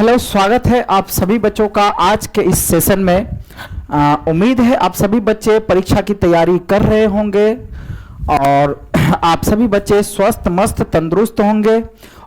Hello, स्वागत है आप सभी बच्चों का आज के इस सेशन में। उम्मीद है आप सभी बच्चे परीक्षा की तैयारी कर रहे होंगे और आप सभी बच्चे स्वस्थ मस्त तंदुरुस्त होंगे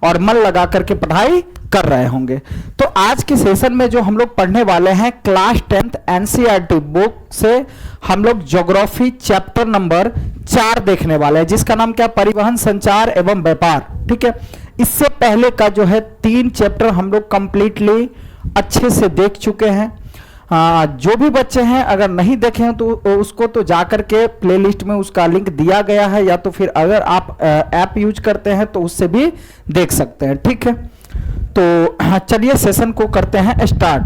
और मन लगा करके पढ़ाई कर रहे होंगे। तो आज के सेशन में जो हम लोग पढ़ने वाले हैं क्लास 10th एनसीईआरटी बुक से हम लोग ज्योग्राफी चैप्टर नंबर 4 देखने वाले हैं, जिसका नाम क्या, परिवहन, संचार एवं व्यापार। ठीक है, इससे पहले का जो है 3 चैप्टर हम लोग कंप्लीटली अच्छे से देख चुके हैं। जो भी बच्चे हैं अगर नहीं देखे हैं तो उसको तो जाकर के प्लेलिस्ट में उसका लिंक दिया गया है, या तो फिर अगर आप ऐप यूज करते हैं तो उससे भी देख सकते हैं। ठीक है, तो चलिए सेशन को करते हैं स्टार्ट।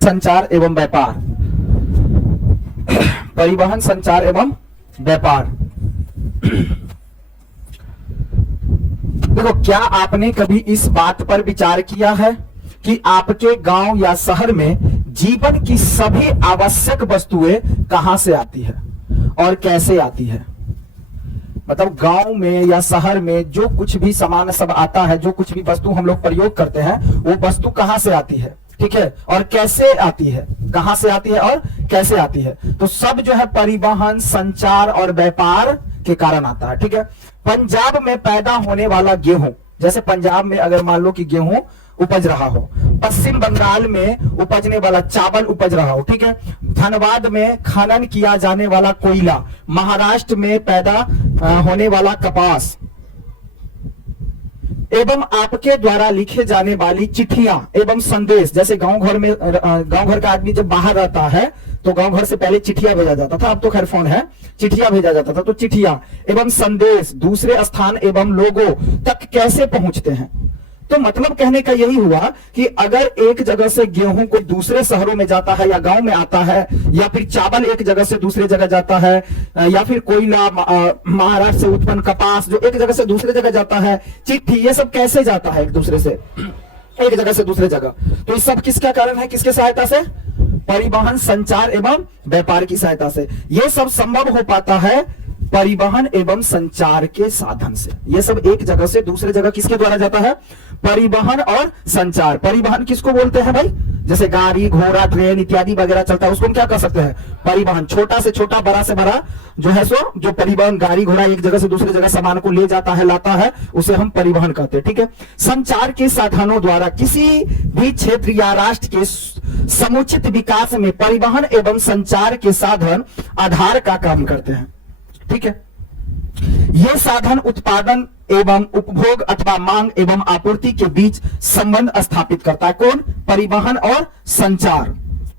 संचार एवं व्यापार, परिवहन, संचार एवं व्यापार। देखो, क्या आपने कभी इस बात पर विचार किया है कि आपके गांव या शहर में जीवन की सभी आवश्यक वस्तुएं कहां से आती है और कैसे आती है? मतलब गांव में या शहर में जो कुछ भी सामान सब आता है, जो कुछ भी वस्तु हम लोग प्रयोग करते हैं, वो वस्तु कहां से आती है, ठीक है, और कैसे आती है, कहां से आती है और कैसे आती है? तो सब जो है परिवहन, संचार और व्यापार के कारण आता है। ठीक है, पंजाब में पैदा होने वाला गेहूं, जैसे पंजाब में अगर मान लो कि गेहूं उपज रहा हो, पश्चिम बंगाल में उपजने वाला चावल उपज रहा हो, ठीक है, धनबाद में खनन किया जाने वाला कोयला, महाराष्ट्र में पैदा होने वाला कपास, एवं आपके द्वारा लिखे जाने वाली चिट्ठियां एवं संदेश। जैसे गांव घर का आदमी जब बाहर रहता है तो गांव घर से पहले चिट्ठियां भेजा जाता था, अब तो खैर फोन है, चिट्ठियां भेजा जाता था। तो चिट्ठियां एवं संदेश दूसरे स्थान एवं लोगों तक कैसे पहुंचते हैं? तो मतलब कहने का यही हुआ कि अगर एक जगह से गेहूं को दूसरे शहरों में जाता है या गांव में आता है, या फिर चावल एक जगह से दूसरे जगह जाता है, या फिर कोयला, महाराष्ट्र से उत्पन्न कपास जो एक जगह से दूसरे जगह जाता है, चिट्ठी, ये सब कैसे जाता है एक दूसरे से, एक जगह से दूसरे जगह? तो ये सब किसका कारण है, किसके सहायता से? परिवहन, संचार एवं व्यापार की सहायता से। ये सब संभव हो पाता है परिवहन एवं संचार के साधन से। ये सब एक जगह से दूसरे जगह किसके द्वारा जाता है? परिवहन और संचार। परिवहन किसको बोलते हैं भाई? जैसे गाड़ी, घोड़ा, ट्रेन इत्यादि वगैरह चलता है, उसको हम क्या कर सकते हैं? परिवहन। छोटा से छोटा, बड़ा से बड़ा जो है सो जो परिवहन, गाड़ी घोड़ा एक जगह से दूसरी जगह सामान को ले जाता है, लाता है, उसे हम परिवहन कहते हैं। ठीक है, संचार के साधनों द्वारा किसी भी क्षेत्र या राष्ट्र के समुचित विकास में परिवहन एवं संचार के साधन आधार का काम करते हैं। ठीक है, ये साधन उत्पादन एवं उपभोग अथवा मांग एवं आपूर्ति के बीच संबंध स्थापित करता है। कौन? परिवहन और संचार।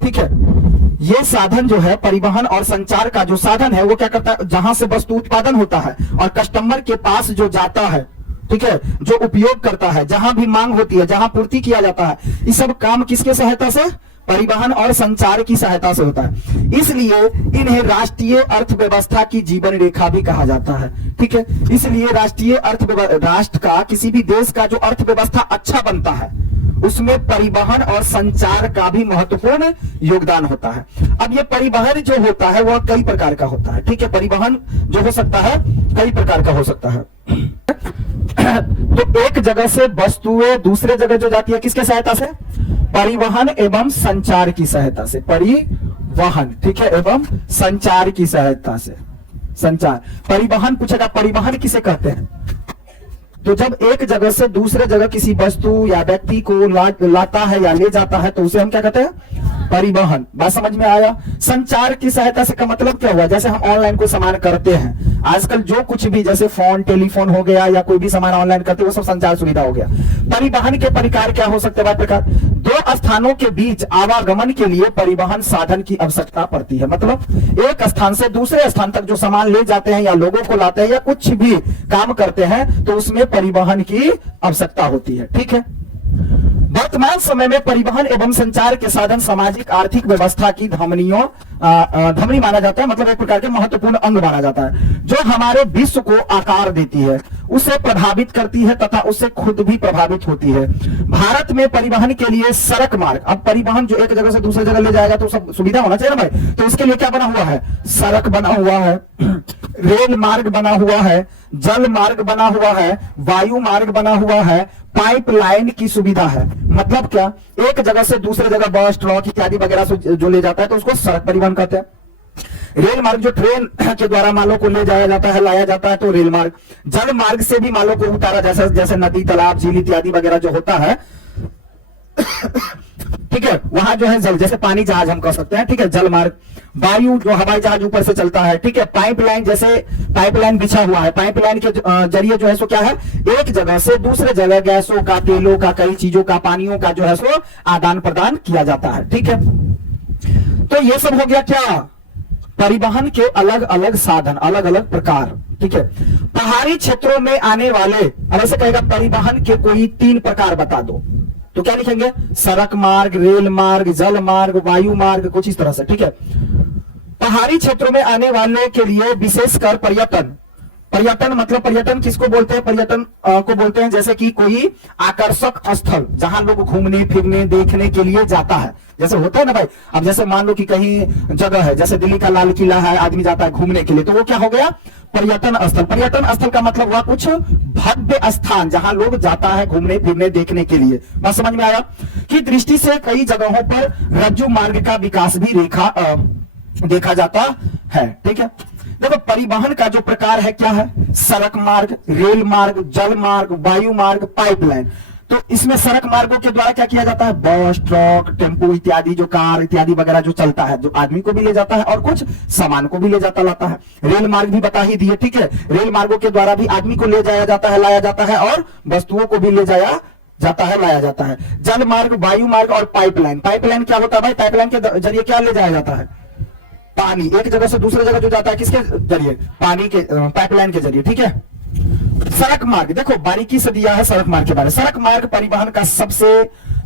ठीक है, ये साधन जो है परिवहन और संचार का जो साधन है वो क्या करता है? जहां से वस्तु उत्पादन होता है और कस्टमर के पास जो जाता है, ठीक है, जो उपयोग करता है, जहां भी मांग होती है, जहां पूर्ति किया जाता है, ये सब काम किसके सहायता से? परिवहन और संचार की सहायता से होता है। इसलिए इन्हें राष्ट्रीय अर्थव्यवस्था की जीवन रेखा भी कहा जाता है। ठीक है, इसलिए राष्ट्र का, किसी भी देश का जो अर्थव्यवस्था अच्छा बनता है उसमें परिवहन और संचार का भी महत्वपूर्ण योगदान होता है। अब ये परिवहन जो होता है वह कई प्रकार का होता है। ठीक है, परिवहन जो हो सकता है कई प्रकार का हो सकता है। तो एक जगह से वस्तुएं दूसरे जगह जो जाती है किसके सहायता से? परिवहन एवं संचार की सहायता से। परिवहन, ठीक है, एवं संचार की सहायता से। संचार, परिवहन पूछेगा, परिवहन किसे कहते हैं? तो जब एक जगह से दूसरे जगह किसी वस्तु या व्यक्ति को लाता है या ले जाता है तो उसे हम क्या कहते हैं? परिवहन। बात समझ में आया? संचार की सहायता से का मतलब क्या हुआ? जैसे हम ऑनलाइन कोई सामान करते हैं, आजकल जो कुछ भी जैसे फोन, टेलीफोन हो गया या कोई भी सामान ऑनलाइन करते हैं वो सब संचार सुविधा हो गया। परिवहन के प्रकार क्या हो सकते हैं? प्रकार, दो स्थानों के बीच आवागमन के लिए परिवहन साधन की आवश्यकता पड़ती है। मतलब एक स्थान से दूसरे स्थान तक जो सामान ले जाते हैं या लोगों को लाते हैं या कुछ भी काम करते हैं तो उसमें परिवहन की आवश्यकता होती है। ठीक है, वर्तमान समय में परिवहन एवं संचार के साधन सामाजिक आर्थिक व्यवस्था की धमनी माना जाता है। मतलब एक प्रकार के महत्वपूर्ण अंग माना जाता है जो हमारे विश्व को आकार देती है, उसे प्रभावित करती है तथा उससे खुद भी प्रभावित होती है। भारत में परिवहन के लिए सड़क मार्ग, अब परिवहन जो एक जगह से दूसरी जगह ले जाएगा तो सब सुविधा होना चाहिए ना भाई, तो इसके लिए क्या बना हुआ है? सड़क बना हुआ है, रेल मार्ग बना हुआ है, जल मार्ग बना हुआ है, वायु मार्ग बना हुआ है, पाइपलाइन की सुविधा है। मतलब क्या, एक जगह से दूसरे जगह बस ट्रक इत्यादि वगैरह से जो ले जाता है तो उसको सड़क परिवहन कहते हैं। रेल मार्ग जो ट्रेन के द्वारा मालों को ले जाया जाता है, लाया जाता है, तो रेल मार्ग। जल मार्ग से भी मालों को उतारा, जैसे जैसे नदी, तालाब, झील इत्यादि वगैरह जो होता है, ठीक है, वहां जो है जल, जैसे पानी जहाज हम कह सकते हैं, ठीक है, जल मार्ग। वायु जो हवाई जहाज ऊपर से चलता है, ठीक है। पाइपलाइन, जैसे पाइपलाइन बिछा हुआ है, पाइपलाइन के जरिए जो है सो क्या है, एक जगह से दूसरे जगह गैसों का, तेलों का, कई चीजों का, पानियों का जो है सो आदान प्रदान किया जाता है, ठीक है। तो ये सब हो गया क्या, परिवहन के अलग अलग साधन, अलग अलग प्रकार, ठीक है। पहाड़ी क्षेत्रों में आने वाले, अब ऐसे कहेगा परिवहन के कोई 3 प्रकार बता दो, तो क्या लिखेंगे, सड़क मार्ग, रेल मार्ग, जल मार्ग, वायु मार्ग, कुछ इस तरह से, ठीक है। पहाड़ी क्षेत्रों में आने वाले के लिए विशेषकर पर्यटन, पर्यटन मतलब पर्यटन किसको बोलते हैं, पर्यटन को बोलते हैं जैसे कि कोई आकर्षक स्थल जहां लोग घूमने फिरने देखने के लिए जाता है, जैसे होता है ना भाई। अब जैसे मान लो कि कहीं जगह है, जैसे दिल्ली का लाल किला है, आदमी जाता है घूमने के लिए, तो वो क्या हो गया, पर्यटन स्थल। पर्यटन स्थल का मतलब हुआ कुछ भव्य स्थान जहां लोग जाता है घूमने फिरने देखने के लिए। बात समझ में आया। की दृष्टि से कई जगहों पर रज्जु मार्ग का विकास भी देखा जाता है, ठीक है। देखो परिवहन का जो प्रकार है क्या है, सड़क मार्ग, रेल मार्ग, जल मार्ग, वायु मार्ग, पाइपलाइन। तो इसमें सड़क मार्गों के द्वारा क्या किया जाता है, बस, ट्रक, टेम्पो इत्यादि, जो कार इत्यादि वगैरह जो चलता है, जो आदमी को भी ले जाता है और कुछ सामान को भी ले जाता लाता है। रेल मार्ग भी बता ही दिए, ठीक है। रेल मार्गों के द्वारा भी आदमी को ले जाया जाता है, लाया जाता है, और वस्तुओं को भी ले जाया जाता है, लाया जाता है। जल मार्ग, वायु मार्ग और पाइपलाइन। पाइपलाइन क्या होता है भाई, पाइपलाइन के जरिए क्या ले जाया जाता है, पानी, एक जगह से दूसरे जगह जो जाता है, किसके जरिए, पानी के, पाइपलाइन के जरिए, ठीक है। सड़क मार्ग, देखो बारीकी से दिया है सड़क मार्ग के बारे में। सड़क मार्ग परिवहन का सबसे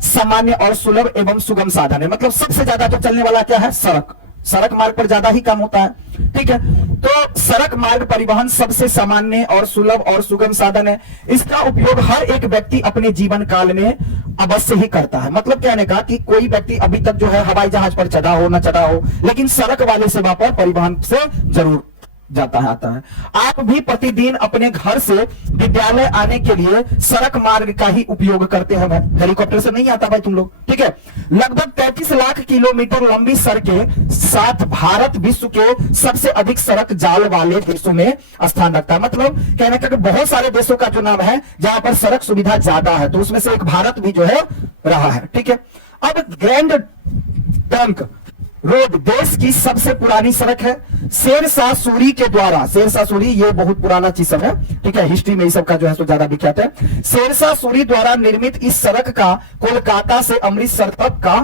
सामान्य और सुलभ एवं सुगम साधन है, मतलब सबसे ज्यादा तो चलने वाला क्या है, सड़क। सड़क मार्ग पर ज्यादा ही काम होता है, ठीक है। तो सड़क मार्ग परिवहन सबसे सामान्य और सुलभ और सुगम साधन है। इसका उपयोग हर एक व्यक्ति अपने जीवन काल में अवश्य ही करता है। मतलब कहने का कि कोई व्यक्ति अभी तक जो है हवाई जहाज पर चढ़ा हो न चढ़ा हो, लेकिन सड़क वाले सेवा पर परिवहन से जरूर जाता है, आता है। आप भी प्रतिदिन अपने घर से विद्यालय आने के लिए सड़क मार्ग का ही उपयोग करते हैं भाई, हेलीकॉप्टर से नहीं आता भाई तुम लोग, ठीक है। लगभग 33 लाख किलोमीटर लंबी सड़कें साथ भारत विश्व के सबसे अधिक सड़क जाल वाले देशों में स्थान रखता है। मतलब कहने का कि बहुत सारे देशों का जो नाम है जहां पर सड़क सुविधा ज्यादा है, तो उसमें से एक भारत भी जो है रहा है, ठीक है। अब ग्रैंड ट्रंक रोड देश की सबसे पुरानी सड़क है। शेरशाह सूरी के द्वारा, शेरशाह सूरी ये बहुत पुराना चीज है, ठीक है, हिस्ट्री में इस सब का जो है तो ज्यादा विख्यात है। शेरशाह सूरी द्वारा निर्मित इस सड़क का कोलकाता से अमृतसर तक का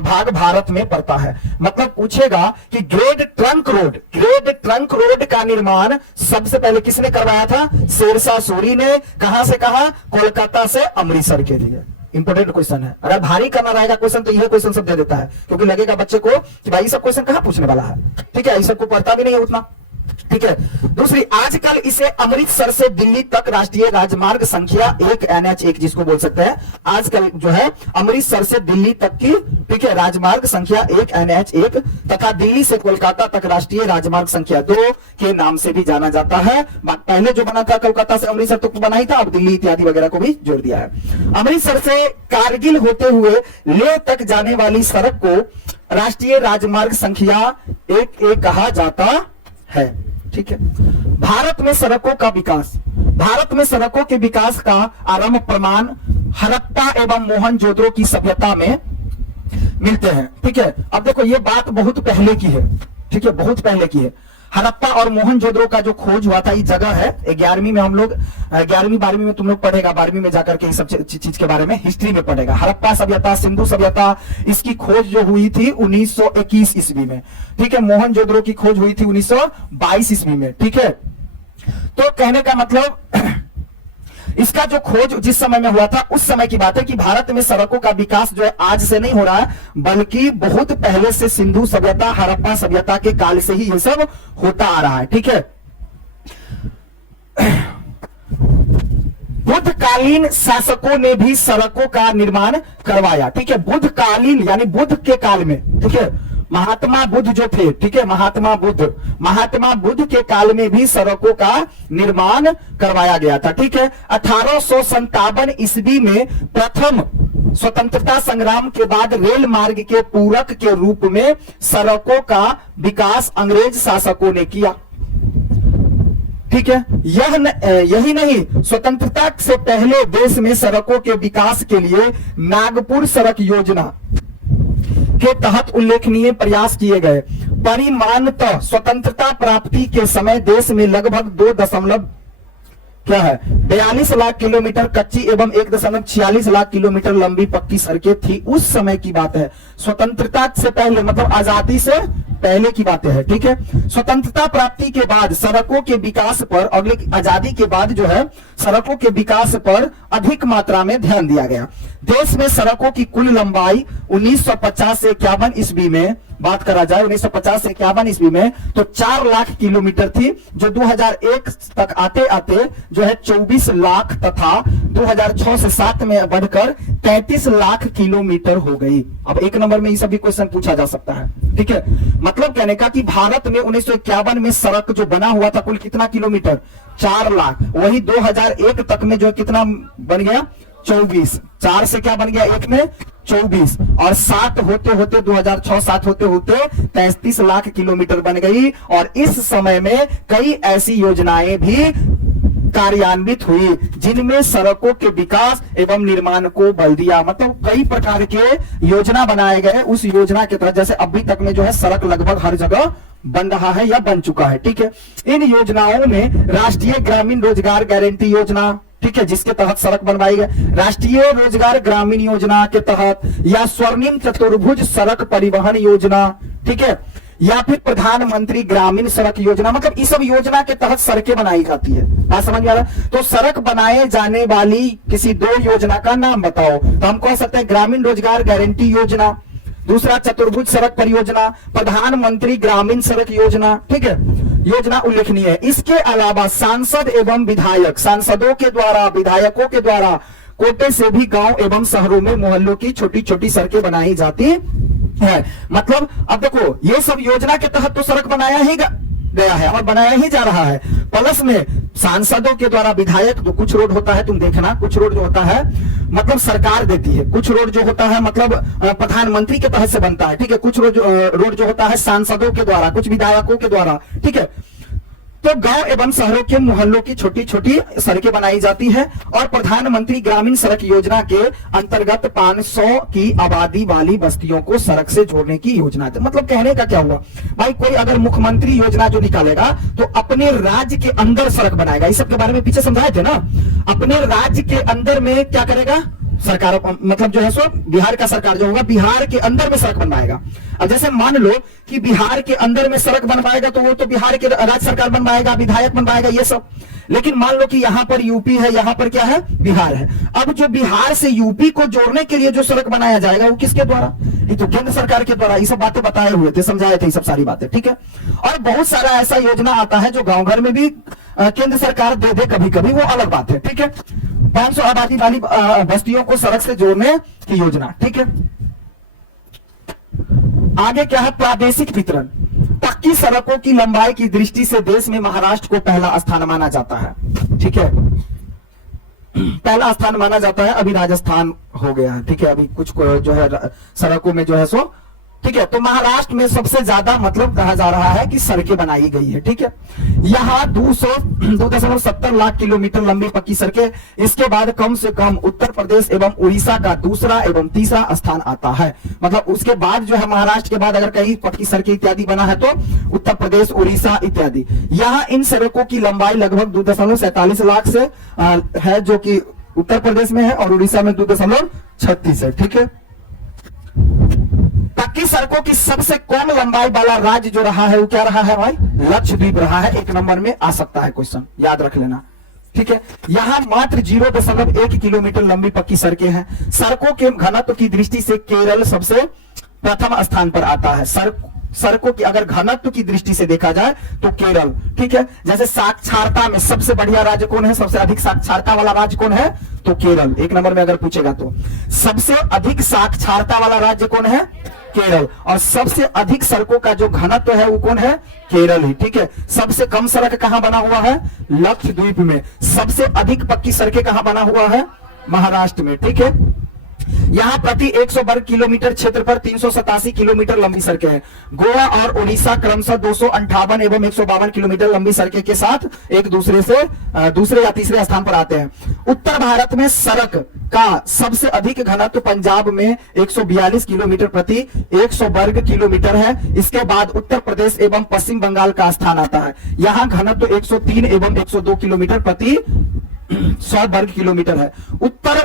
भाग भारत में पड़ता है। मतलब पूछेगा कि ग्रेट ट्रंक रोड का निर्माण सबसे पहले किसने करवाया था, शेरशाह सूरी ने। कहां से कहां, कोलकाता से अमृतसर के लिए। इंपोर्टेंट क्वेश्चन है, अगर भारी करना रहेगा क्वेश्चन तो यह क्वेश्चन सब दे देता है, क्योंकि लगेगा बच्चे को कि भाई सब क्वेश्चन कहां पूछने वाला है, ठीक है, इस सबको पढ़ता भी नहीं है उतना, ठीक है। दूसरी, आजकल इसे अमृतसर से दिल्ली तक राष्ट्रीय राजमार्ग संख्या 1 NH1 जिसको बोल सकते हैं, आजकल जो है अमृतसर से दिल्ली तक की, ठीक है, राजमार्ग संख्या 1 NH1 तथा दिल्ली से कोलकाता तक राष्ट्रीय राजमार्ग संख्या 2 के नाम से भी जाना जाता है। पहले जो बना था कोलकाता से अमृतसर तक बना ही था, अब दिल्ली इत्यादि वगैरह को भी जोड़ दिया है। अमृतसर से कारगिल होते हुए लेह तक जाने वाली सड़क को राष्ट्रीय राजमार्ग संख्या 1A कहा जाता है, ठीक है। भारत में सड़कों का विकास, भारत में सड़कों के विकास का आरंभ प्रमाण हड़प्पा एवं मोहनजोदड़ो की सभ्यता में मिलते हैं, ठीक है। अब देखो ये बात बहुत पहले की है, ठीक है, बहुत पहले की है। हड़प्पा और मोहनजोदड़ो का जो खोज हुआ था, ये जगह है 11वीं में, हम लोग 11वीं 12वीं में तुम लोग पढ़ेगा, 12वीं में जाकर के इस सब चीज के बारे में हिस्ट्री में पढ़ेगा। हड़प्पा सभ्यता, सिंधु सभ्यता, इसकी खोज जो हुई थी 1921 ईस्वी में, ठीक है। मोहनजोदड़ो की खोज हुई थी 1922 ईस्वी में, ठीक है। तो कहने का मतलब इसका जो खोज जिस समय में हुआ था उस समय की बात है कि भारत में सड़कों का विकास जो है आज से नहीं हो रहा है, बल्कि बहुत पहले से सिंधु सभ्यता, हड़प्पा सभ्यता के काल से ही ये सब होता आ रहा है, ठीक है। बुद्धकालीन शासकों ने भी सड़कों का निर्माण करवाया, ठीक है। बुद्धकालीन यानी बुद्ध के काल में, ठीक है, महात्मा बुद्ध जो थे, ठीक है, महात्मा बुद्ध के काल में भी सड़कों का निर्माण करवाया गया था, ठीक है। 1857 ईस्वी में प्रथम स्वतंत्रता संग्राम के बाद रेल मार्ग के पूरक के रूप में सड़कों का विकास अंग्रेज शासकों ने किया। ठीक है, यही नहीं, स्वतंत्रता से पहले देश में सड़कों के विकास के लिए नागपुर सड़क योजना के तहत उल्लेखनीय प्रयास किए गए। परिमाणतः स्वतंत्रता प्राप्ति के समय देश में लगभग 42 लाख किलोमीटर कच्ची एवं 1.46 लाख किलोमीटर लंबी पक्की सड़कें थी। उस समय की बात है, स्वतंत्रता से पहले, मतलब आजादी से पहले की बातें है। ठीक है, स्वतंत्रता प्राप्ति के बाद सड़कों के विकास पर, अगले आजादी के बाद जो है सड़कों के विकास पर अधिक मात्रा में ध्यान दिया गया। देश में सड़कों की कुल लंबाई 1950 से 51 ईस्वी में बात करा जाए, 1950 से 51 ईस्वी में तो 4 लाख किलोमीटर थी, जो 2001 तक आते आते जो है 24 लाख तथा 2006 से 7 में बढ़कर 33 लाख किलोमीटर हो गई। अब एक नंबर में ये सभी क्वेश्चन पूछा जा सकता है। ठीक है, मतलब कहने का कि भारत में 1951 में सड़क जो बना हुआ था कुल कितना किलोमीटर, 4 लाख, वही 2001 तक में जो कितना बन गया, 24। 4 से क्या बन गया, 1 में 24 और 7 होते होते 2006-7 होते होते 33 लाख किलोमीटर बन गई। और इस समय में कई ऐसी योजनाएं भी कार्यान्वित हुई जिनमें सड़कों के विकास एवं निर्माण को बल दिया। मतलब कई प्रकार के योजना बनाए गए। उस योजना के तहत जैसे अभी तक में जो है सड़क लगभग हर जगह बन रहा है या बन चुका है। ठीक है, इन योजनाओं में राष्ट्रीय ग्रामीण रोजगार गारंटी योजना, ठीक है, जिसके तहत सड़क बनवाई गई, राष्ट्रीय रोजगार ग्रामीण योजना के तहत, या स्वर्णिम चतुर्भुज सड़क परिवहन योजना, ठीक है, या फिर प्रधानमंत्री ग्रामीण सड़क योजना। मतलब इस सब योजना के तहत सड़कें बनाई जाती है। बात समझ में आ रहा है? तो सड़क बनाए जाने वाली किसी 2 योजना का नाम बताओ, तो हम कह सकते हैं ग्रामीण रोजगार गारंटी योजना, दूसरा चतुर्भुज सड़क परियोजना, प्रधानमंत्री ग्रामीण सड़क योजना। ठीक है, योजना उल्लेखनीय है। इसके अलावा सांसद एवं विधायक, सांसदों के द्वारा, विधायकों के द्वारा कोटे से भी गांव एवं शहरों में मोहल्लों की छोटी छोटी सड़कें बनाई जाती है। मतलब अब देखो, ये सब योजना के तहत तो सड़क बनाया ही गया है और बनाया ही जा रहा है। प्लस में सांसदों के द्वारा, विधायक, तो कुछ रोड होता है, तुम देखना, कुछ रोड जो होता है मतलब सरकार देती है, कुछ रोड जो होता है मतलब प्रधानमंत्री के तहत से बनता है। ठीक है, कुछ रोड जो होता है सांसदों के द्वारा, कुछ विधायकों के द्वारा। ठीक है, तो गांव एवं शहरों के मोहल्लों की छोटी छोटी सड़कें बनाई जाती है। और प्रधानमंत्री ग्रामीण सड़क योजना के अंतर्गत 500 की आबादी वाली बस्तियों को सड़क से जोड़ने की योजना है। मतलब कहने का क्या हुआ भाई, कोई अगर मुख्यमंत्री योजना जो निकालेगा तो अपने राज्य के अंदर सड़क बनाएगा। इस सब के बारे में पीछे समझाए थे ना। अपने राज्य के अंदर में क्या करेगा सरकार, मतलब जो है सो बिहार का सरकार जो होगा, बिहार के अंदर में सड़क बनवाएगा। अब जैसे मान लो कि बिहार के अंदर में सड़क बनवाएगा तो वो तो बिहार के राज्य सरकार बनवाएगा, विधायक बनवाएगा, ये सब। लेकिन मान लो कि यहां पर यूपी है, यहां पर क्या है, बिहार है। अब जो बिहार से यूपी को जोड़ने के लिए जो सड़क बनाया जाएगा वो किसके द्वारा, ये तो केंद्र सरकार के द्वारा। ये सब बातें बताए हुए थे, समझाए थे, ये सब सारी बातें। ठीक है, और बहुत सारा ऐसा योजना आता है जो गांव घर में भी केंद्र सरकार दे दे कभी कभी, वो अलग बात है। ठीक है, 500 आबादी वाली बस्तियों को सड़क से जोड़ने की योजना। ठीक है, आगे क्या है, प्रादेशिक वितरण। पक्की सड़कों की लंबाई की दृष्टि से देश में महाराष्ट्र को पहला स्थान माना जाता है। ठीक है, पहला स्थान माना जाता है, अभी राजस्थान हो गया है। ठीक है, अभी कुछ जो है सड़कों में जो है सो, ठीक है, तो महाराष्ट्र में सबसे ज्यादा मतलब कहा जा रहा है कि सड़कें बनाई गई है। ठीक है, यहाँ 2.70 लाख किलोमीटर लंबी पक्की सड़कें। इसके बाद कम से कम उत्तर प्रदेश एवं उड़ीसा का दूसरा एवं तीसरा स्थान आता है। मतलब उसके बाद जो है महाराष्ट्र के बाद अगर कहीं पक्की सड़कें इत्यादि बना है तो उत्तर प्रदेश, उड़ीसा इत्यादि। यहाँ इन सड़कों की लंबाई लगभग 2.47 लाख से है, जो कि उत्तर प्रदेश में है, और उड़ीसा में 2.36 है। ठीक है, पक्की सड़कों की सबसे कम लंबाई वाला राज्य जो रहा है वो क्या रहा है भाई, लक्षद्वीप रहा है। 1 नंबर में आ सकता है क्वेश्चन, याद रख लेना। ठीक है, यहाँ मात्र 0.1 किलोमीटर लंबी पक्की सड़कें हैं। सड़कों के घनत्व की दृष्टि से केरल सबसे प्रथम स्थान पर आता है। सड़कों की अगर घनत्व की दृष्टि से देखा जाए तो केरल। ठीक है, जैसे साक्षरता में सबसे बढ़िया राज्य कौन है, सबसे अधिक साक्षरता वाला राज्य कौन है, तो केरल। 1 नंबर में अगर पूछेगा तो सबसे अधिक साक्षरता वाला राज्य कौन है, केरल। और सबसे अधिक सड़कों का जो घनत्व है वो कौन है, केरल ही। ठीक है, सबसे कम सड़क कहां बना हुआ है, लक्षद्वीप में। सबसे अधिक पक्की सड़कें कहां बना हुआ है, महाराष्ट्र में। ठीक है, यहाँ प्रति 100 वर्ग किलोमीटर क्षेत्र पर 387 किलोमीटर लंबी सड़कें हैं। गोवा और उड़ीसा क्रमशः 258 एवं 152 किलोमीटर लंबी सड़कें के साथ एक दूसरे से दूसरे या तीसरे स्थान पर आते हैं। उत्तर भारत में सड़क का सबसे अधिक घनत्व पंजाब में 142 किलोमीटर प्रति 100 वर्ग किलोमीटर है। इसके बाद उत्तर प्रदेश एवं पश्चिम बंगाल का स्थान आता है। यहाँ घनत्व 103 एवं 102 किलोमीटर प्रति 100 वर्ग किलोमीटर है। उत्तर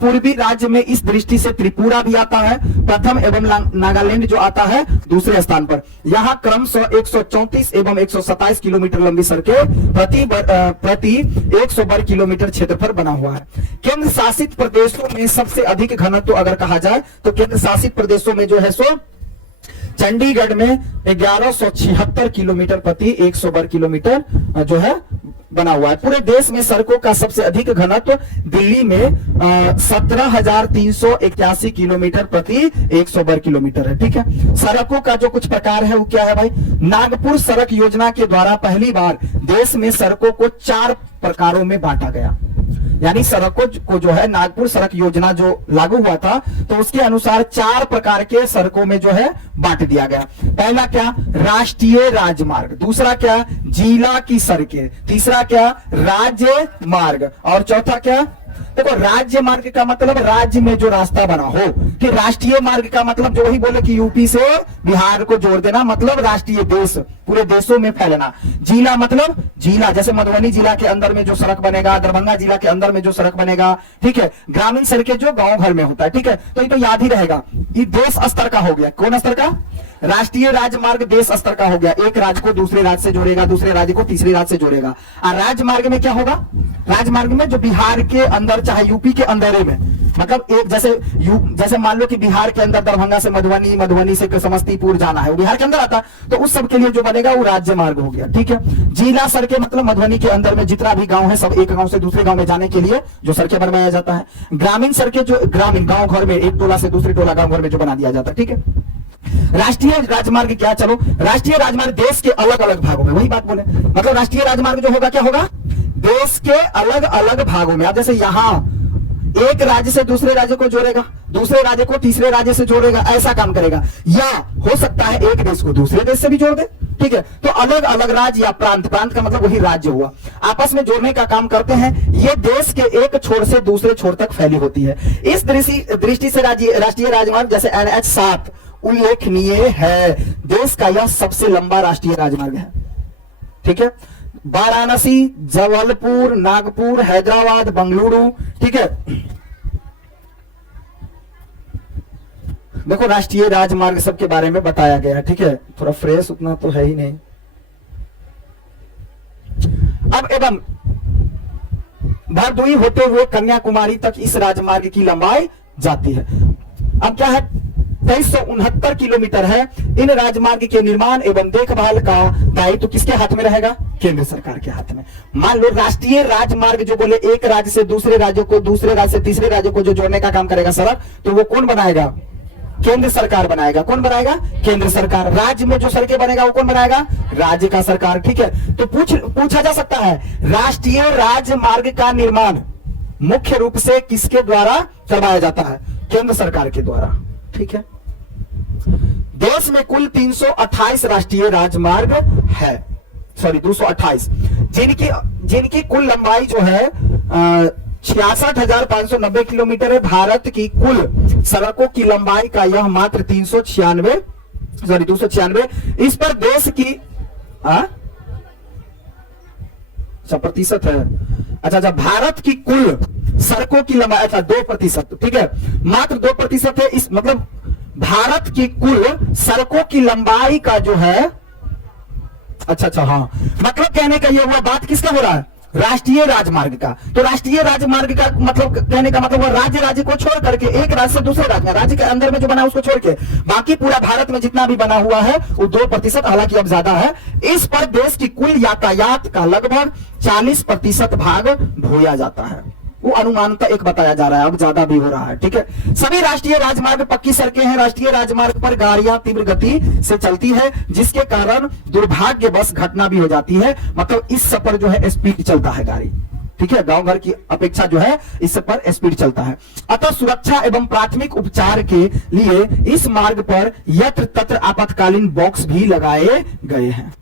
पूर्वी राज्य में इस दृष्टि से त्रिपुरा भी आता है प्रथम एवं नागालैंड जो आता है दूसरे स्थान पर। यहाँ क्रमशः 134 एवं 127 किलोमीटर लंबी सड़कें प्रति 100 वर्ग किलोमीटर क्षेत्र पर बना हुआ है। केंद्र शासित प्रदेशों में सबसे अधिक घनत्व अगर कहा जाए तो केंद्र शासित प्रदेशों में जो है सो चंडीगढ़ में 1176 किलोमीटर प्रति 100 वर्ग किलोमीटर जो है बना हुआ है। पूरे देश में सड़कों का सबसे अधिक घनत्व दिल्ली में 17,381 किलोमीटर प्रति 100 वर्ग किलोमीटर है। ठीक है, सड़कों का जो कुछ प्रकार है वो क्या है भाई? नागपुर सड़क योजना के द्वारा पहली बार देश में सड़कों को 4 प्रकारों में बांटा गया। यानी सड़कों को जो है नागपुर सड़क योजना जो लागू हुआ था तो उसके अनुसार 4 प्रकार के सड़कों में जो है बांट दिया गया। पहला क्या? राष्ट्रीय राजमार्ग। दूसरा क्या? जिला की सड़कें। तीसरा क्या? राज्य मार्ग। और चौथा क्या? देखो, राज्य मार्ग का मतलब राज्य में जो रास्ता बना हो, कि राष्ट्रीय मार्ग का मतलब जो वही बोले कि यूपी से बिहार को जोड़ देना, मतलब राष्ट्रीय देश, पूरे देशों में फैलना। जिला मतलब जिला, जैसे मधुबनी जिला के अंदर में जो सड़क बनेगा, दरभंगा जिला के अंदर में जो सड़क बनेगा। ठीक है, ग्रामीण सड़कें जो गांव घर में होता है। ठीक है, तो ये तो याद ही रहेगा। ये देश स्तर का हो गया। कौन स्तर का? राष्ट्रीय राजमार्ग देश स्तर का हो गया। एक राज्य को दूसरे राज्य से जोड़ेगा, दूसरे राज्य को तीसरे राज्य से जोड़ेगा। और राजमार्ग में क्या होगा? राजमार्ग में जो बिहार के अंदर चाहे यूपी के अंदर में, मतलब एक जैसे मान लो कि बिहार के अंदर दरभंगा से मधुबनी, मधुबनी से समस्तीपुर जाना है, वो बिहार के अंदर आता, तो उस सब के लिए जो बनेगा वो राज्य मार्ग हो गया। ठीक है, जिला सड़कें मतलब मधुबनी के अंदर में जितना भी गांव है सब एक गांव से दूसरे गांव में जाने के लिए जो सड़कें बनवाया जाता है। ग्रामीण सड़कें जो ग्रामीण गांव घर में एक टोला से दूसरे टोला गांव घर में जो बना दिया जाता है। ठीक है, राष्ट्रीय राजमार्ग क्या? चलो, राष्ट्रीय राजमार्ग देश के अलग अलग भागों में, वही बात बोले, मतलब राष्ट्रीय राजमार्ग जो होगा क्या होगा? देश के अलग अलग भागों में। अब जैसे यहाँ एक राज्य से दूसरे राज्य को जोड़ेगा, दूसरे राज्य को तीसरे राज्य से जोड़ेगा, ऐसा काम करेगा। या हो सकता है एक देश को दूसरे देश से भी जोड़ दे। ठीक है, तो अलग अलग राज्य या प्रांत, प्रांत का मतलब वही राज्य हुआ, आपस में जोड़ने का काम करते हैं। ये देश के एक छोर से दूसरे छोर तक फैली होती है। इस दृष्टि से राष्ट्रीय राजमार्ग जैसे NH 7 उल्लेखनीय है। देश का यह सबसे लंबा राष्ट्रीय राजमार्ग है। ठीक है, वाराणसी, जबलपुर, नागपुर, हैदराबाद, बंगलुरु। ठीक है, देखो राष्ट्रीय राजमार्ग सबके बारे में बताया गया। ठीक है, थोड़ा फ्रेश उतना तो है ही नहीं। अब एवं भरदुई होते हुए कन्याकुमारी तक इस राजमार्ग की लंबाई जाती है। अब क्या है? 2369 किलोमीटर है। इन राजमार्ग के निर्माण एवं देखभाल का दायित्व किसके हाथ में रहेगा? केंद्र सरकार के हाथ में। मान लो राष्ट्रीय राजमार्ग जो बोले एक राज्य से दूसरे राज्य को, दूसरे राज्य से तीसरे राज्य को जो जोड़ने का काम करेगा सड़क, तो वो कौन बनाएगा? केंद्र सरकार बनाएगा। कौन बनाएगा? केंद्र सरकार। राज्य में जो सड़कें बनेगा वो कौन बनाएगा? राज्य का सरकार। ठीक है, तो पूछा जा सकता है राष्ट्रीय राजमार्ग का निर्माण मुख्य रूप से किसके द्वारा करवाया जाता है? केंद्र सरकार के द्वारा। ठीक है, देश में कुल 328 राष्ट्रीय राजमार्ग है, सॉरी 228, जिनकी कुल लंबाई जो है 66,590 किलोमीटर है। भारत की कुल सड़कों की लंबाई का यह मात्र 296। इस पर देश की प्रतिशत है। अच्छा, भारत की कुल सड़कों की लंबाई 2%। ठीक है, मात्र 2% है। इस मतलब भारत की कुल सड़कों की लंबाई का जो है, अच्छा हाँ, मतलब कहने का ये हुआ, बात किसका हो रहा है? राष्ट्रीय राजमार्ग का। तो राष्ट्रीय राजमार्ग का मतलब कहने का मतलब राज्य को छोड़ करके एक राज्य से दूसरे राज्य के अंदर में जो बना उसको छोड़ के बाकी पूरा भारत में जितना भी बना हुआ है वो 2%, हालांकि अब ज्यादा है। इस पर देश की कुल यातायात का लगभग 40% भाग ढोया जाता है। वो अनुमानता एक बताया जा रहा है, अब ज्यादा भी हो रहा है। ठीक है, सभी राष्ट्रीय राजमार्ग पक्की सड़कें हैं। राष्ट्रीय राजमार्ग पर गाड़ियां तीव्र गति से चलती है, जिसके कारण दुर्भाग्यवश घटना भी हो जाती है। मतलब इस सफर जो है स्पीड चलता है गाड़ी। ठीक है, गांव घर की अपेक्षा जो है इस पर स्पीड चलता है। अतः सुरक्षा एवं प्राथमिक उपचार के लिए इस मार्ग पर यत्र तत्र आपातकालीन बॉक्स भी लगाए गए हैं।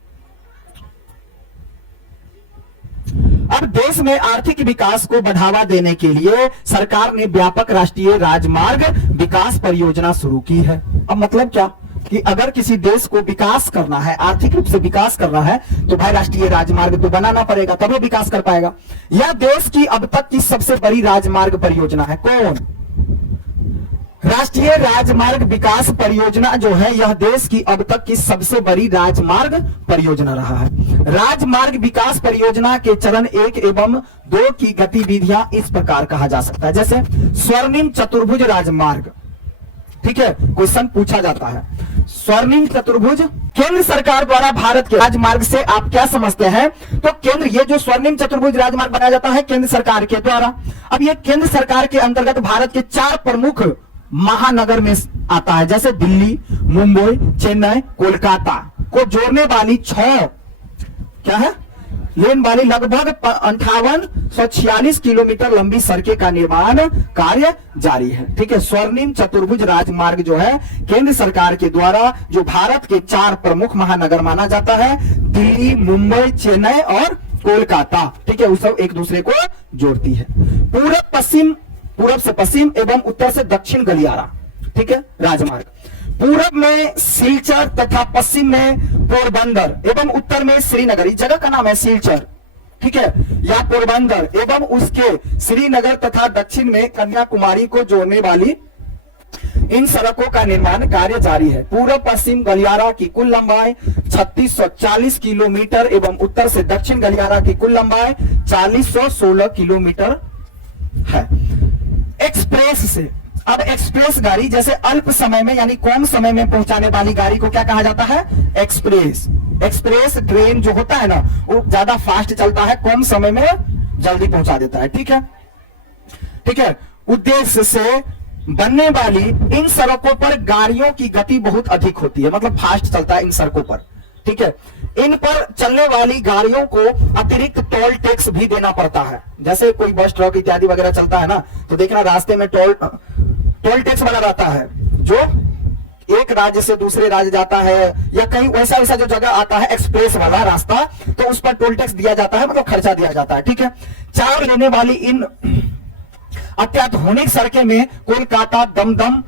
अब देश में आर्थिक विकास को बढ़ावा देने के लिए सरकार ने व्यापक राष्ट्रीय राजमार्ग विकास परियोजना शुरू की है। अब मतलब क्या कि अगर किसी देश को विकास करना है, आर्थिक रूप से विकास करना है, तो भाई राष्ट्रीय राजमार्ग तो बनाना पड़ेगा, तब वो विकास कर पाएगा। यह देश की अब तक की सबसे बड़ी राजमार्ग परियोजना है। कौन? राष्ट्रीय राजमार्ग विकास परियोजना जो है यह देश की अब तक की सबसे बड़ी राजमार्ग परियोजना रहा है। राजमार्ग विकास परियोजना के चरण 1 एवं 2 की गतिविधियां इस प्रकार कहा जा सकता है, जैसे स्वर्णिम चतुर्भुज राजमार्ग। ठीक है, क्वेश्चन पूछा जाता है, स्वर्णिम चतुर्भुज केंद्र सरकार द्वारा भारत के राजमार्ग से आप क्या समझते हैं? तो केंद्र, ये जो स्वर्णिम चतुर्भुज राजमार्ग बनाया जाता है केंद्र सरकार के द्वारा। अब ये केंद्र सरकार के अंतर्गत भारत के 4 प्रमुख महानगर में आता है, जैसे दिल्ली, मुंबई, चेन्नई, कोलकाता को जोड़ने वाली 6 क्या है लेन वाली लगभग 5846 किलोमीटर लंबी सड़कें का निर्माण कार्य जारी है। ठीक है, स्वर्णिम चतुर्भुज राजमार्ग जो है केंद्र सरकार के द्वारा जो भारत के 4 प्रमुख महानगर माना जाता है, दिल्ली, मुंबई, चेन्नई और कोलकाता। ठीक है, वो सब एक दूसरे को जोड़ती है। पूरब से पश्चिम एवं उत्तर से दक्षिण गलियारा। ठीक है, राजमार्ग पूरब में सिलचर तथा पश्चिम में पोरबंदर एवं उत्तर में श्रीनगर, इस जगह का नाम है सिलचर। ठीक है, या पोरबंदर एवं उसके श्रीनगर तथा दक्षिण में कन्याकुमारी को जोड़ने वाली इन सड़कों का निर्माण कार्य जारी है। पूर्व पश्चिम गलियारा की कुल लंबाई 3640 किलोमीटर एवं उत्तर से दक्षिण गलियारा की कुल लंबाई 4016 किलोमीटर है। एक्सप्रेस से, अब एक्सप्रेस गाड़ी जैसे अल्प समय में यानी कम समय में पहुंचाने वाली गाड़ी को क्या कहा जाता है? एक्सप्रेस। एक्सप्रेस ट्रेन जो होता है ना वो ज्यादा फास्ट चलता है, कम समय में जल्दी पहुंचा देता है। ठीक है, ठीक है, उद्देश्य से बनने वाली इन सड़कों पर गाड़ियों की गति बहुत अधिक होती है, मतलब फास्ट चलता है इन सड़कों पर। ठीक है, इन पर चलने वाली गाड़ियों को अतिरिक्त टोल टैक्स भी देना पड़ता है। जैसे कोई बस ट्रक इत्यादि वगैरह चलता है ना, तो देखना रास्ते में टोल टैक्स वाला रहता है, जो एक राज्य से दूसरे राज्य जाता है या कहीं वैसा वैसा जो जगह आता है एक्सप्रेस वाला रास्ता, तो उस पर टोल टैक्स दिया जाता है, मतलब खर्चा दिया जाता है। ठीक है, 4 लेने वाली इन अत्याधुनिक सड़कें में कोलकाता दमदम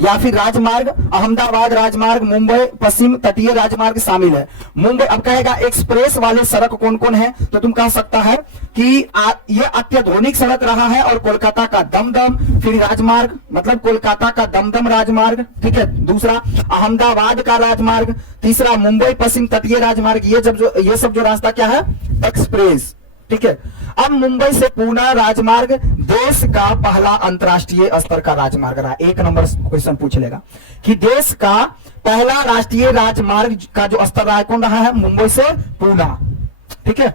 या फिर राजमार्ग, अहमदाबाद राजमार्ग, मुंबई पश्चिम तटीय राजमार्ग शामिल है। मुंबई, अब कहेगा एक्सप्रेस वाले सड़क कौन कौन है, तो तुम कह सकता है कि ये अत्याधुनिक सड़क रहा है, और कोलकाता का दमदम, फिर राजमार्ग मतलब कोलकाता का दमदम राजमार्ग। ठीक है, दूसरा अहमदाबाद का राजमार्ग, तीसरा मुंबई पश्चिम तटीय राजमार्ग। ये सब जो रास्ता क्या है? एक्सप्रेस। ठीक है, अब मुंबई से पुणे राजमार्ग देश का पहला अंतरराष्ट्रीय स्तर का राजमार्ग रहा। 1 नंबर क्वेश्चन पूछ लेगा कि देश का पहला राष्ट्रीय राजमार्ग का जो स्तर रहा है कौन रहा है? मुंबई से पुणे। ठीक है,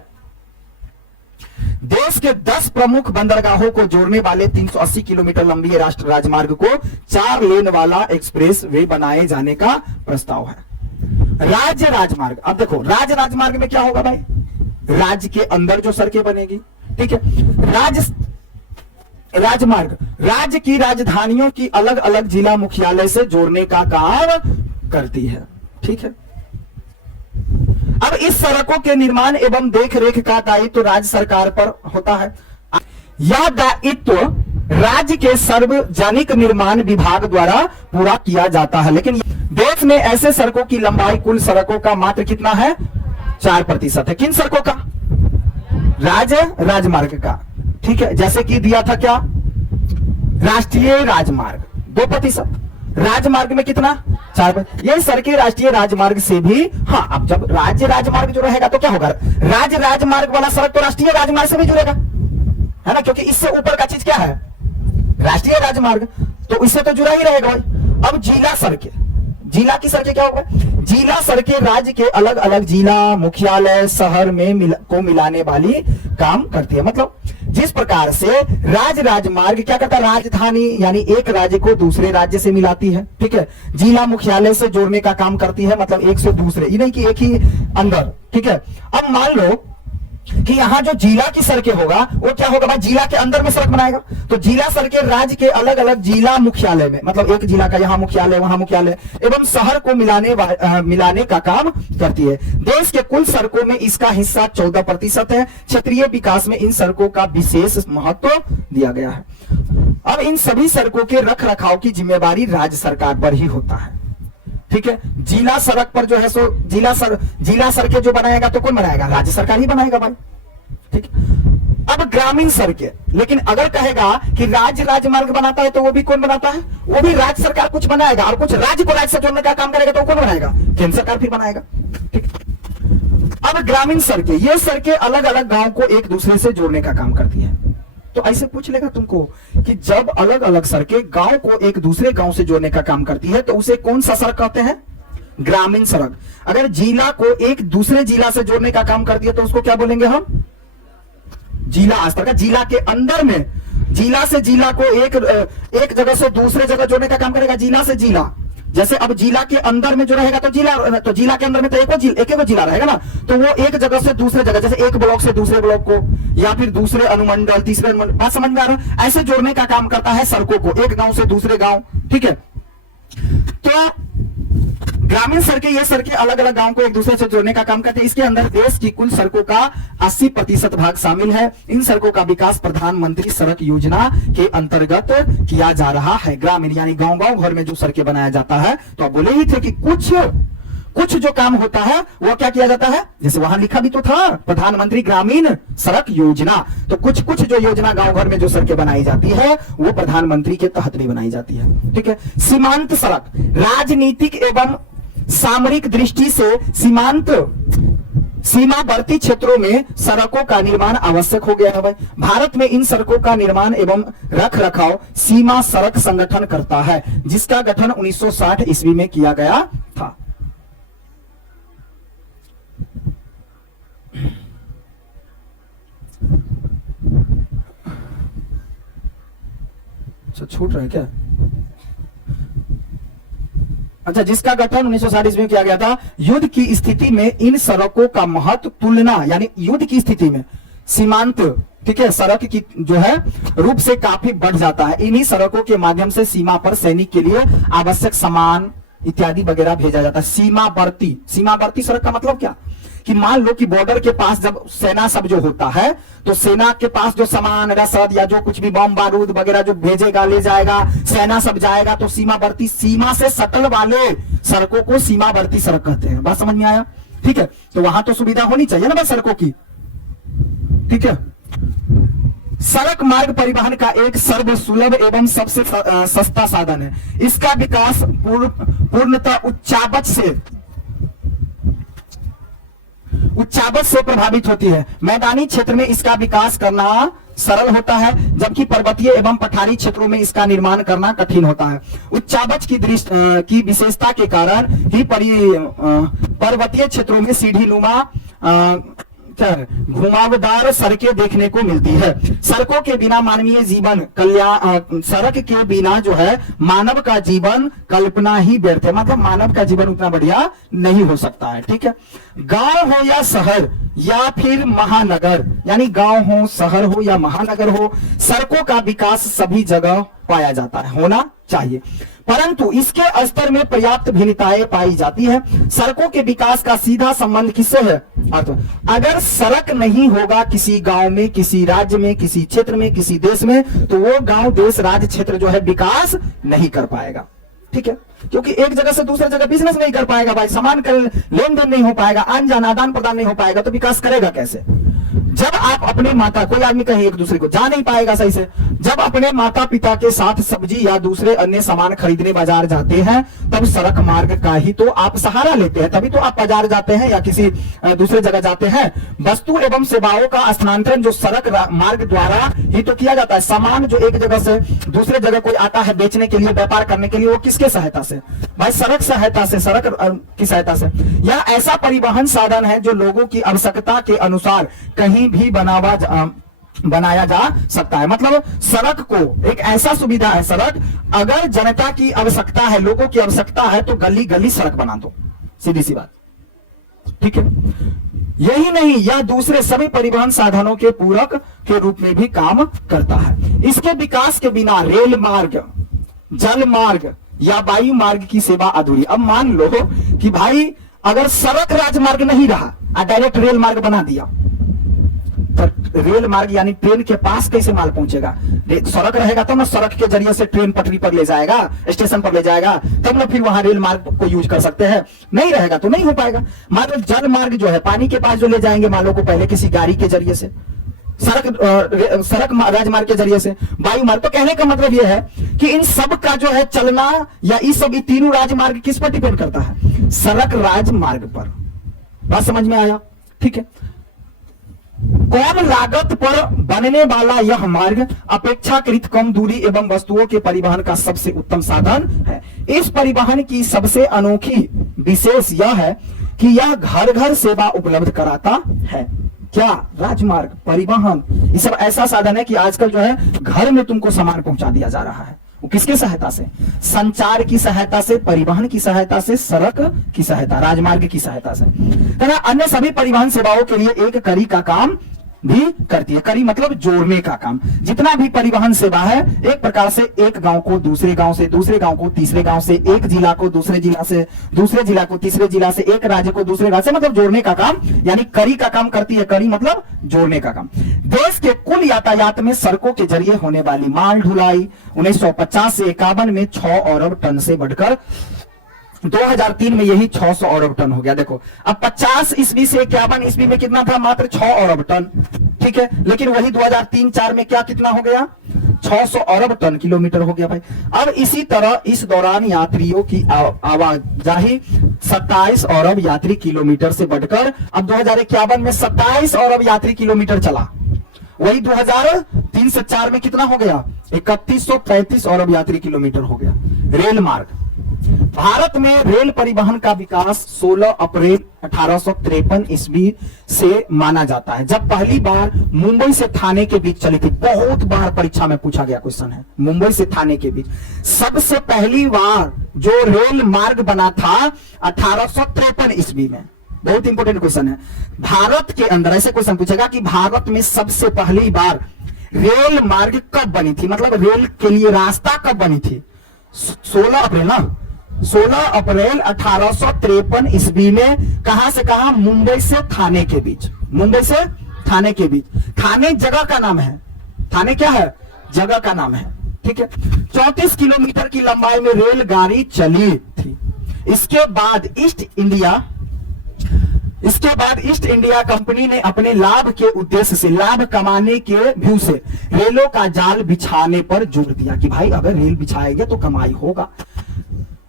देश के 10 प्रमुख बंदरगाहों को जोड़ने वाले 380 किलोमीटर लंबी राष्ट्रीय राजमार्ग को 4 लेन वाला एक्सप्रेस वे बनाए जाने का प्रस्ताव है। राज्य राजमार्ग, अब देखो राज्य राजमार्ग में क्या होगा भाई? राज्य के अंदर जो सड़कें बनेगी। ठीक है, राजमार्ग राज्य की राजधानियों की अलग अलग जिला मुख्यालय से जोड़ने का काम करती है। ठीक है, अब इस सड़कों के निर्माण एवं देखरेख का दायित्व राज्य सरकार पर होता है। यह दायित्व राज्य के सार्वजनिक निर्माण विभाग द्वारा पूरा किया जाता है, लेकिन देश में ऐसे सड़कों की लंबाई कुल सड़कों का मात्र कितना है? 4% है। किन सड़कों का? राज्य राजमार्ग का। ठीक है, जैसे कि दिया था क्या? राष्ट्रीय राजमार्ग 2%, राजमार्ग में कितना? 4%। ये सड़कें राष्ट्रीय राजमार्ग से भी, हाँ, अब जब राज्य राजमार्ग जो रहेगा तो क्या होगा? राज्य राजमार्ग वाला सड़क तो राष्ट्रीय राजमार्ग से भी जुड़ेगा, है ना, क्योंकि इससे ऊपर का चीज क्या है? राष्ट्रीय राजमार्ग, तो इससे तो जुड़ा ही रहेगा भाई। अब जिला सड़कें, जिला की सड़कें क्या होगा? जिला सड़कें राज्य के अलग अलग जिला मुख्यालय शहर में को मिलाने वाली काम करती है। मतलब जिस प्रकार से राज्य राजमार्ग क्या करता है? राजधानी यानी एक राज्य को दूसरे राज्य से मिलाती है। ठीक है, जिला मुख्यालय से जोड़ने का काम करती है, मतलब एक से दूसरे, ये नहीं कि एक ही अंदर। ठीक है, अब मान लो कि यहाँ जो जिला की सड़कें होगा वो क्या होगा भाई, जिला के अंदर में सड़क बनाएगा। तो जिला सड़कें राज्य के अलग अलग जिला मुख्यालय में, मतलब एक जिला का यहाँ मुख्यालय वहां मुख्यालय एवं शहर को मिलाने का काम करती है। देश के कुल सड़कों में इसका हिस्सा 14% है। क्षेत्रीय विकास में इन सड़कों का विशेष महत्व दिया गया है। अब इन सभी सड़कों के रख रखाव की जिम्मेदारी राज्य सरकार पर ही होता है। ठीक है, जिला सड़क पर जो है सो जिला सड़कें जो बनाएगा तो कौन बनाएगा, राज्य सरकार ही बनाएगा भाई। ठीक है, अब ग्रामीण सड़कें, लेकिन अगर कहेगा कि राज्य राजमार्ग बनाता है तो वो भी कौन बनाता है, वो भी राज्य सरकार कुछ बनाएगा, और कुछ राज्य को राज्य से जोड़ने का काम करेगा तो कौन बनाएगा, केंद्र सरकार फिर बनाएगा। ठीक, अब ग्रामीण सड़कें, ये सड़कें अलग अलग गांव को एक दूसरे से जोड़ने का काम करती है। तो ऐसे पूछ लेगा तुमको कि जब अलग अलग सड़कें गांव को एक दूसरे गांव से जोड़ने का काम करती है तो उसे कौन सा सड़क कहते हैं, ग्रामीण सड़क। अगर जिला को एक दूसरे जिला से जोड़ने का काम करती है तो उसको क्या बोलेंगे हम, जिला स्तर का। जिला के अंदर में, जिला से जिला को एक जगह से दूसरे जगह जोड़ने का काम करेगा जिला से जिला। जैसे अब जिला के अंदर में जो रहेगा तो जिला के अंदर में तो एक जिला रहेगा ना, तो वो एक जगह से दूसरे जगह, जैसे एक ब्लॉक से दूसरे ब्लॉक को या फिर दूसरे अनुमंडल तीसरे अनुमंडल, बात समझ में आ रहा है, ऐसे जोड़ने का काम करता है सड़कों को, एक गांव से दूसरे गांव। ठीक है, तो ग्रामीण सड़कें, ये सड़कें अलग अलग गांव को एक दूसरे से जोड़ने का काम करते हैं। इसके अंदर देश की कुल सड़कों का 80% भाग शामिल है। इन सड़कों का विकास प्रधानमंत्री सड़क योजना के अंतर्गत किया जा रहा है। ग्रामीण यानी गांव गांव घर में जो सड़कें बनाया जाता है, तो आप बोले ही थे कि कुछ जो काम होता है वो क्या किया जाता है, जैसे वहां लिखा भी तो था प्रधानमंत्री ग्रामीण सड़क योजना, तो कुछ जो योजना गांव घर में जो सड़कें बनाई जाती है वो प्रधानमंत्री के तहत भी बनाई जाती है। ठीक है, सीमांत सड़क, राजनीतिक एवं सामरिक दृष्टि से सीमावर्ती क्षेत्रों में सड़कों का निर्माण आवश्यक हो गया है भाई। भारत में इन सड़कों का निर्माण एवं रख रखाव सीमा सड़क संगठन करता है, जिसका गठन 1960 ईस्वी में किया गया था। छूट रहा है क्या? अच्छा, जिसका गठन 1960 ईस्वी में किया गया था। युद्ध की स्थिति में इन सड़कों का महत्व तुलना, यानी युद्ध की स्थिति में सीमांत, ठीक है, सड़क की जो है रूप से काफी बढ़ जाता है। इन्हीं सड़कों के माध्यम से सीमा पर सैनिक के लिए आवश्यक सामान इत्यादि वगैरह भेजा जाता है। सीमावर्ती सड़क का मतलब क्या, कि मान लो कि बॉर्डर के पास जब सेना सब जो होता है, तो सेना के पास जो सामान रसद या जो कुछ भी बम बारूद वगैरह जो भेजेगा ले जाएगा, सेना सब जाएगा, तो सीमावर्ती, सीमा से सटल वाले सड़कों को सीमावर्ती सड़क कहते हैं। बात समझ में आया? ठीक है, तो वहां तो सुविधा होनी चाहिए ना भाई सड़कों की। ठीक है, सड़क मार्ग परिवहन का एक सर्वसुलभ एवं सबसे सस्ता साधन है। इसका विकास पूर्णतः उच्चावच से प्रभावित होती है। मैदानी क्षेत्र में इसका विकास करना सरल होता है, जबकि पर्वतीय एवं पठारी क्षेत्रों में इसका निर्माण करना कठिन होता है। उच्चावच की विशेषता के कारण ही पर्वतीय क्षेत्रों में सीढ़ीनुमा घुमावदार सड़कें देखने को मिलती है। सड़कों के बिना मानवीय जीवन सड़क के बिना जो है मानव का जीवन कल्पना ही व्यर्थ है, मतलब मानव का जीवन उतना बढ़िया नहीं हो सकता है। ठीक है, गांव हो या शहर या फिर महानगर, यानी गांव हो, शहर हो या महानगर हो, सड़कों का विकास सभी जगह पाया जाता है, होना चाहिए, परंतु इसके स्तर में पर्याप्त भिन्नताएं पाई जाती है। सड़कों के विकास का सीधा संबंध किससे है? अगर सड़क नहीं होगा किसी गांव में, किसी राज्य में, किसी क्षेत्र में, किसी देश में, तो वो गांव, देश, राज्य, क्षेत्र जो है विकास नहीं कर पाएगा। ठीक है, क्योंकि एक जगह से दूसरे जगह बिजनेस नहीं कर पाएगा भाई, सामान का लेन देन नहीं हो पाएगा, आन जान आदान प्रदान नहीं हो पाएगा, तो विकास करेगा कैसे? जब आप अपने माता, कोई आदमी कहीं एक दूसरे को जा नहीं पाएगा सही से, जब अपने माता पिता के साथ सब्जी या दूसरे अन्य सामान खरीदने बाजार जाते हैं, तब सड़क मार्ग का ही तो आप सहारा लेते हैं, तभी तो आप बाजार जाते हैं या किसी दूसरे जगह जाते हैं। वस्तु एवं सेवाओं का स्थानांतरण जो सड़क मार्ग द्वारा ही तो किया जाता है। सामान जो एक जगह से दूसरे जगह कोई आता है बेचने के लिए, व्यापार करने के लिए, वो किसके सहायता से? भाई सड़क सहायता से, सड़क की सहायता से। यह ऐसा परिवहन साधन है जो लोगों की आवश्यकता के अनुसार कहीं भी बनाया जा सकता है। मतलब सड़क को एक ऐसा सुविधा है, सड़क अगर जनता की आवश्यकता है, लोगों की आवश्यकता है, तो गली गली सड़क बना दो, सीधी सी बात। ठीक है, यही नहीं, यह दूसरे सभी परिवहन साधनों के पूरक के रूप में भी काम करता है। इसके विकास के बिना रेल मार्ग, जल मार्ग या वायु मार्ग की सेवा अधूरी। अब मान लो कि भाई अगर सड़क राजमार्ग नहीं रहा और डायरेक्ट रेल मार्ग बना दिया, तो रेल मार्ग यानी ट्रेन के पास कैसे माल पहुंचेगा? सड़क रहेगा तो ना, सड़क के जरिए से ट्रेन पटरी पर ले जाएगा, स्टेशन पर ले जाएगा, तब ना फिर वहां रेल मार्ग को यूज कर सकते हैं। नहीं रहेगा तो नहीं हो पाएगा। मान लो जल मार्ग जो है, पानी के पास जो ले जाएंगे मान लो को पहले किसी गाड़ी के जरिए से, सड़क राजमार्ग के जरिए से, वायु मार्ग। तो कहने का मतलब यह है कि इन सब का जो है चलना या इस सब तीनों राजमार्ग किस पर डिपेंड करता है? सड़क राजमार्ग पर। बात समझ में आया? ठीक है। कम लागत पर बनने वाला यह मार्ग अपेक्षाकृत कम दूरी एवं वस्तुओं के परिवहन का सबसे उत्तम साधन है। इस परिवहन की सबसे अनोखी विशेष यह है कि यह घर घर सेवा उपलब्ध कराता है। क्या? राजमार्ग, परिवहन, ये सब ऐसा साधन है कि आजकल जो है घर में तुमको सामान पहुंचा दिया जा रहा है। वो किसके सहायता से? संचार की सहायता से, परिवहन की सहायता से, सड़क की सहायता, राजमार्ग की सहायता से। अन्य सभी परिवहन सेवाओं के लिए एक कड़ी का काम भी करती है। कड़ी मतलब जोड़ने का काम। जितना भी परिवहन सेवा है एक प्रकार से एक गांव को दूसरे गांव से, दूसरे गांव को तीसरे गांव से, एक जिला को दूसरे जिला से, दूसरे जिला को तीसरे जिला से, एक राज्य को दूसरे राज्य से, मतलब जोड़ने का काम, यानी कड़ी का काम करती है। कड़ी मतलब जोड़ने का काम। देश के कुल यातायात में सड़कों के जरिए होने वाली माल ढुलाई 1950 से 51 में 6 अरब टन से बढ़कर 2003 में यही 600 अरब टन हो गया। देखो अब 50 ईस्वी से 51 ईस्वी में कितना था? मात्र 6 अरब टन। ठीक है, लेकिन वही 2003-4 में क्या कितना हो गया? 600 अरब टन किलोमीटर हो गया भाई। अब इसी तरह इस दौरान यात्रियों की आवाजाही 27 अरब यात्री किलोमीटर से बढ़कर अब 2051 में 27 अरब यात्री किलोमीटर चला। वही 2003 से 4 में कितना हो गया? 3135 अरब यात्री किलोमीटर हो गया। रेल मार्ग। भारत में रेल परिवहन का विकास 16 अप्रैल 1853 ईस्वी से माना जाता है, जब पहली बार मुंबई से थाने के बीच चली थी। बहुत बार परीक्षा में पूछा गया क्वेश्चन है, मुंबई से थाने के बीच सबसे पहली बार जो रेल मार्ग बना था 1853 ईस्वी में। बहुत इंपॉर्टेंट क्वेश्चन है। भारत के अंदर ऐसे क्वेश्चन पूछेगा कि भारत में सबसे पहली बार रेल मार्ग कब बनी थी, मतलब रेल के लिए रास्ता कब बनी थी? 16 अप्रैल ना, 16 अप्रैल 1853 ईस्वी में। कहां से कहां? मुंबई से थाने के बीच। मुंबई से थाने के बीच। थाने जगह का नाम है। थाने क्या है? जगह का नाम है। ठीक है। 34 किलोमीटर की लंबाई में रेलगाड़ी चली थी। इसके बाद ईस्ट इंडिया कंपनी ने अपने लाभ के उद्देश्य से, लाभ कमाने के व्यू से रेलों का जाल बिछाने पर जोर दिया कि भाई अगर रेल बिछाएंगे तो कमाई होगा।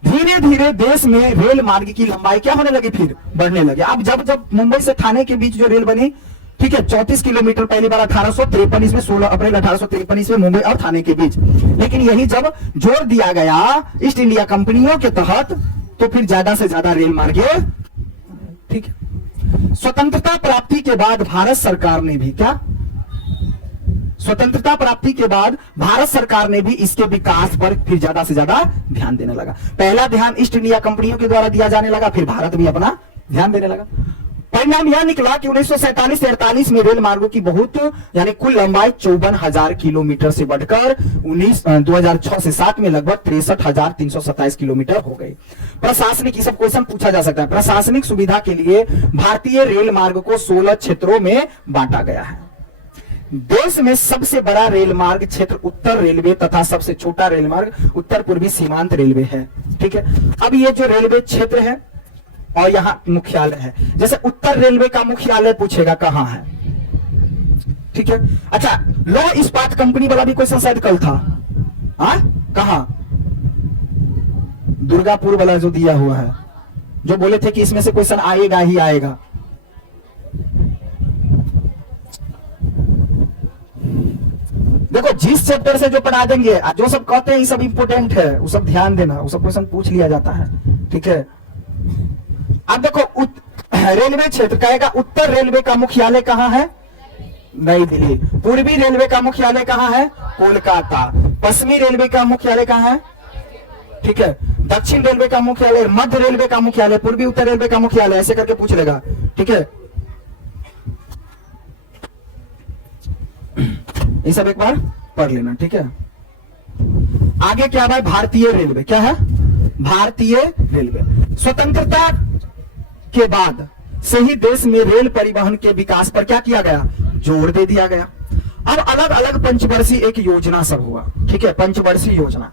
धीरे धीरे देश में रेल मार्ग की लंबाई क्या होने लगी? फिर बढ़ने लगे। अब जब मुंबई से थाने के बीच जो रेल बनी, ठीक है, 34 किलोमीटर पहली बार 1853 ईस्वी, 16 अप्रैल 1853 ईस्वी मुंबई और थाने के बीच। लेकिन यही जब जोर दिया गया ईस्ट इंडिया कंपनियों के तहत, तो फिर ज्यादा से ज्यादा रेल मार्ग। ठीक है। स्वतंत्रता प्राप्ति के बाद भारत सरकार ने भी स्वतंत्रता प्राप्ति के बाद भारत सरकार ने भी इसके विकास पर फिर ज्यादा से ज्यादा ध्यान देने लगा। पहला ध्यान ईस्ट इंडिया कंपनियों के द्वारा दिया जाने लगा, फिर भारत भी अपना ध्यान देने लगा। परिणाम यह निकला कि 1947 से 48 में रेल मार्गों की बहुत यानी कुल लंबाई 54,000 किलोमीटर से बढ़कर 2006 से 7 में लगभग 63,327 किलोमीटर हो गई। प्रशासनिक, ये सब क्वेश्चन पूछा जा सकता है। प्रशासनिक सुविधा के लिए भारतीय रेल मार्ग को 16 क्षेत्रों में बांटा गया है। देश में सबसे बड़ा रेल मार्ग क्षेत्र उत्तर रेलवे तथा सबसे छोटा रेल मार्ग उत्तर पूर्वी सीमांत रेलवे है। ठीक है। अब ये जो रेलवे क्षेत्र है और यहाँ मुख्यालय है, जैसे उत्तर रेलवे का मुख्यालय पूछेगा कहाँ है? ठीक है। अच्छा, लो इस्पात कंपनी वाला भी क्वेश्चन शायद कल था। कहाँ? दुर्गापुर वाला जो दिया हुआ है, जो बोले थे कि इसमें से क्वेश्चन आएगा ही आएगा। देखो जिस चैप्टर से जो पढ़ा देंगे, जो सब कहते हैं ये सब इंपोर्टेंट है, वो सब ध्यान देना, वो सब क्वेश्चन पूछ लिया जाता है। ठीक है। अब देखो रेलवे क्षेत्र कहेगा उत्तर रेलवे का मुख्यालय कहाँ है? नई दिल्ली। पूर्वी रेलवे का मुख्यालय कहाँ है? कोलकाता। पश्चिमी रेलवे का मुख्यालय कहाँ है? ठीक है। दक्षिण रेलवे का मुख्यालय, मध्य रेलवे का मुख्यालय, पूर्वी उत्तर रेलवे का मुख्यालय, ऐसे करके पूछ लेगा। ठीक है। ये सब एक बार पढ़ लेना, ठीक है। आगे क्या है? भारतीय रेलवे। क्या है? भारतीय रेलवे। स्वतंत्रता के बाद से ही देश में रेल परिवहन के विकास पर क्या किया गया? जोर दे दिया गया। अब अलग अलग पंचवर्षीय एक योजना सब हुआ, ठीक है। पंचवर्षीय योजना,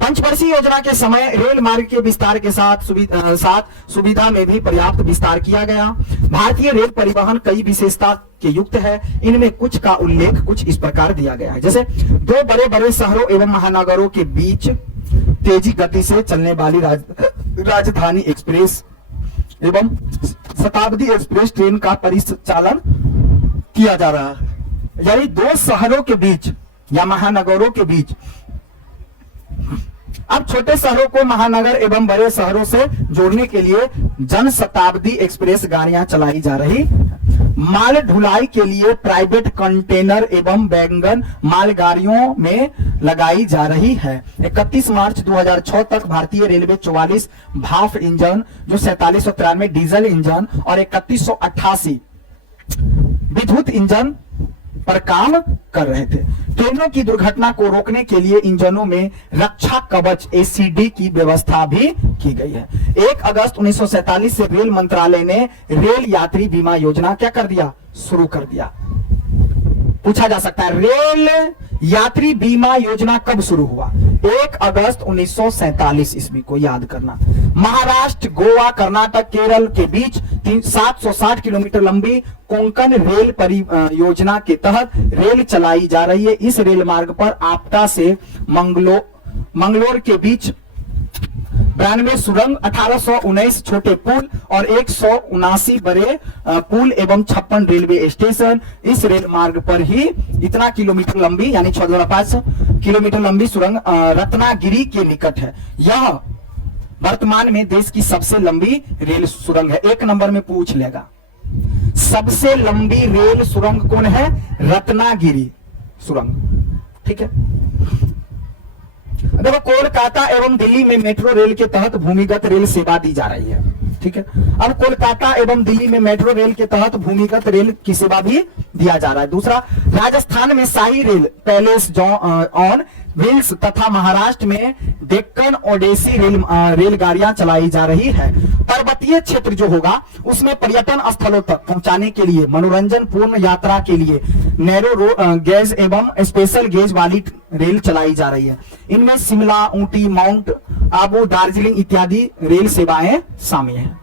पंचवर्षीय योजना के समय रेल मार्ग के विस्तार के साथ सुविधा में भी पर्याप्त विस्तार किया गया। भारतीय रेल परिवहन कई विशेषता के युक्त है। इनमें कुछ का उल्लेख कुछ इस प्रकार दिया गया है, जैसे दो बड़े बड़े शहरों एवं महानगरों के बीच तेजी गति से चलने वाली राजधानी एक्सप्रेस एवं शताब्दी एक्सप्रेस ट्रेन का परिचालन किया जा रहा है। यानी दो शहरों के बीच या महानगरों के बीच, अब छोटे शहरों को महानगर एवं बड़े शहरों से जोड़ने के लिए जन शताब्दी एक्सप्रेस गाड़ियां चलाई जा रही। माल ढुलाई के लिए प्राइवेट कंटेनर एवं वैगन मालगाड़ियों में लगाई जा रही है। 31 मार्च 2006 तक भारतीय रेलवे 44 भाप इंजन, जो 4793 डीजल इंजन और 3188 विद्युत इंजन पर काम कर रहे थे। ट्रेनों की दुर्घटना को रोकने के लिए इंजनों में रक्षा कवच एसीडी की व्यवस्था भी की गई है। 1 अगस्त 1947 से रेल मंत्रालय ने रेल यात्री बीमा योजना क्या कर दिया? शुरू कर दिया। पूछा जा सकता है रेल यात्री बीमा योजना कब शुरू हुआ? 1 अगस्त 1947 ईस्वी को याद करना। महाराष्ट्र, गोवा, कर्नाटक, केरल के बीच 760 किलोमीटर लंबी कोंकण रेल परियोजना के तहत रेल चलाई जा रही है। इस रेल मार्ग पर आपटा से मंगलोर के बीच 92 सुरंग, 1819 छोटे पुल और 179 बड़े पुल एवं 56 रेलवे स्टेशन। इस रेल मार्ग पर ही इतना किलोमीटर लंबी यानी 6,500 किलोमीटर लंबी सुरंग रत्नागिरी के निकट है। यह वर्तमान में देश की सबसे लंबी रेल सुरंग है। 1 नंबर में पूछ लेगा, सबसे लंबी रेल सुरंग कौन है? रत्नागिरी सुरंग, ठीक है। देखो, कोलकाता एवं दिल्ली में मेट्रो रेल के तहत भूमिगत रेल सेवा दी जा रही है, ठीक है। अब कोलकाता एवं दिल्ली में मेट्रो रेल के तहत भूमिगत रेल की सेवा भी दिया जा रहा है। दूसरा, राजस्थान में शाही रेल पैलेस ऑन व्हील्स तथा महाराष्ट्र में डेक्कन ओडेसी रेलगाड़ियां चलाई जा रही है। पर्वतीय क्षेत्र जो होगा उसमें पर्यटन स्थलों तक पहुंचाने के लिए मनोरंजन पूर्ण यात्रा के लिए नैरो गेज एवं स्पेशल गेज वाली रेल चलाई जा रही है। इनमें शिमला, ऊटी, माउंट आबू, दार्जिलिंग इत्यादि रेल सेवाएं शामिल हैं।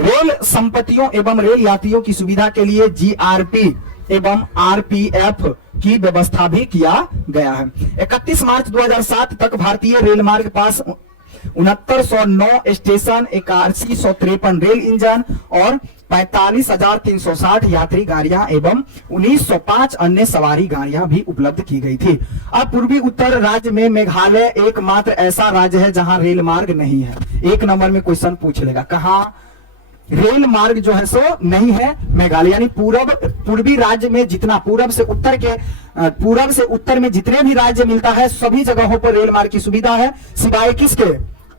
रेल संपत्तियों एवं रेल यात्रियों की सुविधा के लिए जीआरपी एवं आरपीएफ की व्यवस्था भी किया गया है। 31 मार्च 2007 तक भारतीय रेल मार्ग पास 6909 स्टेशन, 8153 रेल इंजन और 45,360 यात्री गाड़ियां एवं 1905 अन्य सवारी गाड़ियां भी उपलब्ध की गई थी। अब पूर्वी उत्तर राज्य में मेघालय एकमात्र ऐसा राज्य है जहां रेल मार्ग नहीं है। 1 नंबर में क्वेश्चन पूछ लेगा, कहां रेल मार्ग जो है सो नहीं है? मेघालय। यानी पूर्वी राज्य में जितना पूरब से उत्तर में जितने भी राज्य मिलता है सभी जगहों पर रेल मार्ग की सुविधा है, सिवाय किसके?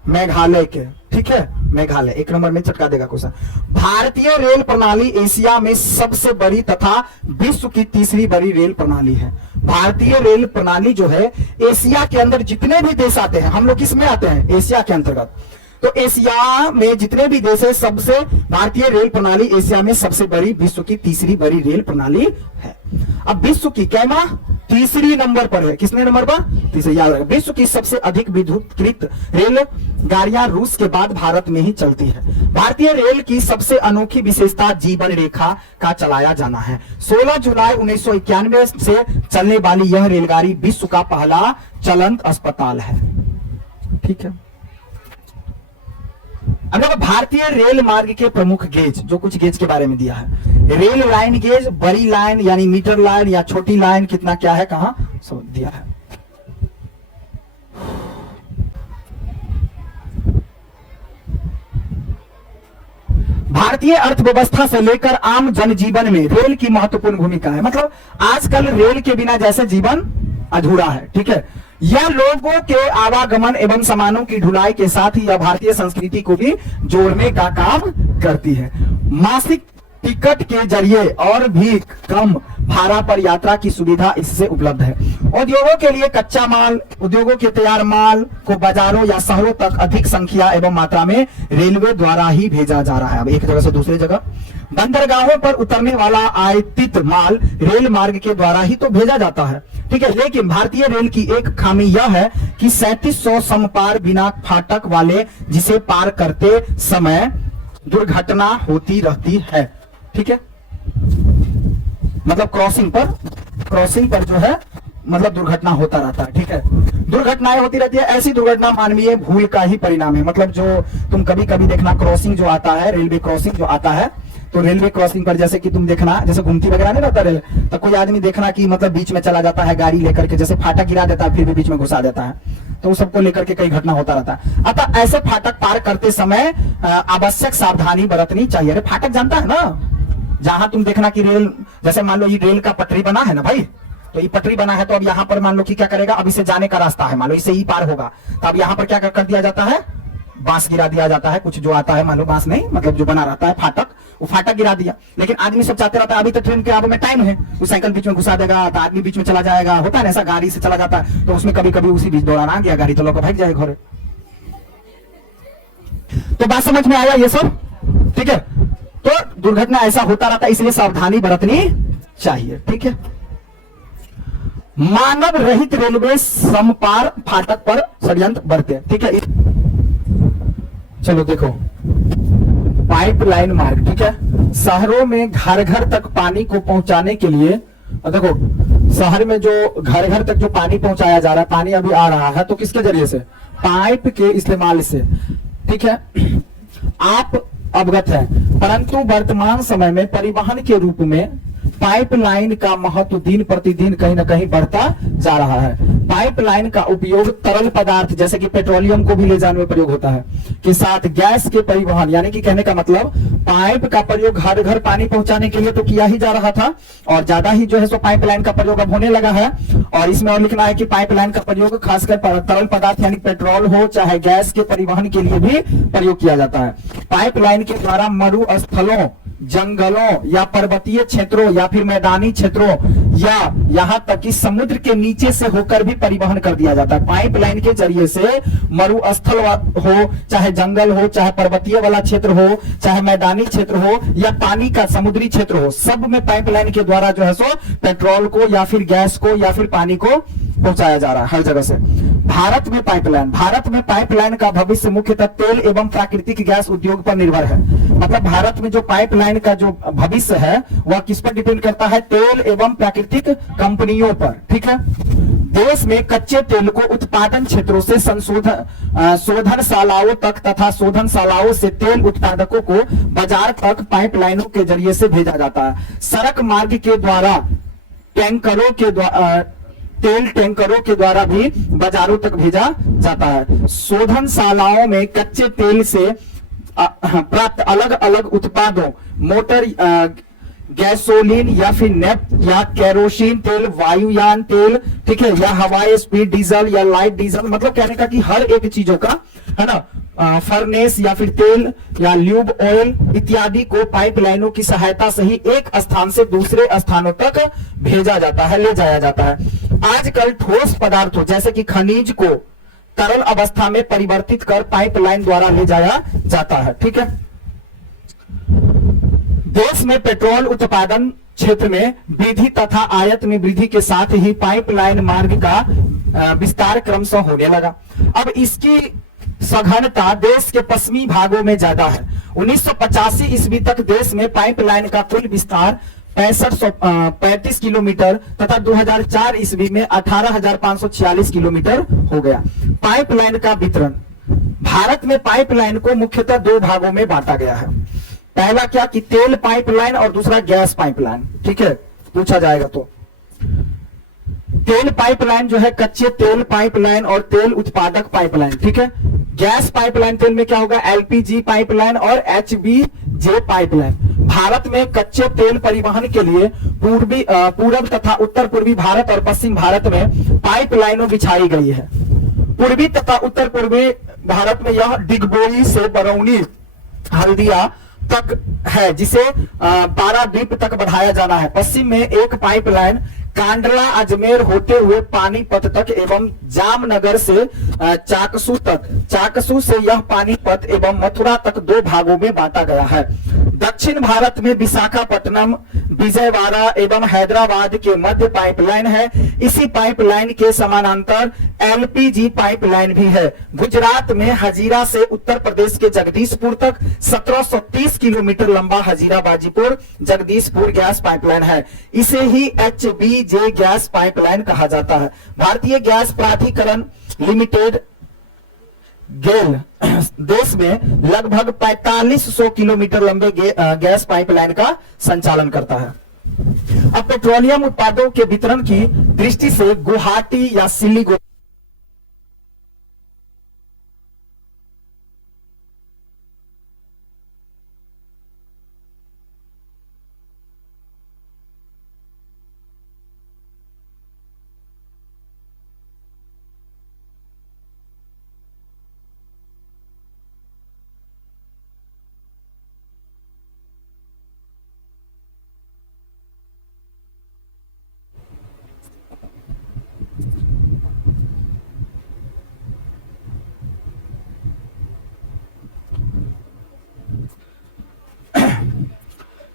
मेघालय के, ठीक है। मेघालय 1 नंबर में चटका देगा क्वेश्चन। भारतीय रेल प्रणाली एशिया में सबसे बड़ी तथा विश्व की तीसरी बड़ी रेल प्रणाली है। भारतीय रेल प्रणाली जो है एशिया के अंदर जितने भी देश आते हैं, हम लोग किस में आते हैं? एशिया के अंतर्गत। तो एशिया में जितने भी देश है सबसे भारतीय रेल प्रणाली एशिया में सबसे बड़ी, विश्व की तीसरी बड़ी रेल प्रणाली है। अब विश्व की कैमा तीसरी नंबर पर है। किसने नंबर पर? तीसरी, याद रखें। विश्व की सबसे अधिक विद्युतीकृत रेल गाड़ियां रूस के बाद भारत में ही चलती है। भारतीय रेल की सबसे अनोखी विशेषता जीवन रेखा का चलाया जाना है। 16 जुलाई 1991 से चलने वाली यह रेलगाड़ी विश्व का पहला चलंत अस्पताल है, ठीक है। अब भारतीय रेल मार्ग के प्रमुख गेज, जो कुछ गेज के बारे में दिया है। रेल लाइन गेज, बड़ी लाइन यानी मीटर लाइन या छोटी लाइन, कितना क्या है, कहां सब दिया है। भारतीय अर्थव्यवस्था से लेकर आम जनजीवन में रेल की महत्वपूर्ण भूमिका है। मतलब आजकल रेल के बिना जैसे जीवन अधूरा है, ठीक है। यह लोगों के आवागमन एवं सामानों की ढुलाई के साथ ही यह भारतीय संस्कृति को भी जोड़ने का काम करती है। मासिक टिकट के जरिए और भी कम भाड़ा पर यात्रा की सुविधा इससे उपलब्ध है। उद्योगों के लिए कच्चा माल, उद्योगों के तैयार माल को बाजारों या शहरों तक अधिक संख्या एवं मात्रा में रेलवे द्वारा ही भेजा जा रहा है। अब एक जगह से दूसरी जगह बंदरगाहों पर उतरने वाला आयातित माल रेल मार्ग के द्वारा ही तो भेजा जाता है, ठीक है। लेकिन भारतीय रेल की एक खामी यह है कि 3700 समपार बिना फाटक वाले, जिसे पार करते समय दुर्घटना होती रहती है, ठीक है। मतलब क्रॉसिंग पर जो है मतलब दुर्घटना होता रहता है, ठीक है। दुर्घटनाएं होती रहती है। ऐसी दुर्घटना मानवीय भूल का ही परिणाम है। मतलब जो तुम कभी कभी देखना क्रॉसिंग जो आता है, रेलवे क्रॉसिंग जो आता है, तो रेलवे क्रॉसिंग पर जैसे कि तुम देखना, जैसे घूमती वगैरह नहीं रहता रेल, तो कोई आदमी देखना कि मतलब बीच में चला जाता है गाड़ी लेकर के, जैसे फाटक गिरा देता है फिर भी बीच में घुसा देता है, तो सबको लेकर के कई घटना होता रहता है। अतः ऐसे फाटक पार करते समय आवश्यक सावधानी बरतनी चाहिए। अरे फाटक जानता है ना, जहां तुम देखना कि रेल, जैसे मान लो ये रेल का पटरी बना है ना भाई, तो ये पटरी बना है, तो अब यहाँ पर मान लो कि क्या करेगा, अब इसे जाने का रास्ता है, मान लो इसे ही पार होगा, तो अब यहाँ पर क्या कर दिया जाता है, बांस गिरा दिया जाता है। कुछ जो आता है, मान लो बांस नहीं, मतलब जो बना रहता है फाटक, वो फाटक गिरा दिया। लेकिन आदमी सब चाहते रहता है अभी तो ट्रेन के आगे में टाइम है, वो साइकिल बीच में घुसा देगा तो आदमी बीच में चला जाएगा, होता है ना ऐसा, गाड़ी से चला जाता है, तो उसमें कभी कभी उसी बीच दौड़ाना आ गया गाड़ी, तो लोग भाग जाए घरे। तो बात समझ में आया ये सब, ठीक है। तो दुर्घटना ऐसा होता रहता है, इसलिए सावधानी बरतनी चाहिए, ठीक है। मानव रहित रेलवे समपार फाटक पर षड्यंत्र बरते हैं, ठीक है। चलो देखो, पाइपलाइन मार्ग, ठीक है। शहरों में घर घर तक पानी को पहुंचाने के लिए, देखो शहर में जो घर घर तक जो पानी पहुंचाया जा रहा है, पानी अभी आ रहा है, तो किसके जरिए से, पाइप के इस्तेमाल से, ठीक है। आप अवगत है, परंतु वर्तमान समय में परिवहन के रूप में पाइपलाइन का महत्व दिन प्रतिदिन कहीं ना कहीं बढ़ता जा रहा है। पाइपलाइन का उपयोग तरल पदार्थ जैसे कि पेट्रोलियम को भी ले जाने में प्रयोग होता है, के साथ गैस के परिवहन, यानी कि कहने का मतलब पाइप का प्रयोग घर घर पानी पहुंचाने के लिए तो किया ही जा रहा था, और ज्यादा ही जो है सो पाइपलाइन का प्रयोग अब होने लगा है। और इसमें और लिखना है कि पाइपलाइन का प्रयोग खासकर तरल पदार्थ यानी पेट्रोल हो चाहे गैस के परिवहन के लिए भी प्रयोग किया जाता है। पाइपलाइन के द्वारा मरुस्थलों, जंगलों या पर्वतीय क्षेत्रों या फिर मैदानी क्षेत्रों या यहाँ तक कि समुद्र के नीचे से होकर भी परिवहन कर दिया जाता है। पाइपलाइन के जरिए से मरुस्थल हो चाहे जंगल हो चाहे पर्वतीय वाला क्षेत्र हो चाहे मैदानी क्षेत्र हो या पानी का समुद्री क्षेत्र हो, सब में पाइपलाइन के द्वारा जो है सो पेट्रोल को या फिर गैस को या फिर पानी को पहुंचाया जा रहा है हर जगह से। भारत में पाइपलाइन का भविष्य मुख्यतः तेल एवं प्राकृतिक गैस उद्योग पर निर्भर है। मतलब भारत में जो पाइपलाइन का जो भविष्य है वह किस पर डिपेंड करता है, तेल एवं प्राकृतिक कंपनियों पर, ठीक है। देश में कच्चे तेल को उत्पादन क्षेत्रों से शोधनशालाओं तक तथा शोधनशालाओं से तेल उत्पादकों को बाजार तक पाइपलाइनों के जरिए से भेजा जाता है। सड़क मार्ग के द्वारा तेल टैंकरों के द्वारा भी बाजारों तक भेजा जाता है। शोधनशालाओं में कच्चे तेल से प्राप्त अलग अलग उत्पादों, मोटर गैसोलीन या फिर नेफ्ट या केरोसिन तेल, वायुयान तेल, ठीक है, या हवाई स्पीड डीजल या लाइट डीजल, मतलब कहने का कि हर एक चीजों का है ना, फर्नेस या फिर तेल या ल्यूब ऑयल इत्यादि को पाइपलाइनों की सहायता से ही एक स्थान से दूसरे स्थानों तक भेजा जाता है, ले जाया जाता है। आजकल ठोस पदार्थों जैसे कि खनिज को तरल अवस्था में परिवर्तित कर पाइपलाइन द्वारा ले जाया जाता है, ठीक है। देश में पेट्रोल उत्पादन क्षेत्र में वृद्धि तथा आयात में वृद्धि के साथ ही पाइपलाइन मार्ग का विस्तार क्रमशः होने लगा। अब इसकी सघनता देश के पश्चिमी भागों में ज्यादा है। 1985 ईस्वी तक देश में पाइपलाइन का कुल विस्तार 6535 किलोमीटर तथा 2004 ईस्वी में 18,546 किलोमीटर हो गया। पाइपलाइन का वितरण, भारत में पाइपलाइन को मुख्यतः दो भागों में बांटा गया है। पहला क्या कि तेल पाइपलाइन और दूसरा गैस पाइपलाइन, ठीक है, पूछा जाएगा तो। तेल पाइपलाइन जो है कच्चे तेल पाइपलाइन और तेल उत्पादक पाइपलाइन, ठीक है। गैस पाइपलाइन तेल में क्या होगा, एलपीजी पाइपलाइन और एचबीजे पाइपलाइन। भारत में कच्चे तेल परिवहन के लिए पूर्व तथा उत्तर पूर्वी भारत और पश्चिम भारत में पाइपलाइनों बिछाई गई है। पूर्वी तथा उत्तर पूर्वी भारत में यह डिगबोई से बरौनी, हल्दिया, तक है, जिसे पारादीप तक बढ़ाया जाना है। पश्चिम में एक पाइपलाइन कांडला अजमेर होते हुए पानीपत तक एवं जामनगर से चाकसू तक, चाकसू से यह पानीपत एवं मथुरा तक 2 भागों में बांटा गया है। दक्षिण भारत में विशाखापट्टनम, विजयवाड़ा एवं हैदराबाद के मध्य पाइपलाइन है। इसी पाइपलाइन के समानांतर एलपीजी पाइपलाइन भी है। गुजरात में हजीरा से उत्तर प्रदेश के जगदीशपुर तक 1730 किलोमीटर लंबा हजीरा बाजीपुर जगदीशपुर गैस पाइपलाइन है। इसे ही एचबीजे गैस पाइपलाइन कहा जाता है। भारतीय गैस प्राधिकरण लिमिटेड गेल देश में लगभग 4500 किलोमीटर लंबे गैस पाइपलाइन का संचालन करता है। अब पेट्रोलियम उत्पादों के वितरण की दृष्टि से गुवाहाटी या सिलीगुड़ी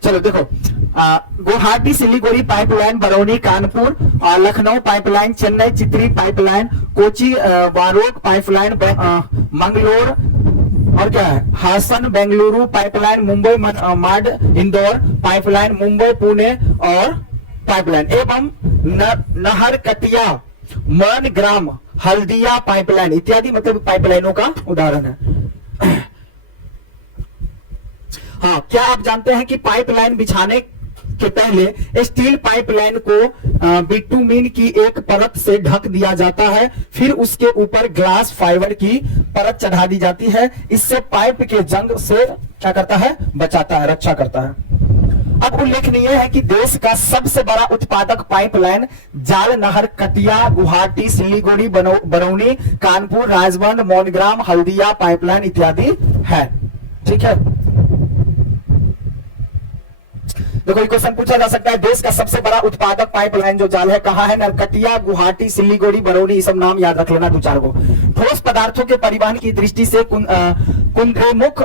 चलो देखो, गुवाहाटी सिलीगुड़ी पाइपलाइन, बरौनी कानपुर, लखनऊ पाइपलाइन, चेन्नई चित्री पाइपलाइन, कोची वारोक पाइपलाइन, मंगलोर और क्या है हासन बेंगलुरु पाइपलाइन, मुंबई माड इंदौर पाइपलाइन, मुंबई पुणे और पाइपलाइन एवं नहरकटिया मनग्राम हल्दिया पाइपलाइन इत्यादि मतलब पाइपलाइनों का उदाहरण है। हाँ, क्या आप जानते हैं कि पाइपलाइन बिछाने के पहले स्टील पाइपलाइन को बिटुमिन की एक परत से ढक दिया जाता है, फिर उसके ऊपर ग्लास फाइबर की परत चढ़ा दी जाती है। इससे पाइप के जंग से क्या करता है, बचाता है, रक्षा करता है। अब उल्लेखनीय है कि देश का सबसे बड़ा उत्पादक पाइपलाइन जाल नहर कटिया गुवाहाटी सिलीगुड़ी बरौनी कानपुर राजबंद मोनग्राम हल्दिया पाइपलाइन इत्यादि है। ठीक है, देखो ये क्वेश्चन पूछा जा सकता है, देश का सबसे बड़ा उत्पादक पाइपलाइन जो जाल है कहाँ है, नरकटिया गुवाहाटी सिलीगुड़ी बरौनी, सब नाम याद रख लेना 2-4 को। ठोस पदार्थों के परिवहन की दृष्टि से कुंद्रेमुख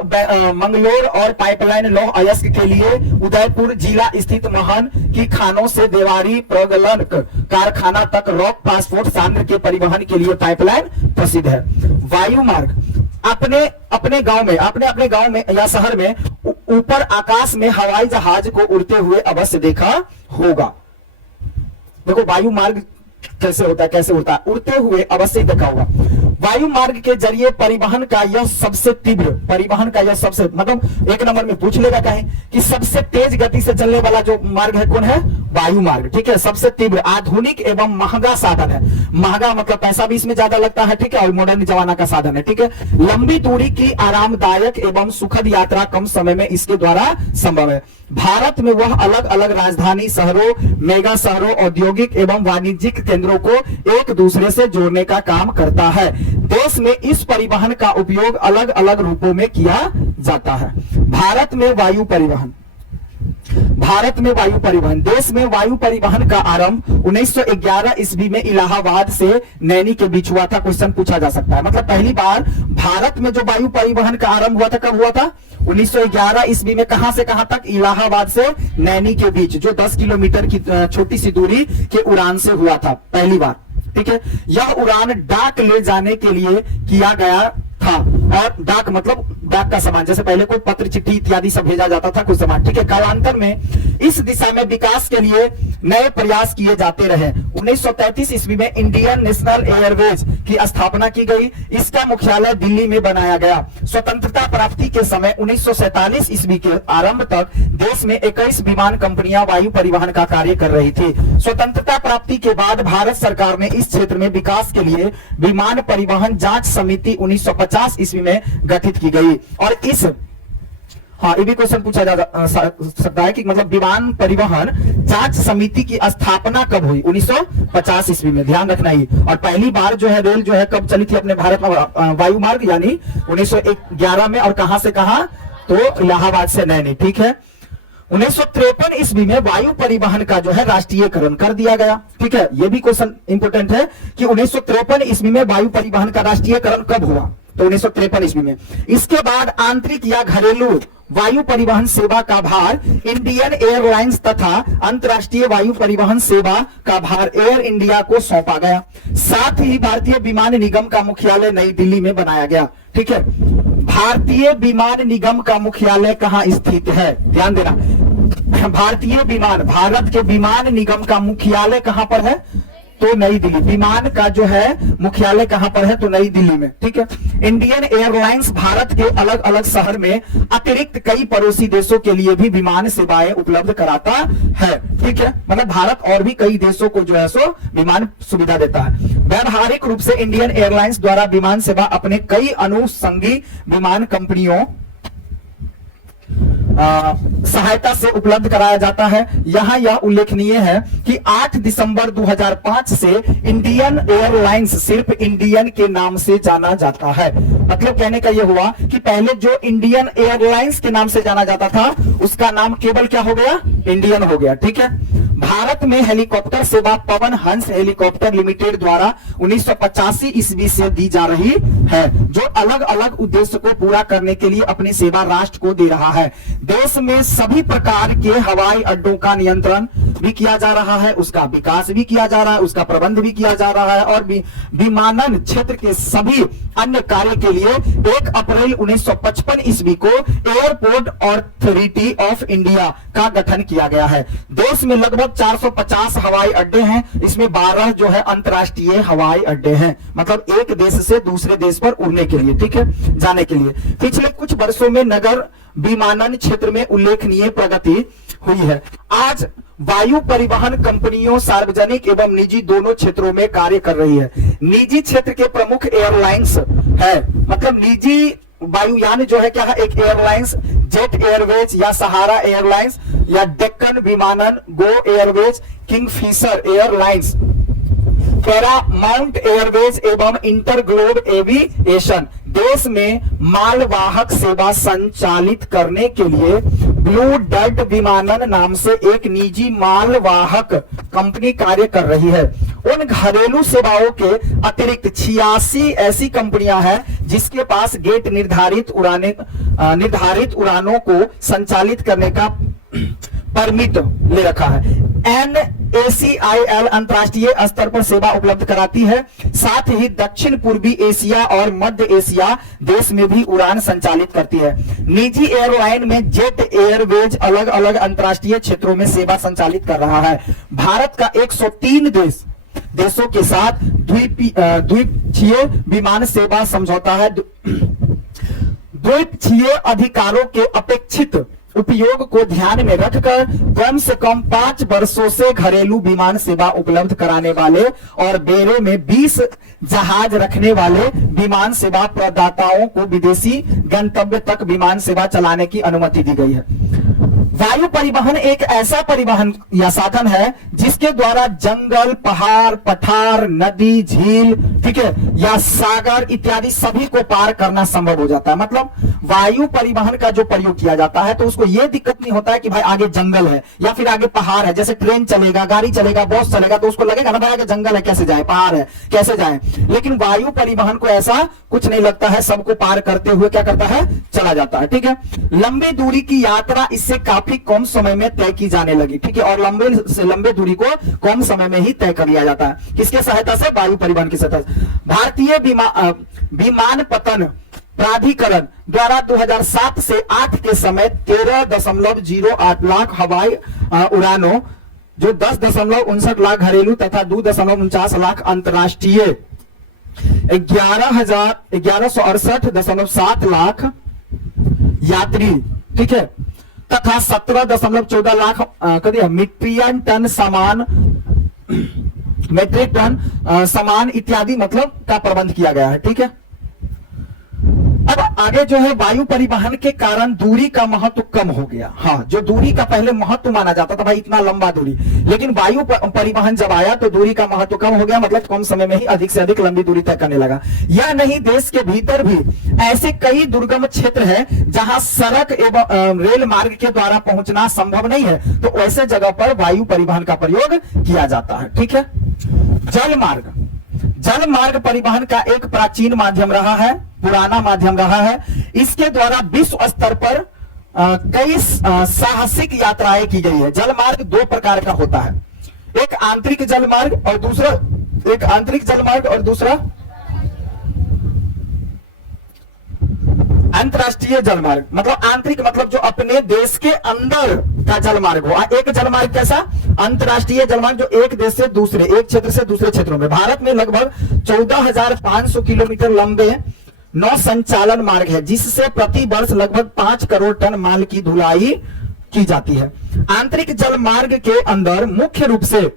मंगलोर और पाइपलाइन लौह अयस्क के लिए उदयपुर जिला स्थित महन की खानों से देवारी प्रगलन कारखाना तक रॉक पासपोर्ट सांद्र के परिवहन के लिए पाइपलाइन प्रसिद्ध है। वायु मार्ग, अपने गांव में या शहर में ऊपर आकाश में हवाई जहाज को उड़ते हुए अवश्य देखा होगा। देखो वायु मार्ग कैसे होता है, कैसे उड़ता है, उड़ते हुए अवश्य देखा होगा। वायु मार्ग के जरिए परिवहन का यह सबसे तीव्र, परिवहन का यह सबसे मतलब 1 नंबर में पूछ लेगा कहीं कि सबसे तेज गति से चलने वाला जो मार्ग है कौन है, वायु मार्ग। ठीक है, सबसे तीव्र, आधुनिक एवं महंगा साधन है। महंगा मतलब पैसा भी इसमें ज्यादा लगता है, ठीक है, और मॉडर्न जमाना का साधन है। ठीक है, लंबी दूरी की आरामदायक एवं सुखद यात्रा कम समय में इसके द्वारा संभव है। भारत में वह अलग अलग राजधानी शहरों, मेगा शहरों, औद्योगिक एवं वाणिज्यिक केंद्रों को एक दूसरे से जोड़ने का काम करता है। देश में इस परिवहन का उपयोग अलग अलग रूपों में किया जाता है। भारत में वायु परिवहन, देश में वायु परिवहन का आरंभ 1911 ईस्वी में इलाहाबाद से नैनी के बीच हुआ था। क्वेश्चन पूछा जा सकता है, मतलब पहली बार भारत में जो वायु परिवहन का आरंभ हुआ था, कब हुआ था, 1911 ईस्वी में। कहां से कहां तक, इलाहाबाद से नैनी के बीच, जो 10 किलोमीटर की छोटी सी दूरी के उड़ान से हुआ था पहली बार। ठीक है, यह उड़ान डाक ले जाने के लिए किया गया था, और डाक मतलब डाक का सामान, जैसे पहले कोई पत्र चिट्ठी इत्यादि सब भेजा जाता था, कुछ सामान। ठीक है, कालांतर में इस दिशा में विकास के लिए नए प्रयास किए जाते रहे। 1933 ईस्वी में इंडियन नेशनल एयरवेज की स्थापना की गई। इसका मुख्यालय दिल्ली में बनाया गया। स्वतंत्रता प्राप्ति के समय 1947 ईस्वी के आरंभ तक देश में 21 विमान कंपनियां वायु परिवहन का कार्य कर रही थी। स्वतंत्रता प्राप्ति के बाद भारत सरकार ने इस क्षेत्र में विकास के लिए विमान परिवहन जांच समिति 1950 ईस्वी में गठित की गई। और इस, हाँ ये भी क्वेश्चन पूछा जा सकता है कि मतलब विमान परिवहन जांच समिति की स्थापना कब हुई, 1950 ईस्वी में, ध्यान रखना ही। और पहली बार जो है रेल जो है कब चली थी अपने भारत में, वायु मार्ग, यानी 1911 में। और कहां से कहां, तो इलाहाबाद से नैनी, ठीक है। 1953 ईस्वी में वायु परिवहन का जो है राष्ट्रीयकरण कर दिया गया, ठीक है। यह भी क्वेश्चन इंपोर्टेंट है कि 1953 ईस्वी में वायु परिवहन का राष्ट्रीयकरण कब हुआ, तो 1953 ईस्वी में। इसके बाद आंतरिक या घरेलू वायु परिवहन सेवा का भार इंडियन एयरलाइंस तथा अंतर्राष्ट्रीय वायु परिवहन सेवा का भार एयर इंडिया को सौंपा गया। साथ ही भारतीय विमान निगम का मुख्यालय नई दिल्ली में बनाया गया, ठीक है। भारतीय विमान निगम का मुख्यालय कहां स्थित है, ध्यान देना। भारतीय विमान, भारत के विमान निगम का मुख्यालय कहां पर है, तो नई दिल्ली। विमान का जो है मुख्यालय कहां पर है, तो नई दिल्ली में, ठीक है। इंडियन एयरलाइंस भारत के अलग अलग शहर में अतिरिक्त कई पड़ोसी देशों के लिए भी विमान सेवाएं उपलब्ध कराता है, ठीक है। मतलब भारत और भी कई देशों को जो है सो विमान सुविधा देता है। व्यावहारिक रूप से इंडियन एयरलाइंस द्वारा विमान सेवा अपने कई अनुषंगी विमान कंपनियों सहायता से उपलब्ध कराया जाता है। यहां यह उल्लेखनीय है कि 8 दिसंबर 2005 से इंडियन एयरलाइंस सिर्फ इंडियन के नाम से जाना जाता है। मतलब कहने का यह हुआ कि पहले जो इंडियन एयरलाइंस के नाम से जाना जाता था उसका नाम केवल क्या हो गया, इंडियन हो गया, ठीक है। भारत में हेलीकॉप्टर सेवा पवन हंस हेलीकॉप्टर लिमिटेड द्वारा 1985 ईस्वी से दी जा रही है, जो अलग अलग उद्देश्य को पूरा करने के लिए अपनी सेवा राष्ट्र को दे रहा है। देश में सभी प्रकार के हवाई अड्डों का नियंत्रण भी किया जा रहा है, उसका विकास भी किया जा रहा है, उसका प्रबंध भी किया जा रहा है और विमानन क्षेत्र के सभी अन्य कार्य के लिए 1 अप्रैल 1955 ईस्वी को एयरपोर्ट अथॉरिटी ऑफ इंडिया का गठन किया गया है। देश में लगभग 450 हवाई अड्डे हैं, इसमें 12 जो है अंतर्राष्ट्रीय हवाई अड्डे हैं, मतलब एक देश से दूसरे देश पर उड़ने के लिए, ठीक है, जाने के लिए। पिछले कुछ वर्षों में नगर विमानन क्षेत्र में उल्लेखनीय प्रगति हुई है। आज वायु परिवहन कंपनियों सार्वजनिक एवं निजी दोनों क्षेत्रों में कार्य कर रही है। निजी क्षेत्र के प्रमुख एयरलाइंस है, मतलब निजी वायुयान जो है क्या है, एक एयरलाइंस जेट एयरवेज या सहारा एयरलाइंस या डेक्कन विमानन, Go Airways, Kingfisher Airlines, Paramount Airways एवं इंटरग्लोब एविएशन। देश में मालवाहक सेवा संचालित करने के लिए ब्लू डर्ट विमानन नाम से एक निजी मालवाहक कंपनी कार्य कर रही है। उन घरेलू सेवाओं के अतिरिक्त 86 ऐसी कंपनियां हैं जिसके पास गेट निर्धारित उड़ानों को संचालित करने का परमिट ले रखा है। NACIL अंतर्राष्ट्रीय स्तर पर सेवा उपलब्ध कराती है। साथ ही दक्षिण पूर्वी एशिया और मध्य एशिया देश में भी उड़ान संचालित करती है। निजी एयरलाइन में जेट एयरवेज अलग अलग अंतर्राष्ट्रीय क्षेत्रों में सेवा संचालित कर रहा है। भारत का 103 देशों के साथ द्विपक्षीय विमान सेवा समझौता है। द्विपक्षीय अधिकारों के अपेक्षित उपयोग को ध्यान में रखकर कम से कम 5 वर्षों से घरेलू विमान सेवा उपलब्ध कराने वाले और बेड़े में 20 जहाज रखने वाले विमान सेवा प्रदाताओं को विदेशी गंतव्य तक विमान सेवा चलाने की अनुमति दी गई है। वायु परिवहन एक ऐसा परिवहन या साधन है जिसके द्वारा जंगल, पहाड़, पठार, नदी, झील, ठीक है, या सागर इत्यादि सभी को पार करना संभव हो जाता है। मतलब वायु परिवहन का जो प्रयोग किया जाता है तो उसको यह दिक्कत नहीं होता है कि भाई आगे जंगल है या फिर आगे पहाड़ है। जैसे ट्रेन चलेगा, गाड़ी चलेगा, बस चलेगा तो उसको लगेगा ना भाई आगे जंगल है, कैसे जाए, पहाड़ है, कैसे जाए। लेकिन वायु परिवहन को ऐसा कुछ नहीं लगता है, सबको पार करते हुए क्या करता है, चला जाता है, ठीक है। लंबी दूरी की यात्रा इससे काफी कम समय में तय की जाने लगी, ठीक है, और लंबे से लंबे दूरी को कम समय में ही तय कर लिया जाता है। किसके सहायता से, वायु परिवहन की सहायता से। भारतीय विमानपत्तन प्राधिकरण द्वारा 2007 से 8 के समय 13.08 लाख हवाई उड़ानों, जो 10.59 लाख घरेलू तथा 2.49 लाख अंतर्राष्ट्रीय, 1168.7 लाख यात्री, ठीक है, तथा 17.14 लाख मीट्रिक टन सामान इत्यादि मतलब का प्रबंध किया गया है, ठीक है। अब आगे जो है वायु परिवहन के कारण दूरी का महत्व कम हो गया। हाँ, जो दूरी का पहले महत्व माना जाता था भाई इतना लंबा दूरी, लेकिन वायु परिवहन जब आया तो दूरी का महत्व कम हो गया, मतलब कम समय में ही अधिक से अधिक लंबी दूरी तय करने लगा। यह नहीं, देश के भीतर भी ऐसे कई दुर्गम क्षेत्र है जहां सड़क एवं रेल मार्ग के द्वारा पहुंचना संभव नहीं है, तो ऐसे जगह पर वायु परिवहन का प्रयोग किया जाता है। ठीक है। जल मार्ग, जल मार्ग परिवहन का एक प्राचीन माध्यम रहा है, पुराना माध्यम रहा है। इसके द्वारा विश्व स्तर पर कई साहसिक यात्राएं की गई है। जल मार्ग दो प्रकार का होता है, एक आंतरिक जल मार्ग और दूसरा, एक आंतरिक जल मार्ग और दूसरा अंतरराष्ट्रीय जल मार्ग। मतलब आंतरिक मतलब जो अपने देश के अंदर का जल मार्ग हो। एक जल मार्ग कैसा? अंतरराष्ट्रीय जल मार्ग, जो एक देश से दूसरे, एक क्षेत्र से दूसरे क्षेत्रों में। भारत में लगभग 14,500 किलोमीटर लंबे 9 संचालन मार्ग है, जिससे प्रति वर्ष लगभग 5 करोड़ टन माल की ढुलाई की जाती है। आंतरिक जल मार्ग के अंदर मुख्य रूप से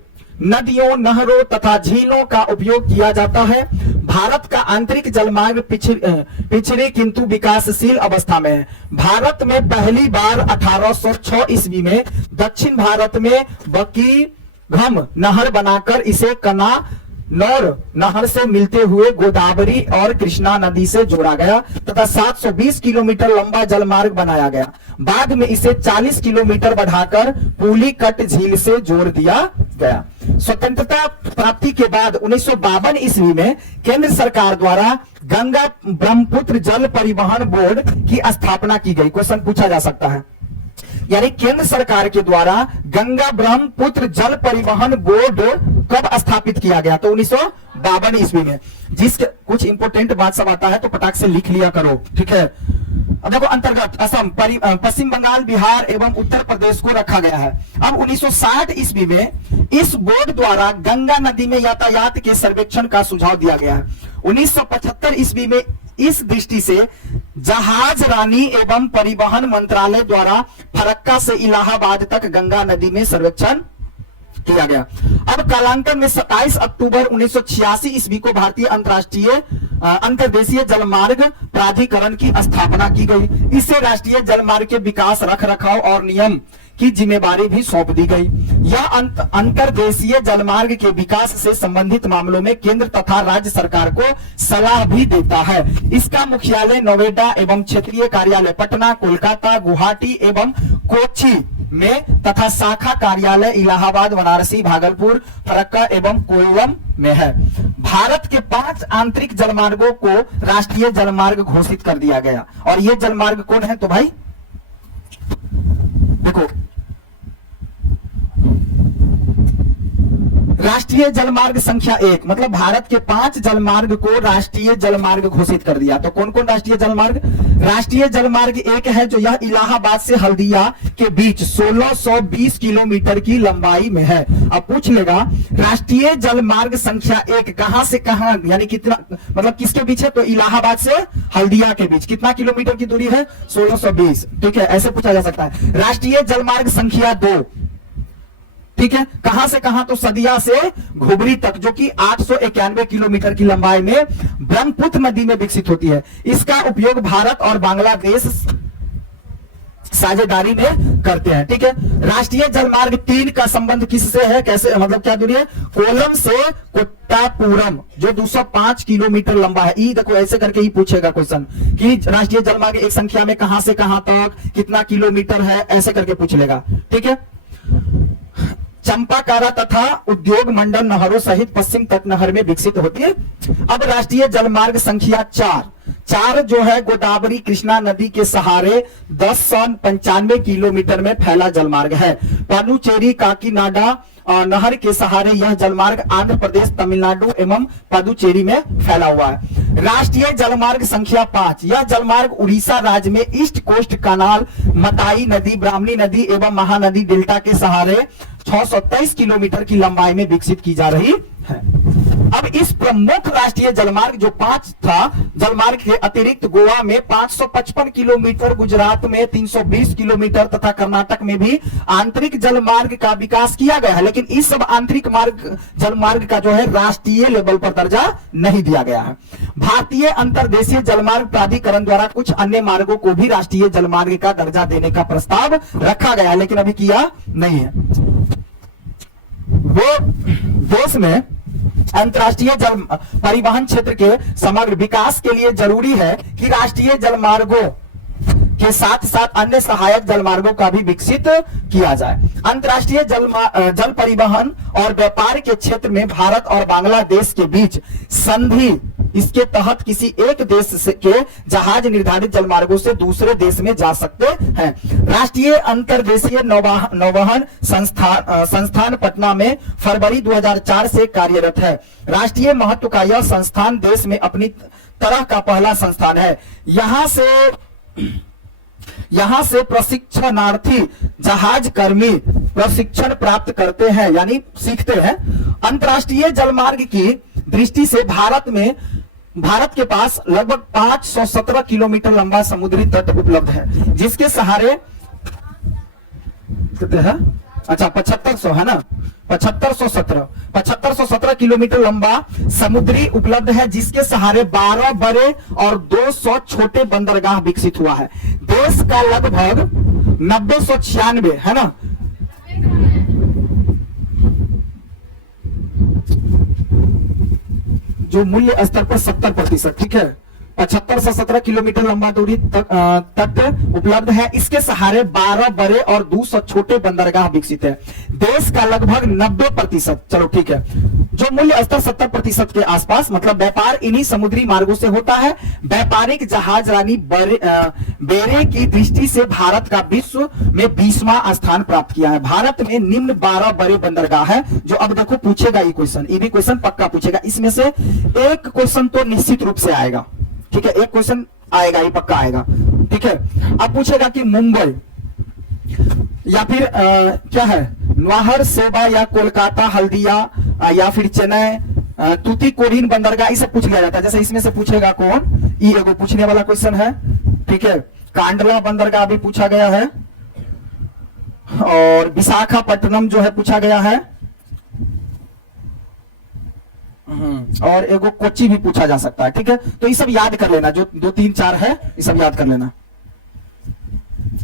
नदियों, नहरों तथा झीलों का उपयोग किया जाता है। भारत का आंतरिक जलमार्ग पिछड़े किंतु विकासशील अवस्था में है। भारत में पहली बार 1806 ईस्वी में दक्षिण भारत में बकीघम नहर बनाकर इसे कन्नौर नहर से मिलते हुए गोदावरी और कृष्णा नदी से जोड़ा गया तथा 720 किलोमीटर लंबा जलमार्ग बनाया गया। बाद में इसे 40 किलोमीटर बढ़ाकर पुलिकट झील से जोड़ दिया गया। स्वतंत्रता प्राप्ति के बाद 1952 ईस्वी में केंद्र सरकार द्वारा गंगा ब्रह्मपुत्र जल परिवहन बोर्ड की स्थापना की गई। क्वेश्चन पूछा जा सकता है, यानी केंद्र सरकार के द्वारा गंगा ब्रह्मपुत्र जल परिवहन बोर्ड कब स्थापित किया गया? तो 1952 ईस्वी में। जिसके कुछ इंपोर्टेंट बात सब आता है तो पटाख से लिख लिया करो। ठीक है। अब देखो, अंतर्गत असम, पश्चिम बंगाल, बिहार एवं उत्तर प्रदेश को रखा गया है। अब 1960 ईस्वी में इस बोर्ड द्वारा गंगा नदी में यातायात के सर्वेक्षण का सुझाव दिया गया है। 1975 ईस्वी में इस दृष्टि से जहाज रानी एवं परिवहन मंत्रालय द्वारा फरक्का से इलाहाबाद तक गंगा नदी में सर्वेक्षण किया गया। अब कालांतर में 27 अक्टूबर 1986 ईस्वी को भारतीय अंतर्देशीय जलमार्ग प्राधिकरण की स्थापना की गई। इससे राष्ट्रीय जलमार्ग के विकास, रख रखाव और नियम की जिम्मेदारी भी सौंप दी गई। यह अंतर्देशीय जलमार्ग के विकास से संबंधित मामलों में केंद्र तथा राज्य सरकार को सलाह भी देता है। इसका मुख्यालय नोएडा एवं क्षेत्रीय कार्यालय पटना, कोलकाता, गुवाहाटी एवं कोच्चि में तथा शाखा कार्यालय इलाहाबाद, वाराणसी, भागलपुर, फरक्का एवं कोल्लम में है। भारत के 5 आंतरिक जलमार्गों को राष्ट्रीय जलमार्ग घोषित कर दिया गया। और ये जलमार्ग कौन है? तो भाई देखो, राष्ट्रीय जलमार्ग संख्या 1, मतलब भारत के 5 जलमार्ग को राष्ट्रीय जलमार्ग घोषित कर दिया। तो कौन कौन राष्ट्रीय जलमार्ग? राष्ट्रीय जलमार्ग 1 है जो यह इलाहाबाद से हल्दिया के बीच 1620 किलोमीटर की लंबाई में है। अब पूछ लेगा राष्ट्रीय जलमार्ग संख्या 1 कहां से कहां, यानी कितना, मतलब किसके बीच है? तो इलाहाबाद से हल्दिया के बीच कितना किलोमीटर की दूरी है? 1620। ठीक है, ऐसे पूछा जा सकता है। राष्ट्रीय जलमार्ग संख्या 2, ठीक है, कहां से कहां? तो सदिया से घुबरी तक, जो कि 891 किलोमीटर की लंबाई में ब्रह्मपुत्र नदी में विकसित होती है। इसका उपयोग भारत और बांग्लादेश साझेदारी में करते हैं। ठीक है। राष्ट्रीय जलमार्ग 3 का संबंध किससे है? कैसे, मतलब क्या दूरी है? कोल्लम से कोट्टापुरम, जो 205 किलोमीटर लंबा है। ई देखो, ऐसे करके ही पूछेगा क्वेश्चन कि राष्ट्रीय जलमार्ग एक संख्या में कहां से कहां तक कितना किलोमीटर है, ऐसे करके पूछ लेगा। ठीक है। चंपाकारा तथा उद्योग मंडल नहरों सहित पश्चिम तट नहर में विकसित होती है। अब राष्ट्रीय जलमार्ग संख्या 4 जो है गोदावरी कृष्णा नदी के सहारे 1095 किलोमीटर में फैला जलमार्ग है। पुडुचेरी काकीनाडा नहर के सहारे यह जलमार्ग आंध्र प्रदेश, तमिलनाडु एवं पुडुचेरी में फैला हुआ है। राष्ट्रीय जलमार्ग संख्या 5, यह जलमार्ग उड़ीसा राज्य में ईस्ट कोस्ट कनाल, मताई नदी, ब्राह्मणी नदी एवं महानदी डेल्टा के सहारे 623 किलोमीटर की लंबाई में विकसित की जा रही है। अब इस प्रमुख राष्ट्रीय जलमार्ग जो 5 था, जलमार्ग के अतिरिक्त गोवा में 555 किलोमीटर, गुजरात में 320 किलोमीटर तथा कर्नाटक में भी आंतरिक जलमार्ग का विकास किया गया है। लेकिन इस सब आंतरिक जलमार्ग का जो है राष्ट्रीय लेवल पर दर्जा नहीं दिया गया है। भारतीय अंतर्देशीय जलमार्ग प्राधिकरण द्वारा कुछ अन्य मार्गों को भी राष्ट्रीय जलमार्ग का दर्जा देने का प्रस्ताव रखा गया है, लेकिन अभी किया नहीं है। वो देश में अंतर्राष्ट्रीय जल परिवहन क्षेत्र के समग्र विकास के लिए जरूरी है कि राष्ट्रीय जलमार्गों के साथ साथ अन्य सहायक जलमार्गों का भी विकसित किया जाए। अंतर्राष्ट्रीय जल परिवहन और व्यापार के क्षेत्र में भारत और बांग्लादेश के बीच संधि, इसके तहत किसी एक देश के जहाज निर्धारित जलमार्गों से दूसरे देश में जा सकते हैं। राष्ट्रीय अंतर्देशीय नौवहन संस्थान पटना में फरवरी 2004 से कार्यरत है। राष्ट्रीय महत्व का यह संस्थान देश में अपनी तरह का पहला संस्थान है। यहाँ से प्रशिक्षणार्थी जहाज कर्मी प्रशिक्षण प्राप्त करते हैं, यानी सीखते हैं। अंतर्राष्ट्रीय जलमार्ग की दृष्टि से भारत के पास लगभग 517 किलोमीटर लंबा समुद्री तट उपलब्ध है, जिसके सहारे कितने हैं? अच्छा 7500 है ना, 7517 किलोमीटर लंबा समुद्री उपलब्ध है, जिसके सहारे 12 बड़े और 200 छोटे बंदरगाह विकसित हुआ है। देश का लगभग 996 है ना, जो मूल्य स्तर पर 70%, ठीक है। 75 से 17 किलोमीटर लंबा दूरी तट उपलब्ध है। इसके सहारे 12 बड़े और 200 छोटे बंदरगाह विकसित है। देश का लगभग 90%, चलो ठीक है, जो मूल्य स्तर 70% के आसपास, मतलब व्यापार इन्हीं समुद्री मार्गों से होता है। व्यापारिक जहाज रानी बेड़े की दृष्टि से भारत का विश्व में 20वां स्थान प्राप्त किया है। भारत में निम्न 12 बड़े बंदरगाह है, जो अब देखो पूछेगा ये भी क्वेश्चन पक्का पूछेगा। इसमें से एक क्वेश्चन तो निश्चित रूप से आएगा, ठीक है, एक क्वेश्चन आएगा, ये पक्का आएगा, ठीक है। अब पूछेगा कि मुंबई या फिर क्या है, नौहर सेवा या कोलकाता हल्दिया या फिर चेन्नई तूतीकोरिन बंदरगाह, इसे पूछ लिया जाता है। जैसे इसमें से पूछेगा कौन, ये एगो पूछने वाला क्वेश्चन है, ठीक है। कांडला बंदरगाह भी पूछा गया है, और विशाखापट्टनम जो है पूछा गया है, और एगो कोच्चि भी पूछा जा सकता है, ठीक है। तो ये सब याद कर लेना, जो 2 3 4 है, ये सब याद कर लेना।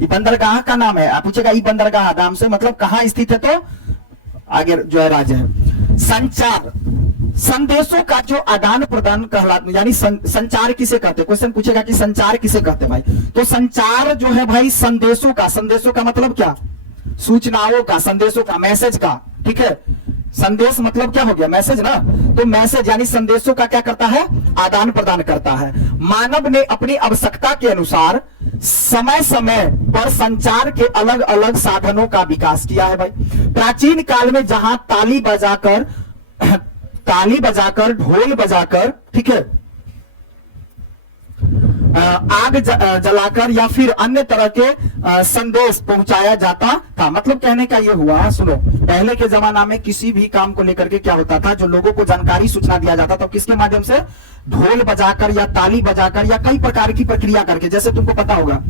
ये बंदरगाह का नाम है, आप पूछेगा ये बंदरगाह नाम से मतलब कहां स्थित है, तो आगे जो है राज्य है। संचार, संदेशों का जो आदान प्रदान कहलाता, यानी संचार किसे कहते हैं, क्वेश्चन पूछेगा कि संचार किसे कहते हैं भाई। तो संचार जो है भाई संदेशों का मतलब क्या, सूचनाओं का, संदेशों का, मैसेज का, ठीक है। संदेश मतलब क्या हो गया, मैसेज ना, तो मैसेज यानी संदेशों का क्या करता है, आदान प्रदान करता है। मानव ने अपनी आवश्यकता के अनुसार समय समय पर संचार के अलग अलग साधनों का विकास किया है भाई। प्राचीन काल में जहां ताली बजाकर ढोल बजाकर, ठीक है, आग जलाकर या फिर अन्य तरह के संदेश पहुंचाया जाता था। मतलब कहने का ये हुआ, सुनो, पहले के जमाना में किसी भी काम को लेकर के क्या होता था, जो लोगों को जानकारी सूचना दिया जाता था, तो किसके माध्यम से, ढोल बजाकर या ताली बजाकर या कई प्रकार की प्रक्रिया करके। जैसे तुमको पता होगा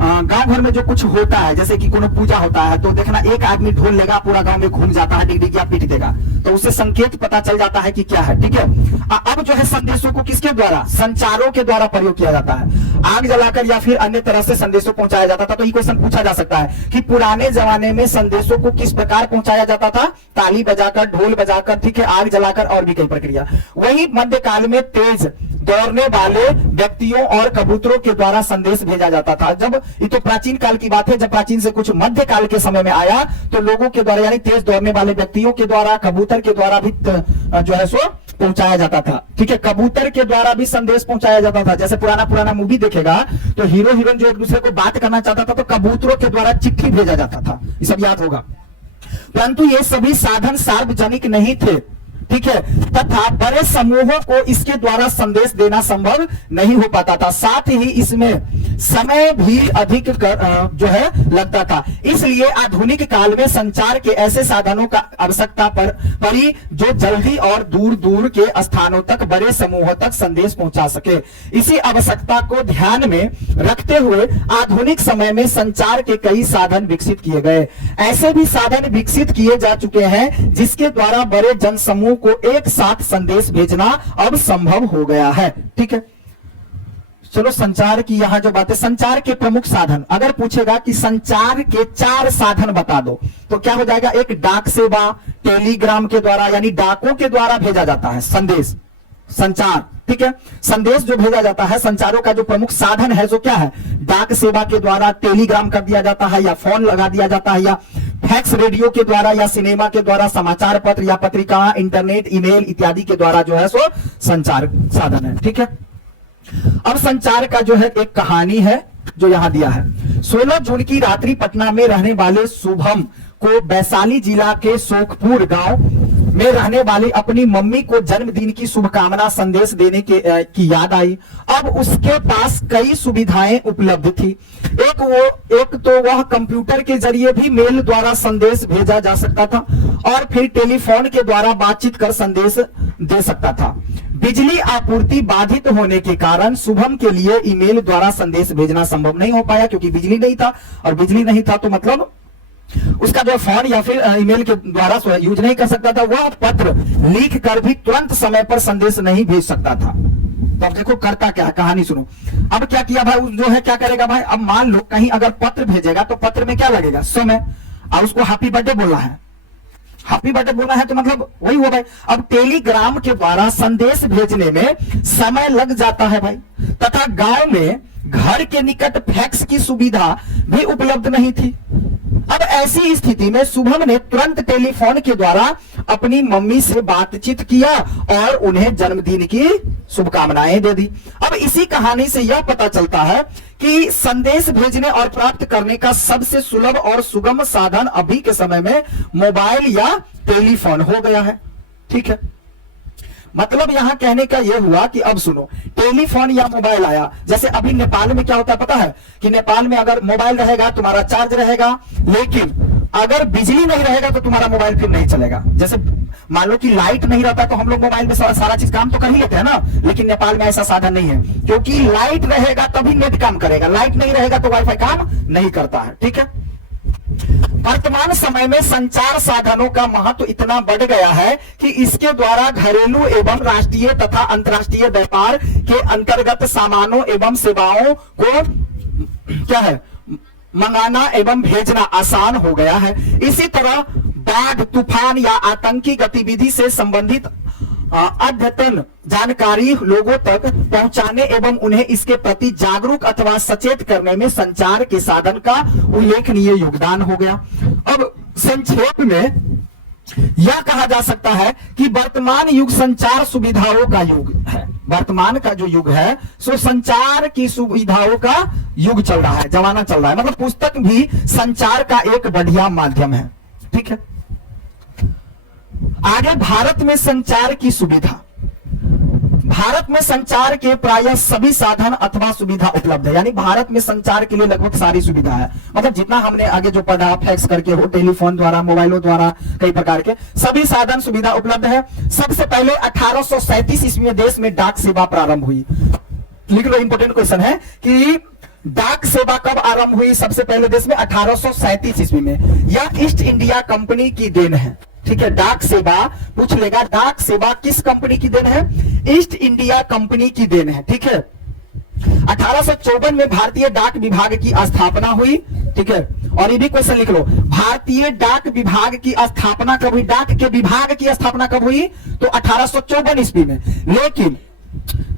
गांव भर में जो कुछ होता है, जैसे कि कोनो पूजा होता है, तो देखना एक आदमी ढोल लेगा, पूरा गांव में घूम जाता है, डिगडिगिया पीट देगा, तो उससे संकेत पता चल जाता है कि क्या है, ठीक है। अब जो है संदेशों को किसके द्वारा, संचारों के द्वारा प्रयोग किया जाता है। आग जलाकर या फिर अन्य तरह से संदेशों पहुंचाया जाता था। तो ये क्वेश्चन पूछा जा सकता है कि पुराने जमाने में संदेशों को किस प्रकार पहुंचाया जाता था, ताली बजाकर, ढोल बजाकर, ठीक है, आग जलाकर और भी कई प्रक्रिया। वही मध्यकाल में तेज दौड़ने वाले व्यक्तियों और कबूतरों के द्वारा संदेश भेजा जाता था। जब ये तो प्राचीन काल की बात है, जब प्राचीन से कुछ मध्य काल के समय में आया, तो लोगों के द्वारा यानी तेज दौड़ने वाले व्यक्तियों के द्वारा, कबूतर के द्वारा भी जो है सो पहुंचाया जाता था, ठीक है। कबूतर के द्वारा भी संदेश पहुंचाया जाता था। जैसे पुराना मूवी देखेगा तो हीरो हीरोइन जो एक दूसरे को बात करना चाहता था, तो कबूतरों के द्वारा चिट्ठी भेजा जाता था, ये सब याद होगा। परंतु ये सभी साधन सार्वजनिक नहीं थे, ठीक है, तथा बड़े समूहों को इसके द्वारा संदेश देना संभव नहीं हो पाता था। साथ ही इसमें समय भी अधिक जो है लगता था। इसलिए आधुनिक काल में संचार के ऐसे साधनों का आवश्यकता पड़ी जो जल्दी और दूर दूर के स्थानों तक बड़े समूहों तक संदेश पहुंचा सके। इसी आवश्यकता को ध्यान में रखते हुए आधुनिक समय में संचार के कई साधन विकसित किए गए। ऐसे भी साधन विकसित किए जा चुके हैं जिसके द्वारा बड़े जनसमूह को एक साथ संदेश भेजना अब संभव हो गया है। ठीक है, चलो संचार की यहां जो बात है, संचार के प्रमुख साधन अगर पूछेगा कि संचार के 4 साधन बता दो तो क्या हो जाएगा? एक डाक सेवा, टेलीग्राम के द्वारा यानी डाकों के द्वारा भेजा जाता है संदेश, संचार। ठीक है, संदेश जो भेजा जाता है, संचारों का जो प्रमुख साधन है जो क्या है? डाक सेवा के द्वारा, टेलीग्राम कर दिया जाता है या फोन लगा दिया जाता है, या फैक्स रेडियो के द्वारा, या सिनेमा के द्वारा, समाचार पत्र या पत्रिका, इंटरनेट, ईमेल इत्यादि के द्वारा जो है सो संचार साधन है। ठीक है, अब संचार का जो है एक कहानी है जो यहां दिया है। 16 जून की रात्रि पटना में रहने वाले शुभम को वैशाली जिला के सोखपुर गांव में रहने वाली अपनी मम्मी को जन्मदिन की शुभकामना संदेश देने की याद आई। अब उसके पास कई सुविधाएं उपलब्ध थी। एक तो वह कंप्यूटर के जरिए भी मेल द्वारा संदेश भेजा जा सकता था और फिर टेलीफोन के द्वारा बातचीत कर संदेश दे सकता था। बिजली आपूर्ति बाधित होने के कारण शुभम के लिए ईमेल द्वारा संदेश भेजना संभव नहीं हो पाया, क्योंकि बिजली नहीं था, और बिजली नहीं था तो मतलब उसका जो फोन या फिर ईमेल के द्वारा यूज नहीं कर सकता था। वह पत्र लिख कर भी तुरंत समय पर संदेश नहीं भेज सकता था। तो अब देखो करता क्या, कहानी सुनो। अब क्या किया भाई, जो है क्या करेगा भाई, अब मान लो कहीं अगर पत्र भेजेगा तो पत्र में क्या लगेगा? समय। और उसको हैप्पी बर्थडे बोलना है, हैप्पी बर्थडे बोलना है तो मतलब वही हो भाई। अब टेलीग्राम के द्वारा संदेश भेजने में समय लग जाता है भाई, तथा गांव में घर के निकट फैक्स की सुविधा भी उपलब्ध नहीं थी। अब ऐसी स्थिति में शुभम ने तुरंत टेलीफोन के द्वारा अपनी मम्मी से बातचीत किया और उन्हें जन्मदिन की शुभकामनाएं दे दी। अब इसी कहानी से यह पता चलता है कि संदेश भेजने और प्राप्त करने का सबसे सुलभ और सुगम साधन अभी के समय में मोबाइल या टेलीफोन हो गया है। ठीक है, मतलब यहां कहने का यह हुआ कि अब सुनो, टेलीफोन या मोबाइल आया। जैसे अभी नेपाल में क्या होता है पता है कि नेपाल में अगर मोबाइल रहेगा तुम्हारा चार्ज रहेगा, लेकिन अगर बिजली नहीं रहेगा तो तुम्हारा मोबाइल फिर नहीं चलेगा। जैसे मान लो कि लाइट नहीं रहता तो हम लोग मोबाइल में सारा चीज काम तो कर ही लेते हैं ना, लेकिन नेपाल में ऐसा साधन नहीं है, क्योंकि लाइट रहेगा तभी नेट काम करेगा, लाइट नहीं रहेगा तो वाईफाई काम नहीं करता है। ठीक है, वर्तमान समय में संचार साधनों का महत्व इतना बढ़ गया है कि इसके द्वारा घरेलू एवं राष्ट्रीय तथा अंतर्राष्ट्रीय व्यापार के अंतर्गत सामानों एवं सेवाओं को क्या है मंगाना एवं भेजना आसान हो गया है। इसी तरह बाढ़, तूफान या आतंकी गतिविधि से संबंधित अद्यतन जानकारी लोगों तक पहुंचाने एवं उन्हें इसके प्रति जागरूक अथवा सचेत करने में संचार के साधन का उल्लेखनीय योगदान हो गया। अब संक्षेप में यह कहा जा सकता है कि वर्तमान युग संचार सुविधाओं का युग है। वर्तमान का जो युग है सो संचार की सुविधाओं का युग चल रहा है, जमाना चल रहा है। मतलब पुस्तक भी संचार का एक बढ़िया माध्यम है। ठीक है, आगे भारत में संचार की सुविधा। भारत में संचार के प्रायः सभी साधन अथवा सुविधा उपलब्ध है, यानी भारत में संचार के लिए लगभग सारी सुविधा है। मतलब जितना हमने आगे जो पढ़ा, फैक्स करके हो, टेलीफोन द्वारा, मोबाइलों द्वारा, कई प्रकार के सभी साधन सुविधा उपलब्ध है। सबसे पहले 1837 ईस्वी में देश में डाक सेवा प्रारंभ हुई। लिख लो, इंपोर्टेंट क्वेश्चन है कि डाक सेवा कब आरंभ हुई? सबसे पहले देश में 1837 ईस्वी में। यह ईस्ट इंडिया कंपनी की देन है। ठीक है, डाक सेवा पूछ लेगा, डाक सेवा किस कंपनी की देन है? ईस्ट इंडिया कंपनी की देन है। ठीक है, 1854 में भारतीय डाक विभाग की स्थापना हुई। ठीक है, और ये भी क्वेश्चन लिख लो, भारतीय डाक विभाग की स्थापना कब हुई? डाक के विभाग की स्थापना कब हुई? तो 1854 ईस्वी में। लेकिन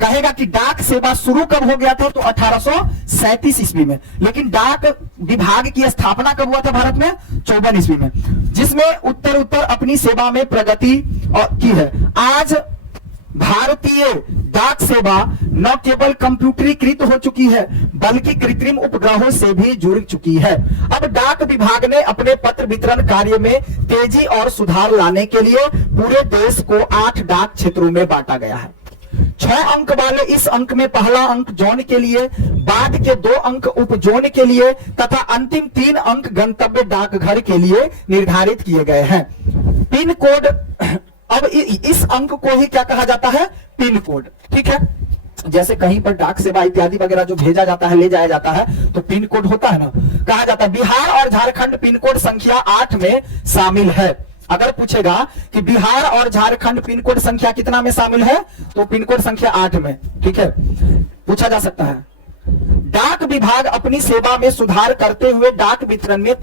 कहेगा कि डाक सेवा शुरू कब हो गया था? तो 1837 ईस्वी में। लेकिन डाक विभाग की स्थापना कब हुआ था भारत में? 54 ईस्वी में, जिसमें उत्तर अपनी सेवा में प्रगति की है। आज भारतीय डाक सेवा न केवल कंप्यूटरीकृत हो चुकी है बल्कि कृत्रिम उपग्रहों से भी जुड़ चुकी है। अब डाक विभाग ने अपने पत्र वितरण कार्य में तेजी और सुधार लाने के लिए पूरे देश को 8 डाक क्षेत्रों में बांटा गया है। 6 अंक वाले इस अंक में पहला अंक जोन के लिए, बाद के 2 अंक उप जोन के लिए तथा अंतिम 3 अंक गंतव्य डाकघर के लिए निर्धारित किए गए हैं। पिन कोड, अब इस अंक को ही क्या कहा जाता है? Pin code. ठीक है, जैसे कहीं पर डाक सेवा इत्यादि वगैरह जो भेजा जाता है, ले जाया जाता है, तो पिन कोड होता है ना, कहा जाता है। बिहार और झारखंड पिन कोड संख्या 8 में शामिल है। अगर पूछेगा कि बिहार और झारखंड पिन कोड संख्या कितना में शामिल है, तो पिन कोड संख्या 8 में। ठीक है, पूछा जा सकता है। डाक विभाग अपनी सेवा में सुधार करते हुए डाक वितरण में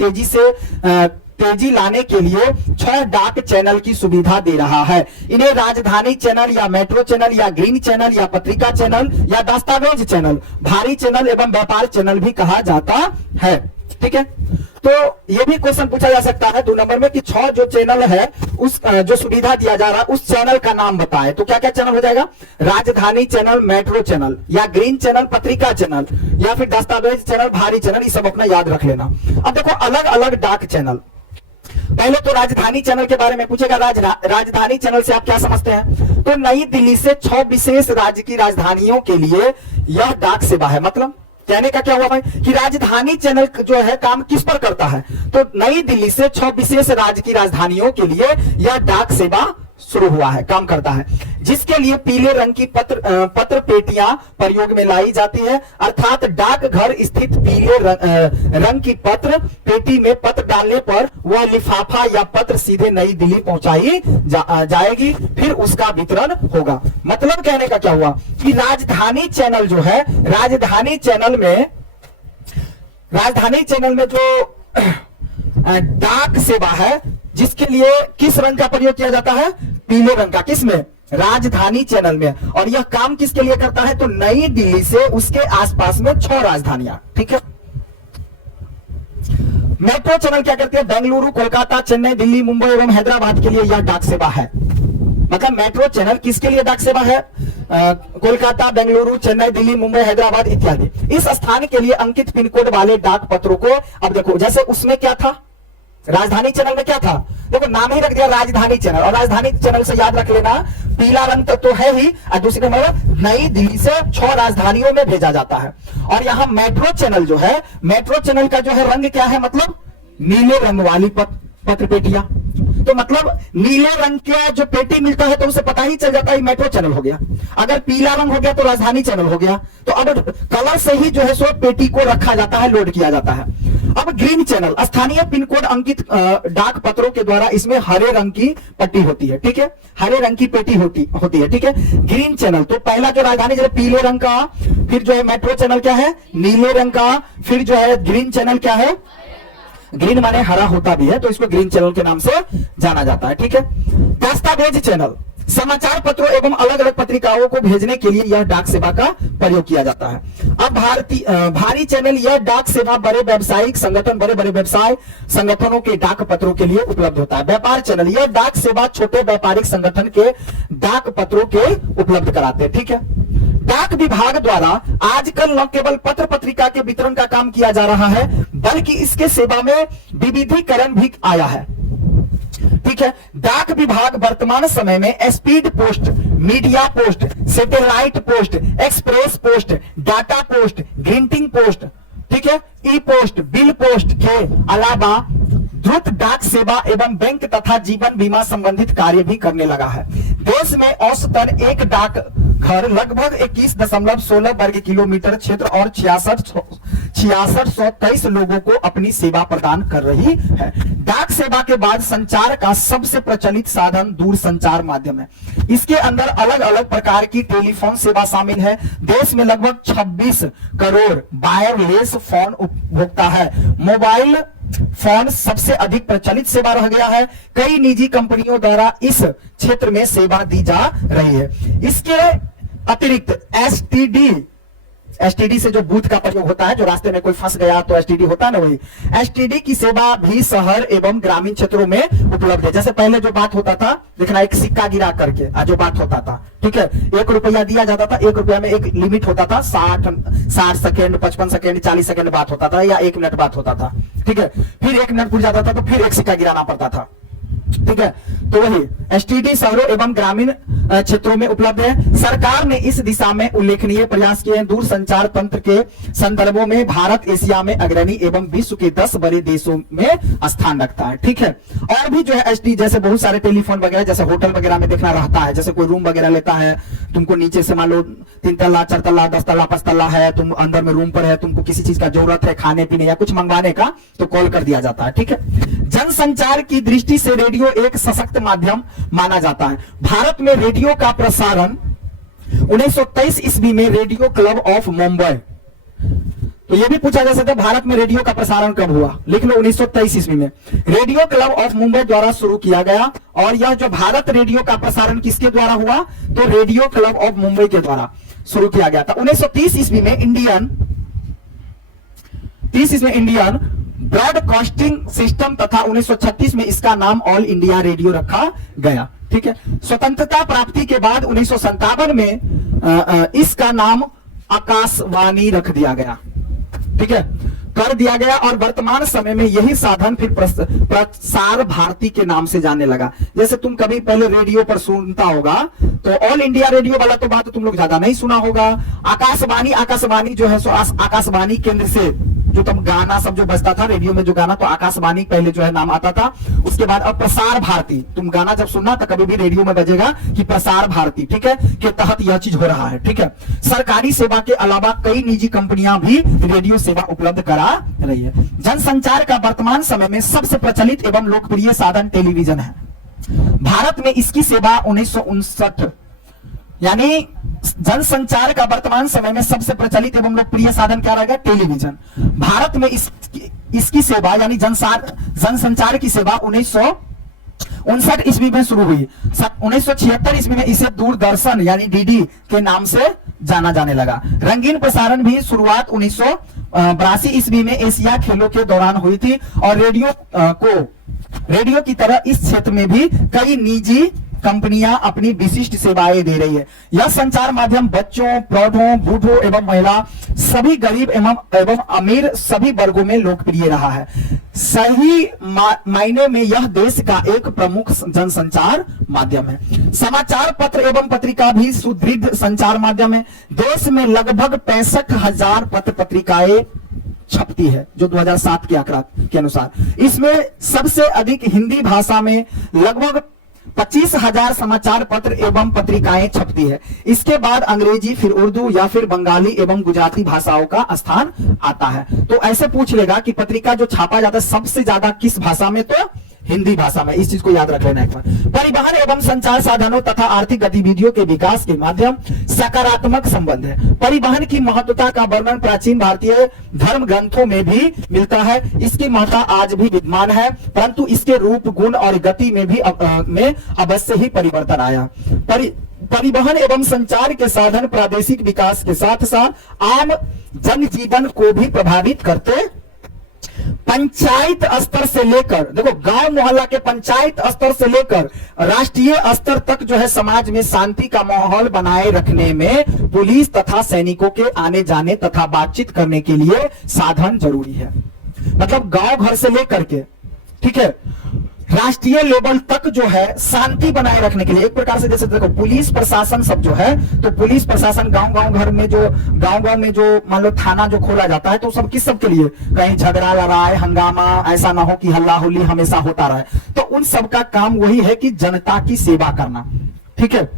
तेजी लाने के लिए 6 डाक चैनल की सुविधा दे रहा है। इन्हें राजधानी चैनल या मेट्रो चैनल या ग्रीन चैनल या पत्रिका चैनल या दस्तावेज चैनल, भारी चैनल एवं व्यापार चैनल भी कहा जाता है। ठीक है, तो ये भी क्वेश्चन पूछा जा सकता है 2 नंबर में कि 6 जो चैनल है, उस जो सुविधा दिया जा रहा है उस चैनल का नाम बताए। तो क्या क्या चैनल हो जाएगा? राजधानी चैनल, मेट्रो चैनल या ग्रीन चैनल, पत्रिका चैनल या फिर दस्तावेज चैनल, भारी चैनल, ये सब अपना याद रख लेना। अब देखो अलग अलग डाक चैनल। पहले तो राजधानी चैनल के बारे में पूछेगा। राजधानी चैनल से आप क्या समझते हैं? तो नई दिल्ली से 6 विशेष राज्य की राजधानियों के लिए यह डाक सेवा है। मतलब कहने का क्या हुआ भाई कि राजधानी चैनल जो है काम किस पर करता है? तो नई दिल्ली से 6 विशेष राज्य की राजधानियों के लिए यह डाक सेवा शुरू हुआ है, काम करता है, जिसके लिए पीले रंग की पत्र पेटियां प्रयोग में लाई जाती है। अर्थात डाकघर स्थित पीले रंग की पत्र पेटी में पत्र डालने पर वह लिफाफा या पत्र सीधे नई दिल्ली पहुंचाई जाएगी, फिर उसका वितरण होगा। मतलब कहने का क्या हुआ कि राजधानी चैनल जो है, राजधानी चैनल में जो डाक सेवा है, जिसके लिए किस रंग का प्रयोग किया जाता है? पीले रंग का। किसमें? राजधानी चैनल में। और यह काम किसके लिए करता है? तो नई दिल्ली से उसके आसपास में 6 राजधानियां। ठीक है, मेट्रो चैनल क्या करती है? बेंगलुरु, कोलकाता, चेन्नई, दिल्ली, मुंबई एवं हैदराबाद के लिए यह डाक सेवा है। मतलब मेट्रो चैनल किसके लिए डाक सेवा है? कोलकाता, बेंगलुरु, चेन्नई, दिल्ली, मुंबई, हैदराबाद इत्यादि इस स्थान के लिए अंकित पिन कोड वाले डाक पत्रों को। अब देखो, जैसे उसमें क्या था, राजधानी चैनल में क्या था? देखो नाम ही रख दिया राजधानी चैनल, और राजधानी चैनल से याद रख लेना पीला रंग तो है ही, और दूसरे नंबर नई दिल्ली से 6 राजधानियों में भेजा जाता है। और यहां मेट्रो चैनल जो है, मेट्रो चैनल का जो है रंग क्या है? मतलब नीले रंग वाली पत्र पेटियां। तो मतलब नीले रंग का जो पेटी मिलता है तो उसे पता ही चल जाता है मेट्रो चैनल हो गया। अगर पीला रंग हो गया तो राजधानी चैनल हो गया। तो अब कलर से ही जो है सो पेटी को रखा जाता है, लोड किया जाता है। अब ग्रीन चैनल, स्थानीय पिन कोड अंकित डाक पत्रों के द्वारा इसमें हरे रंग की पट्टी होती है। ठीक है, हरे रंग की पेटी होती है। ठीक है, ग्रीन चैनल तो पहला जो राजधानी जो पीले रंग का, फिर जो है मेट्रो चैनल क्या है? नीले रंग का, फिर जो है ग्रीन चैनल क्या है? ग्रीन माने हरा होता भी है, तो इसको ग्रीन चैनल के नाम से जाना जाता है। ठीक है, दस्तावेज चैनल, समाचार पत्रों एवं अलग अलग पत्रिकाओं को भेजने के लिए यह डाक सेवा का प्रयोग किया जाता है। अब भारी चैनल, यह डाक सेवा बड़े व्यावसायिक संगठन, बड़े बड़े व्यवसाय संगठनों के डाक पत्रों के लिए उपलब्ध होता है। व्यापार चैनल, यह डाक सेवा छोटे व्यापारिक संगठन के डाक पत्रों के उपलब्ध कराते हैं। ठीक है, डाक विभाग द्वारा आजकल न केवल पत्र पत्रिका के वितरण का काम किया जा रहा है, बल्कि इसके सेवा में विविधीकरण भी आया है। ठीक है, डाक विभाग वर्तमान समय में speed post, media post, satellite post, express post, data post, greeting post, ठीक है, ई पोस्ट, बिल पोस्ट के अलावा द्रुत डाक सेवा एवं बैंक तथा जीवन बीमा संबंधित कार्य भी करने लगा है। देश में औसतन एक डाक घर लगभग 21.16 वर्ग किलोमीटर क्षेत्र और 6623 लोगों को अपनी सेवा प्रदान कर रही है। डाक सेवा के बाद संचार का सबसे प्रचलित साधन दूर संचार माध्यम है। इसके अंदर अलग अलग प्रकार की टेलीफोन सेवा शामिल है। देश में लगभग 26 करोड़ वायरलेस फोन उपभोक्ता है। मोबाइल फोन सबसे अधिक प्रचलित सेवा रह गया है। कई निजी कंपनियों द्वारा इस क्षेत्र में सेवा दी जा रही है। इसके अतिरिक्त एसटीडी एसटीडी से जो बूथ का प्रयोग होता है, जो रास्ते में कोई फंस गया तो एसटीडी होता है ना, वही एसटीडी की सेवा भी शहर एवं ग्रामीण क्षेत्रों में उपलब्ध है। जैसे पहले जो बात होता था, देखना एक सिक्का गिरा करके जो बात होता था, ठीक है, 1 रुपया दिया जाता था, 1 रुपया में एक लिमिट होता था, 60 सेकेंड, 55 सेकेंड, 40 सेकेंड बात होता था, या 1 मिनट बात होता था, ठीक है। फिर 1 मिनट पूछ जाता था तो फिर एक सिक्का गिराना पड़ता था, ठीक है। तो वही एसटीडी शहरों एवं ग्रामीण क्षेत्रों में उपलब्ध है। सरकार ने इस दिशा में उल्लेखनीय प्रयास किए हैं। दूर संचार तंत्र के संदर्भों में भारत एशिया में अग्रणी एवं विश्व के 10 बड़े देशों में स्थान रखता है, ठीक है। और भी जो है एसटीडी, जैसे बहुत सारे टेलीफोन वगैरह, जैसे होटल वगैरह में देखना रहता है, जैसे कोई रूम वगैरह लेता है, तुमको नीचे से मान लो 3 तल्ला 4 तल्ला 10 तल्ला 5 तल्ला है, तुम अंदर में रूम पर है, तुमको किसी चीज का जरूरत है, खाने पीने या कुछ मंगवाने का, तो कॉल कर दिया जाता है, ठीक है। जनसंचार की दृष्टि से रेडियो एक सशक्त माध्यम माना जाता है। भारत में रेडियो का प्रसारण 1923 ईस्वी में रेडियो क्लब ऑफ मुंबई, तो यह भी पूछा जा सकता है भारत में रेडियो का प्रसारण कब हुआ, लिख लो 1923 ईस्वी में रेडियो क्लब ऑफ मुंबई द्वारा शुरू किया गया। और यह जो भारत रेडियो का प्रसारण किसके द्वारा हुआ, तो रेडियो क्लब ऑफ मुंबई के द्वारा शुरू किया गया था। 1930 ईस्वी में इंडियन ब्रॉडकास्टिंग सिस्टम तथा 1936 में इसका नाम ऑल इंडिया रेडियो रखा गया, ठीक है। स्वतंत्रता प्राप्ति के बाद 1957 में इसका नाम आकाशवाणी रख दिया गया, ठीक है, कर दिया गया। और वर्तमान समय में यही साधन फिर प्रसार भारती के नाम से जाने लगा। जैसे तुम कभी पहले रेडियो पर सुनता होगा तो ऑल इंडिया रेडियो वाला तो बात तुम लोग ज्यादा नहीं सुना होगा। आकाशवाणी जो है सो आकाशवाणी केंद्र से जो तुम गाना सब जो बजता था रेडियो में, जो गाना, तो आकाशवाणी पहले जो है नाम आता था। उसके बाद अब प्रसार भारती, तुम गाना जब सुनना तो कभी भी रेडियो में बजेगा कि प्रसार भारती, ठीक है, के तहत यह चीज हो रहा है, ठीक है। सरकारी सेवा के अलावा कई निजी कंपनियां भी रेडियो सेवा उपलब्ध करा रही है। जनसंचार का वर्तमान समय में सबसे प्रचलित एवं लोकप्रिय साधन टेलीविजन है। भारत में इसकी सेवा 1959, यानी जनसंचार का वर्तमान समय में सबसे प्रचलित एवं लोकप्रिय साधन क्या रहेगा, टेलीविजन। भारत में इसकी सेवा यानी जनसंचार की सेवा 1959 ईस्वी में शुरू हुई। 1976 ईस्वी में इसे दूरदर्शन यानी डीडी के नाम से जाना जाने लगा। रंगीन प्रसारण भी शुरुआत 1982 ईस्वी में एशिया खेलों के दौरान हुई थी। और रेडियो की तरह इस क्षेत्र में भी कई निजी कंपनियां अपनी विशिष्ट सेवाएं दे रही है। यह संचार माध्यम बच्चों, प्रौढ़ों, बूढ़ों एवं महिला, सभी गरीब एवं अमीर सभी वर्गों में लोकप्रिय रहा है। सही मायने में यह देश का एक प्रमुख जनसंचार माध्यम है। समाचार पत्र एवं पत्रिका भी सुदृढ़ संचार माध्यम है। देश में लगभग 65,000 पत्र पत्रिकाएं छपती है, जो 2007 के आंकड़ा के अनुसार। इसमें सबसे अधिक हिंदी भाषा में लगभग 25,000 समाचार पत्र एवं पत्रिकाएं छपती है। इसके बाद अंग्रेजी, फिर उर्दू या फिर बंगाली एवं गुजराती भाषाओं का स्थान आता है। तो ऐसे पूछ लेगा कि पत्रिका जो छापा जाता है सबसे ज्यादा किस भाषा में, तो हिंदी भाषा में। इस चीज को याद रख लेना एक बार। परिवहन एवं संचार साधनों तथा आर्थिक गतिविधियों के विकास के माध्यम सकारात्मक संबंध है। परिवहन की महत्वता का वर्णन प्राचीन भारतीय धर्म ग्रंथों में भी मिलता है। इसकी महत्ता आज भी विद्यमान है, परंतु इसके रूप, गुण और गति में भी अवश्य ही परिवर्तन आया। परिवहन एवं संचार के साधन प्रादेशिक विकास के साथ साथ आम जनजीवन को भी प्रभावित करते। पंचायत स्तर से लेकर, देखो गांव मोहल्ला के पंचायत स्तर से लेकर राष्ट्रीय स्तर तक जो है समाज में शांति का माहौल बनाए रखने में पुलिस तथा सैनिकों के आने जाने तथा बातचीत करने के लिए साधन जरूरी है। मतलब गांव घर से लेकर के, ठीक है, राष्ट्रीय लेवल तक जो है शांति बनाए रखने के लिए एक प्रकार से, जैसे देखो पुलिस प्रशासन सब जो है, तो पुलिस प्रशासन गांव घर में जो गांव में जो मान लो थाना जो खोला जाता है, तो सब किस सब के लिए, कहीं झगड़ा लड़ाई हंगामा ऐसा ना हो कि हल्ला होली हमेशा होता रहे। तो उन सब का काम वही है कि जनता की सेवा करना, ठीक है।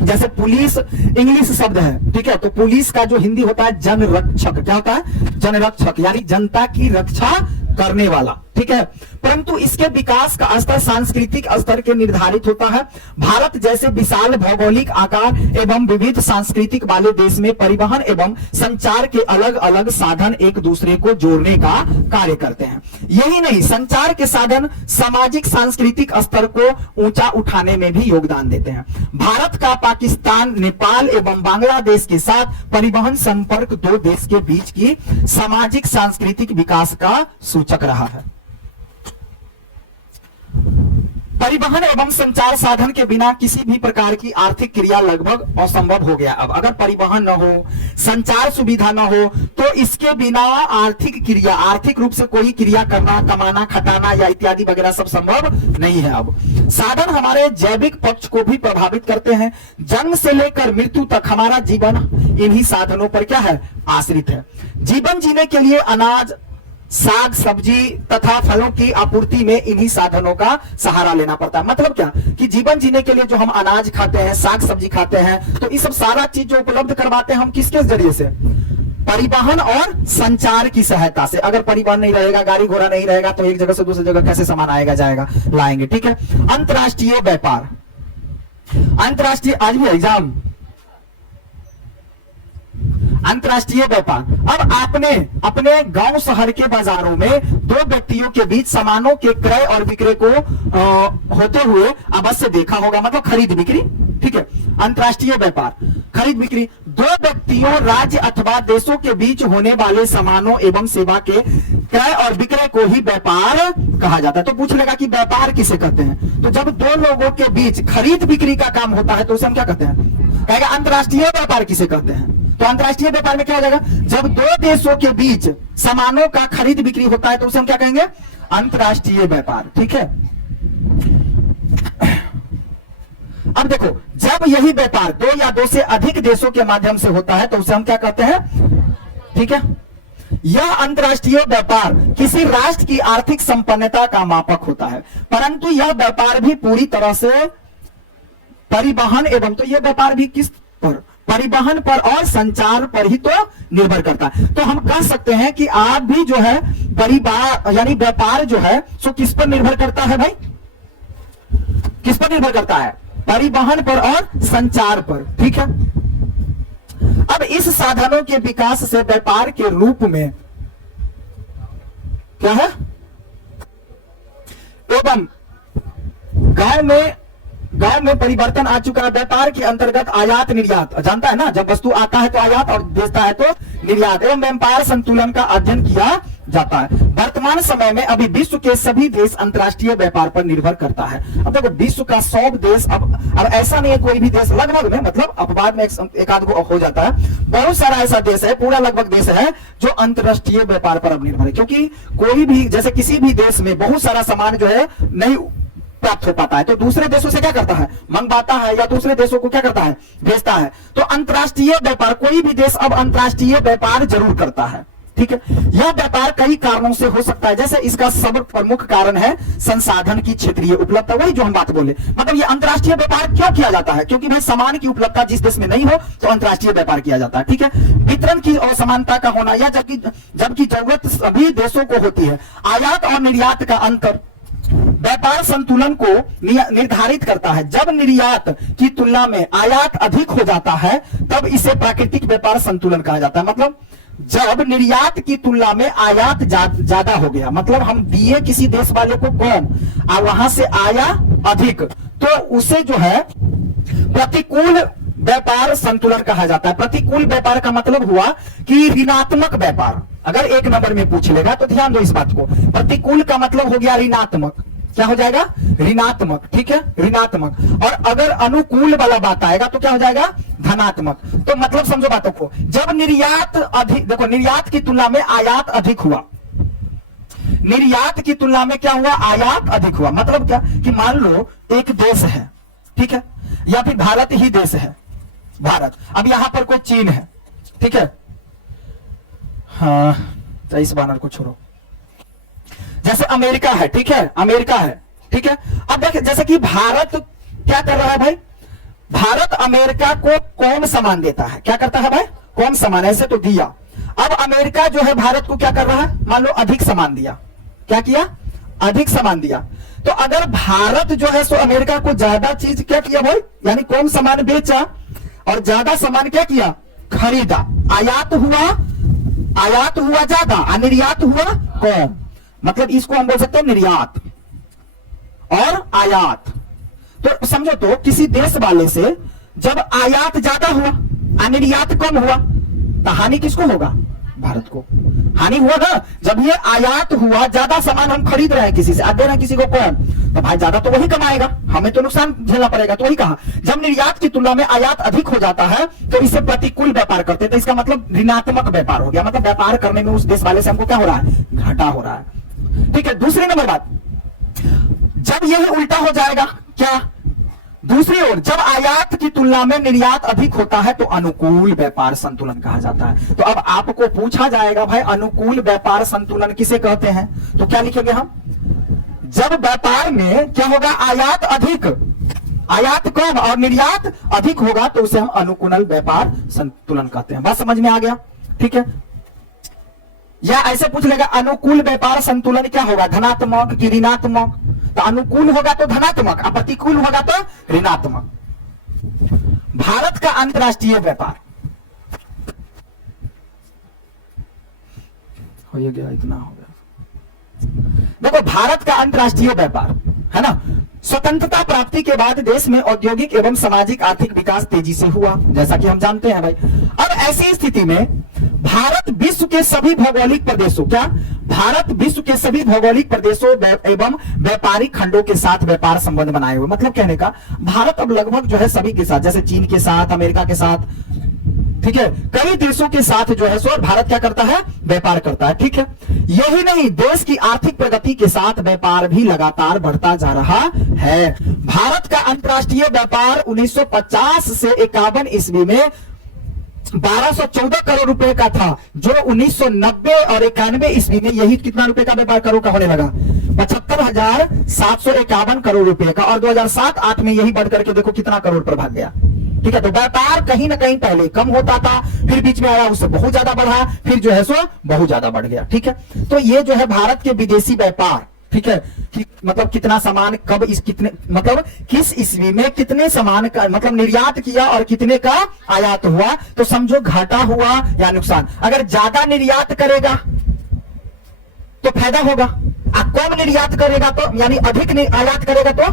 जैसे पुलिस इंग्लिश शब्द है, ठीक है, तो पुलिस का जो हिंदी होता है जनरक्षक, क्या होता है, जनरक्षक, यानी जनता की रक्षा करने वाला, ठीक है। परंतु इसके विकास का स्तर सांस्कृतिक स्तर के निर्धारित होता है। भारत जैसे विशाल भौगोलिक आकार एवं विविध सांस्कृतिक वाले देश में परिवहन एवं संचार के अलग अलग साधन एक दूसरे को जोड़ने का कार्य करते हैं। यही नहीं, संचार के साधन सामाजिक सांस्कृतिक स्तर को ऊंचा उठाने में भी योगदान देते हैं। भारत का पाकिस्तान, नेपाल एवं बांग्लादेश के साथ परिवहन संपर्क दो देश के बीच की सामाजिक सांस्कृतिक विकास का सूचक रहा है। परिवहन एवं संचार साधन के बिना किसी भी प्रकार की आर्थिक क्रिया लगभग असंभव हो गया। अब अगर परिवहन न हो, संचार सुविधा न हो, तो इसके बिना आर्थिक क्रिया, आर्थिक रूप से कोई क्रिया करना, कमाना, खटाना या इत्यादि वगैरह सब संभव नहीं है। अब साधन हमारे जैविक पक्ष को भी प्रभावित करते हैं। जन्म से लेकर मृत्यु तक हमारा जीवन इन्हीं साधनों पर क्या है, आश्रित है। जीवन जीने के लिए अनाज, साग सब्जी तथा फलों की आपूर्ति में इन्हीं साधनों का सहारा लेना पड़ता है। मतलब क्या कि जीवन जीने के लिए जो हम अनाज खाते हैं, साग सब्जी खाते हैं, तो ये सब सारा चीज जो उपलब्ध करवाते हैं हम किसके जरिए से, परिवहन और संचार की सहायता से। अगर परिवहन नहीं रहेगा, गाड़ी घोड़ा नहीं रहेगा, तो एक जगह से दूसरी जगह कैसे सामान आएगा जाएगा, लाएंगे। ठीक है। अंतर्राष्ट्रीय व्यापार, अंतर्राष्ट्रीय, आज भी एग्जाम, अंतर्राष्ट्रीय व्यापार। अब आपने अपने गांव शहर के बाजारों में दो व्यक्तियों के बीच सामानों के क्रय और विक्रय को होते हुए अवश्य देखा होगा, मतलब खरीद बिक्री। ठीक है। अंतर्राष्ट्रीय व्यापार, खरीद बिक्री, दो व्यक्तियों, राज्य अथवा देशों के बीच होने वाले सामानों एवं सेवा के क्रय और विक्रय को ही व्यापार कहा जाता है। तो पूछ लेगा कि व्यापार किसे कहते हैं, तो जब दो लोगों के बीच खरीद बिक्री का काम होता है तो उसे हम क्या कहते हैं, कहेगा अंतर्राष्ट्रीय व्यापार किसे कहते हैं। तो अंतर्राष्ट्रीय व्यापार में क्या हो जाएगा, जब दो देशों के बीच सामानों का खरीद बिक्री होता है तो उसे हम क्या कहेंगे, अंतर्राष्ट्रीय व्यापार। ठीक है। अब देखो, जब यही व्यापार दो या दो से अधिक देशों के माध्यम से होता है तो उसे हम क्या कहते हैं। ठीक है। यह अंतर्राष्ट्रीय व्यापार किसी राष्ट्र की आर्थिक संपन्नता का मापक होता है, परंतु यह व्यापार भी पूरी तरह से परिवहन एवं, तो यह व्यापार भी किस पर, परिवहन पर और संचार पर ही तो निर्भर करता है। तो हम कह सकते हैं कि आप भी जो है परिवार यानी व्यापार जो है सो किस पर निर्भर करता है भाई, किस पर निर्भर करता है, परिवहन पर और संचार पर। ठीक है। अब इस साधनों के विकास से व्यापार के रूप में क्या है, एवं गांव में परिवर्तन आ चुका है। व्यापार के अंतर्गत आयात निर्यात, जानता है ना, जब वस्तु आता है तो आयात और बेचता है तो निर्यात, एवं व्यापार संतुलन का अध्ययन किया जाता है। वर्तमान समय में अभी विश्व के सभी देश अंतर्राष्ट्रीय व्यापार पर निर्भर करता है। अब देखो, विश्व का 100 देश, अब ऐसा नहीं है कोई भी देश, लगभग में, मतलब अपवाद में एक आध गो हो जाता है, बहुत सारा ऐसा देश है, पूरा लगभग देश है जो अंतर्राष्ट्रीय व्यापार पर अब निर्भर है। क्योंकि कोई भी, जैसे किसी भी देश में बहुत सारा सामान जो है नहीं प्राप्त हो पाता है तो दूसरे देशों से क्या करता है, मंगवाता है, या दूसरे देशों को क्या करता है, भेजता है। तो अंतर्राष्ट्रीय व्यापार, कोई भी देश अब अंतर्राष्ट्रीय व्यापार जरूर करता है। ठीक है। यह व्यापार कई कारणों से हो सकता है, जैसे इसका सब प्रमुख कारण है संसाधन की क्षेत्रीय उपलब्धता, वही जो हम बात बोले। मतलब ये अंतर्राष्ट्रीय व्यापार क्यों किया जाता है, क्योंकि भाई सामान की उपलब्धता जिस देश में नहीं हो तो अंतर्राष्ट्रीय व्यापार किया जाता है। ठीक है। वितरण की असमानता का होना, या जबकि जरूरत सभी देशों को होती है। आयात और निर्यात का अंतर व्यापार संतुलन को निर्धारित करता है। जब निर्यात की तुलना में आयात अधिक हो जाता है तब इसे प्राकृतिक व्यापार संतुलन कहा जाता है। मतलब जब निर्यात की तुलना में आयात ज्यादा हो गया, मतलब हम दिए किसी देश वाले को कम और वहां से आया अधिक, तो उसे जो है प्रतिकूल व्यापार संतुलन कहा जाता है। प्रतिकूल व्यापार का मतलब हुआ कि ऋणात्मक व्यापार। अगर एक नंबर में पूछ लेगा तो ध्यान दो इस बात को, प्रतिकूल का मतलब हो गया ऋणात्मक। क्या हो जाएगा, ऋणात्मक। ठीक है, ऋणात्मक। और अगर अनुकूल वाला बात आएगा तो क्या हो जाएगा, धनात्मक। तो मतलब समझो बातों को, जब निर्यात अधिक, देखो निर्यात की तुलना में आयात अधिक हुआ, निर्यात की तुलना में क्या हुआ, आयात अधिक हुआ। मतलब क्या कि मान लो एक देश है, ठीक है, या फिर भारत ही देश है, भारत, अब यहां पर कोई चीन है, ठीक है, हाँ तो इस बानर को छोड़ो, जैसे अमेरिका है, ठीक है, अमेरिका है, ठीक है। अब देखिए जैसे कि भारत क्या कर रहा है भाई, भारत अमेरिका को कौन सामान देता है, क्या करता है भाई, कौन सामान, ऐसे तो दिया। अब अमेरिका जो है भारत को क्या कर रहा है, मान लो अधिक सामान दिया, क्या किया, अधिक सामान दिया। तो अगर भारत जो है सो अमेरिका को ज्यादा चीज क्या किया भाई, यानी कौन सामान बेचा और ज्यादा सामान क्या किया, खरीदा, आयात हुआ ज्यादा, निर्यात हुआ कम। मतलब इसको हम बोल सकते हैं निर्यात और आयात। तो समझो तो किसी देश वाले से जब आयात ज्यादा हुआ और निर्यात कम हुआ तो हानि किसको होगा? भारत को हानि हुआ ना। जब ये आयात हुआ, ज्यादा सामान हम खरीद रहे हैं किसी से, दे रहे हैं किसी को कौन, तो भाई ज्यादा तो वही कमाएगा, हमें तो नुकसान झेलना पड़ेगा। तो वही कहा, जब निर्यात की तुलना में आयात अधिक हो जाता है तो इससे प्रतिकूल व्यापार करते हैं। तो इसका मतलब ऋणात्मक व्यापार हो गया, मतलब व्यापार करने में उस देश वाले से हमको क्या हो रहा है? घाटा हो रहा है। ठीक है, दूसरी नंबर बात, जब यह उल्टा हो जाएगा, क्या? दूसरी ओर जब आयात की तुलना में निर्यात अधिक होता है तो अनुकूल व्यापार संतुलन कहा जाता है। तो अब आपको पूछा जाएगा भाई अनुकूल व्यापार संतुलन किसे कहते हैं? तो क्या लिखेंगे हम? जब व्यापार में क्या होगा? आयात अधिक, आयात कम और निर्यात अधिक होगा तो उसे हम अनुकूल व्यापार संतुलन कहते हैं। बात समझ में आ गया? ठीक है, या ऐसे पूछ लेगा अनुकूल व्यापार संतुलन क्या होगा? धनात्मक कि ऋणात्मक? तो अनुकूल होगा तो धनात्मक और प्रतिकूल होगा तो ऋणात्मक। भारत का अंतरराष्ट्रीय व्यापार हो गया, इतना हो गया। देखो, भारत का अंतरराष्ट्रीय व्यापार है ना, स्वतंत्रता प्राप्ति के बाद देश में औद्योगिक एवं सामाजिक आर्थिक विकास तेजी से हुआ, जैसा कि हम जानते हैं भाई। अब ऐसी स्थिति में भारत विश्व के सभी भौगोलिक प्रदेशों, क्या? भारत विश्व के सभी भौगोलिक प्रदेशों एवं व्यापारिक खंडों के साथ व्यापार संबंध बनाए हुए। मतलब कहने का, भारत अब लगभग जो है सभी के साथ, जैसे चीन के साथ, अमेरिका के साथ, ठीक है, कई देशों के साथ जो है सो भारत क्या करता है? व्यापार करता है। ठीक है, यही नहीं, देश की आर्थिक प्रगति के साथ व्यापार भी लगातार बढ़ता जा रहा है। भारत का अंतरराष्ट्रीय व्यापार 1950 से 51 ईस्वी में 1214 करोड़ रुपए का था, जो 1990 और 91 ईस्वी में यही कितना रुपए का व्यापार करोड़ का होने लगा? 75,751 करोड़ रुपए का, और 2007-8 में यही बढ़ करके देखो कितना करोड़ पर भाग गया। ठीक है, तो व्यापार कहीं ना कहीं पहले कम होता था, फिर बीच में आया, उससे बहुत ज्यादा बढ़ा, फिर जो है सो बहुत ज्यादा बढ़ गया। ठीक है, तो ये जो है भारत के विदेशी व्यापार, ठीक है, कि मतलब कितना सामान कब इस कितने मतलब किस ईस्वी में कितने सामान का मतलब निर्यात किया और कितने का आयात हुआ, तो समझो घाटा हुआ या नुकसान। अगर ज्यादा निर्यात करेगा तो फायदा होगा, और कम निर्यात करेगा तो यानी अधिक आयात करेगा तो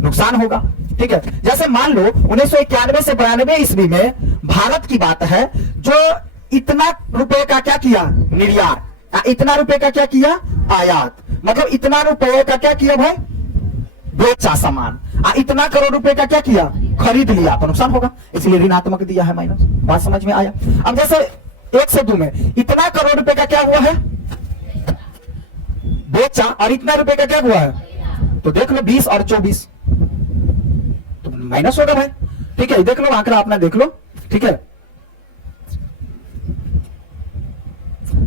नुकसान होगा। ठीक है, जैसे मान लो 1991 से 92 ईस्वी में भारत की बात है, जो इतना रुपए का क्या किया? निर्यात, इतना रुपए का क्या किया? आयात। मतलब इतना रुपए का क्या किया भाई? बेचा सामान, इतना करोड़ रुपए का क्या किया? खरीद लिया, तो नुकसान होगा, इसलिए ऋणात्मक दिया है, माइनस। बात समझ में आया? अब जैसे 1 से 2 में इतना करोड़ रुपए का क्या हुआ है? बेचा, और इतना रुपए का क्या हुआ है? तो देख लो 20 और 24, तो माइनस होगा भाई। ठीक है, देख लो आंकड़ा अपना देख लो। ठीक है,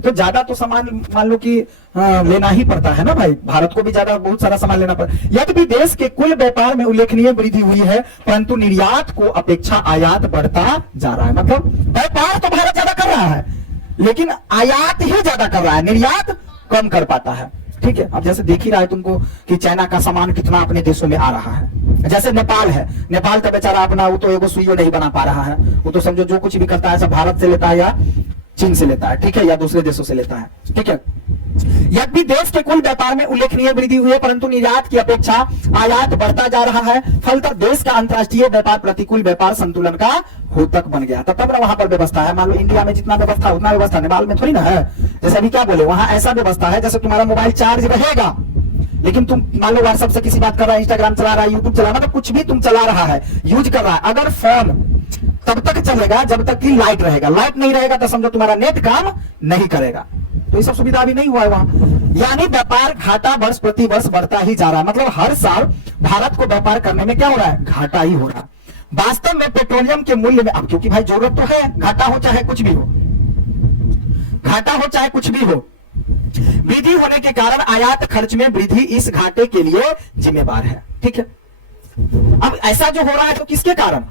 तो ज्यादा तो सामान मान लो कि लेना ही पड़ता है ना भाई, भारत को भी ज्यादा बहुत सारा सामान लेना पड़ता है। यद्यपि देश के कुल व्यापार में उल्लेखनीय वृद्धि हुई है, परंतु निर्यात को अपेक्षा आयात बढ़ता जा रहा है। मतलब व्यापार तो भारत ज्यादा कर रहा है, लेकिन आयात ही ज्यादा कर रहा है, निर्यात कम कर पाता है। ठीक है, अब जैसे देख ही रहा है तुमको कि चाइना का सामान कितना अपने देशों में आ रहा है। जैसे नेपाल है, नेपाल का बेचारा अपना वो तो एगो सुइयो नहीं बना पा रहा है, वो तो समझो जो कुछ भी करता है सब भारत से लेता है या चीन से लेता है। ठीक है, या दूसरे देशों से लेता है। ठीक है, यद्यपि देश के कुल व्यापार में उल्लेखनीय वृद्धि हुई है, परंतु निर्यात की अपेक्षा आयात बढ़ता जा रहा है। फलतः देश का अंतरराष्ट्रीय व्यापार प्रतिकूल व्यापार संतुलन का होतक बन गया। तब वहां पर व्यवस्था है, मान लो इंडिया में जितना व्यवस्था उतना व्यवस्था नेपाल में थोड़ी ना है। जैसे अभी क्या बोले, वहां ऐसा व्यवस्था है जैसे तुम्हारा मोबाइल चार्ज रहेगा, लेकिन तुम मान लो व्हाट्सएप से किसी बात कर रहा है, इंस्टाग्राम चला रहा है, यूट्यूब चला रहा है, मतलब कुछ भी तुम चला रहा है, यूज कर रहा है, अगर फोन तब तक चलेगा जब तक कि लाइट रहेगा, लाइट नहीं रहेगा तो समझो तुम्हारा नेट काम नहीं करेगा। तो ये सब सुविधा अभी नहीं हुआ है वहां, यानी व्यापार घाटा वर्ष प्रति वर्ष बढ़ता ही जा रहा है। मतलब हर साल भारत को व्यापार करने में क्या हो रहा है? घाटा ही हो रहा है। वास्तव में पेट्रोलियम के मूल्य में अब क्योंकि भाई जरूरत तो है, घाटा हो चाहे कुछ भी हो, घाटा हो चाहे कुछ भी हो, वृद्धि होने के कारण आयात खर्च में वृद्धि इस घाटे के लिए जिम्मेवार है। ठीक है, अब ऐसा जो हो रहा है तो किसके कारण?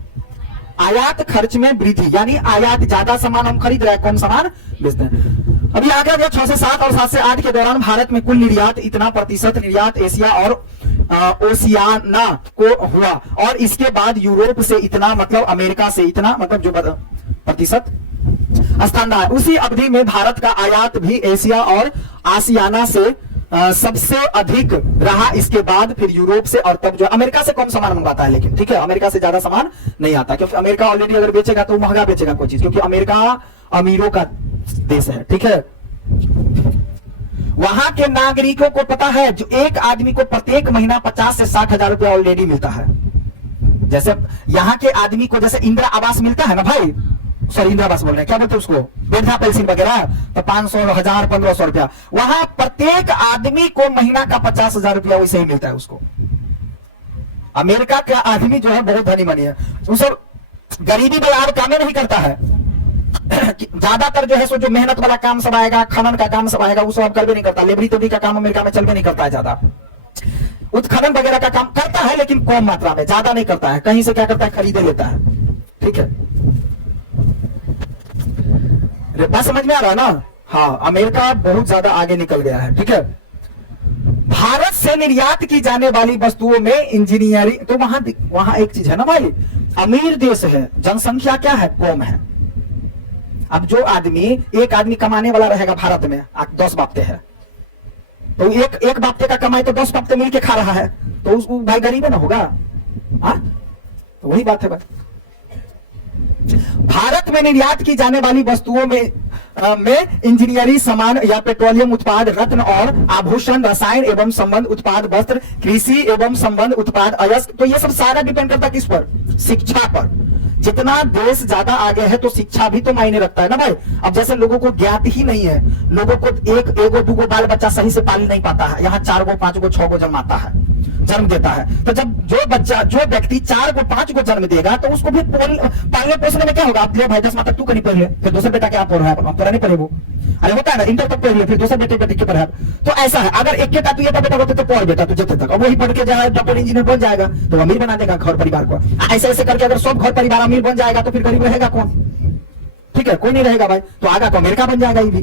आयात खर्च में वृद्धि, यानी आयात ज्यादा सामान हम खरीद रहे हैं, कम सामान बेचते हैं। अभी आगे जो 6 से 7 और 7 से 8 के दौरान भारत में कुल निर्यात इतना प्रतिशत निर्यात एशिया और ओशियाना को हुआ, और इसके बाद यूरोप से इतना, मतलब अमेरिका से इतना, मतलब जो प्रतिशत। स्थान। उसी अवधि में भारत का आयात भी एशिया और आसियाना से सबसे अधिक रहा। इसके बाद फिर यूरोप से, और तब जो अमेरिका से कम सामान मंगवाता है, लेकिन ठीक है, अमेरिका से ज्यादा सामान नहीं आता, क्योंकि अमेरिका ऑलरेडी अगर बेचेगा तो महंगा बेचेगा कोई चीज, क्योंकि अमेरिका अमीरों का देश है, ठीक है। वहां के नागरिकों को पता है, जो एक आदमी को प्रत्येक महीना 50 से 60 हजार रुपया ऑलरेडी मिलता है। जैसे यहाँ के आदमी को जैसे इंदिरा आवास मिलता है ना भाई, सॉरी इंदिरा आवास बोल रहे हैं, क्या बोलते हैं उसको, वृद्धा पेंशन वगैरह, तो 500, 1000, 1500 रुपया, वहां प्रत्येक आदमी को महीना का 50,000 रुपया वैसे ही मिलता है उसको। अमेरिका का आदमी जो है बहुत धनी मनी है, वो सब गरीबी वाला काम नहीं करता है। ज्यादातर जो है सो जो मेहनत वाला काम सब आएगा, खनन का काम सब आएगा, वो सब करवे नहीं करता। लेबरी तेबरी का काम अमेरिका में चलवे नहीं करता है ज्यादा। उत्खनन वगैरह का काम करता है लेकिन कम मात्रा में, ज्यादा नहीं करता है। कहीं से क्या करता है, खरीदे लेता है, ठीक है। बात समझ में आ रहा है ना? हाँ, अमेरिका बहुत ज्यादा आगे निकल गया है, ठीक है। भारत से निर्यात की जाने वाली वस्तुओं में इंजीनियरिंग, तो वहां एक चीज है ना भाई, अमीर देश है, जनसंख्या क्या है, कम है। अब जो आदमी, एक आदमी कमाने वाला रहेगा भारत में, 10 बापते हैं, तो एक बापते का कमाई तो 10 बापते मिलके खा रहा है, तो उस भाई गरीब ना होगा। तो वही बात है भाई। भारत में निर्यात की जाने वाली वस्तुओं में इंजीनियरिंग सामान या पेट्रोलियम उत्पाद, रत्न और आभूषण, रसायन एवं संबंध उत्पाद, वस्त्र, कृषि एवं संबंध उत्पाद, अयस्क, तो ये सब सारा डिपेंड करता है किस पर, शिक्षा पर। जितना देश ज्यादा आगे है तो शिक्षा भी तो मायने रखता है ना भाई। अब जैसे लोगों को ज्ञात ही नहीं है, लोगों को एगो दूगो बाल बच्चा सही से पाल नहीं पाता है, यहाँ 4 गो 5 गो 6 गो जन्माता है, जन्म देता है। तो जब जो व्यक्ति 4 गो 5 गो जन्म देगा तो उसको भी पालने पोषने में क्या होगा, आप ले भाई 10 तक तू कहीं पढ़ ले, फिर दूसरे बेटा क्या पढ़ रहा है, तोरा नहीं पढ़े वो, अरे होता है ना, इंटर तक पढ़ ले, फिर दूसरे बेटे के पढ़ा। तो ऐसा है, अगर एक के तू ये बेटा होते तो पढ़ बेटा तुझे तक, और वही पढ़ के जाए डॉक्टर इंजीनियर बन जाएगा तो अमीर बना देगा घर परिवार को। ऐसे ऐसे करके अगर सब घर परिवार अमीर बन जाएगा तो फिर गरीब रहेगा कौन, ठीक है, कोई नहीं रहेगा भाई। तो आगे तो अमेरिका बन जाएगा ये भी,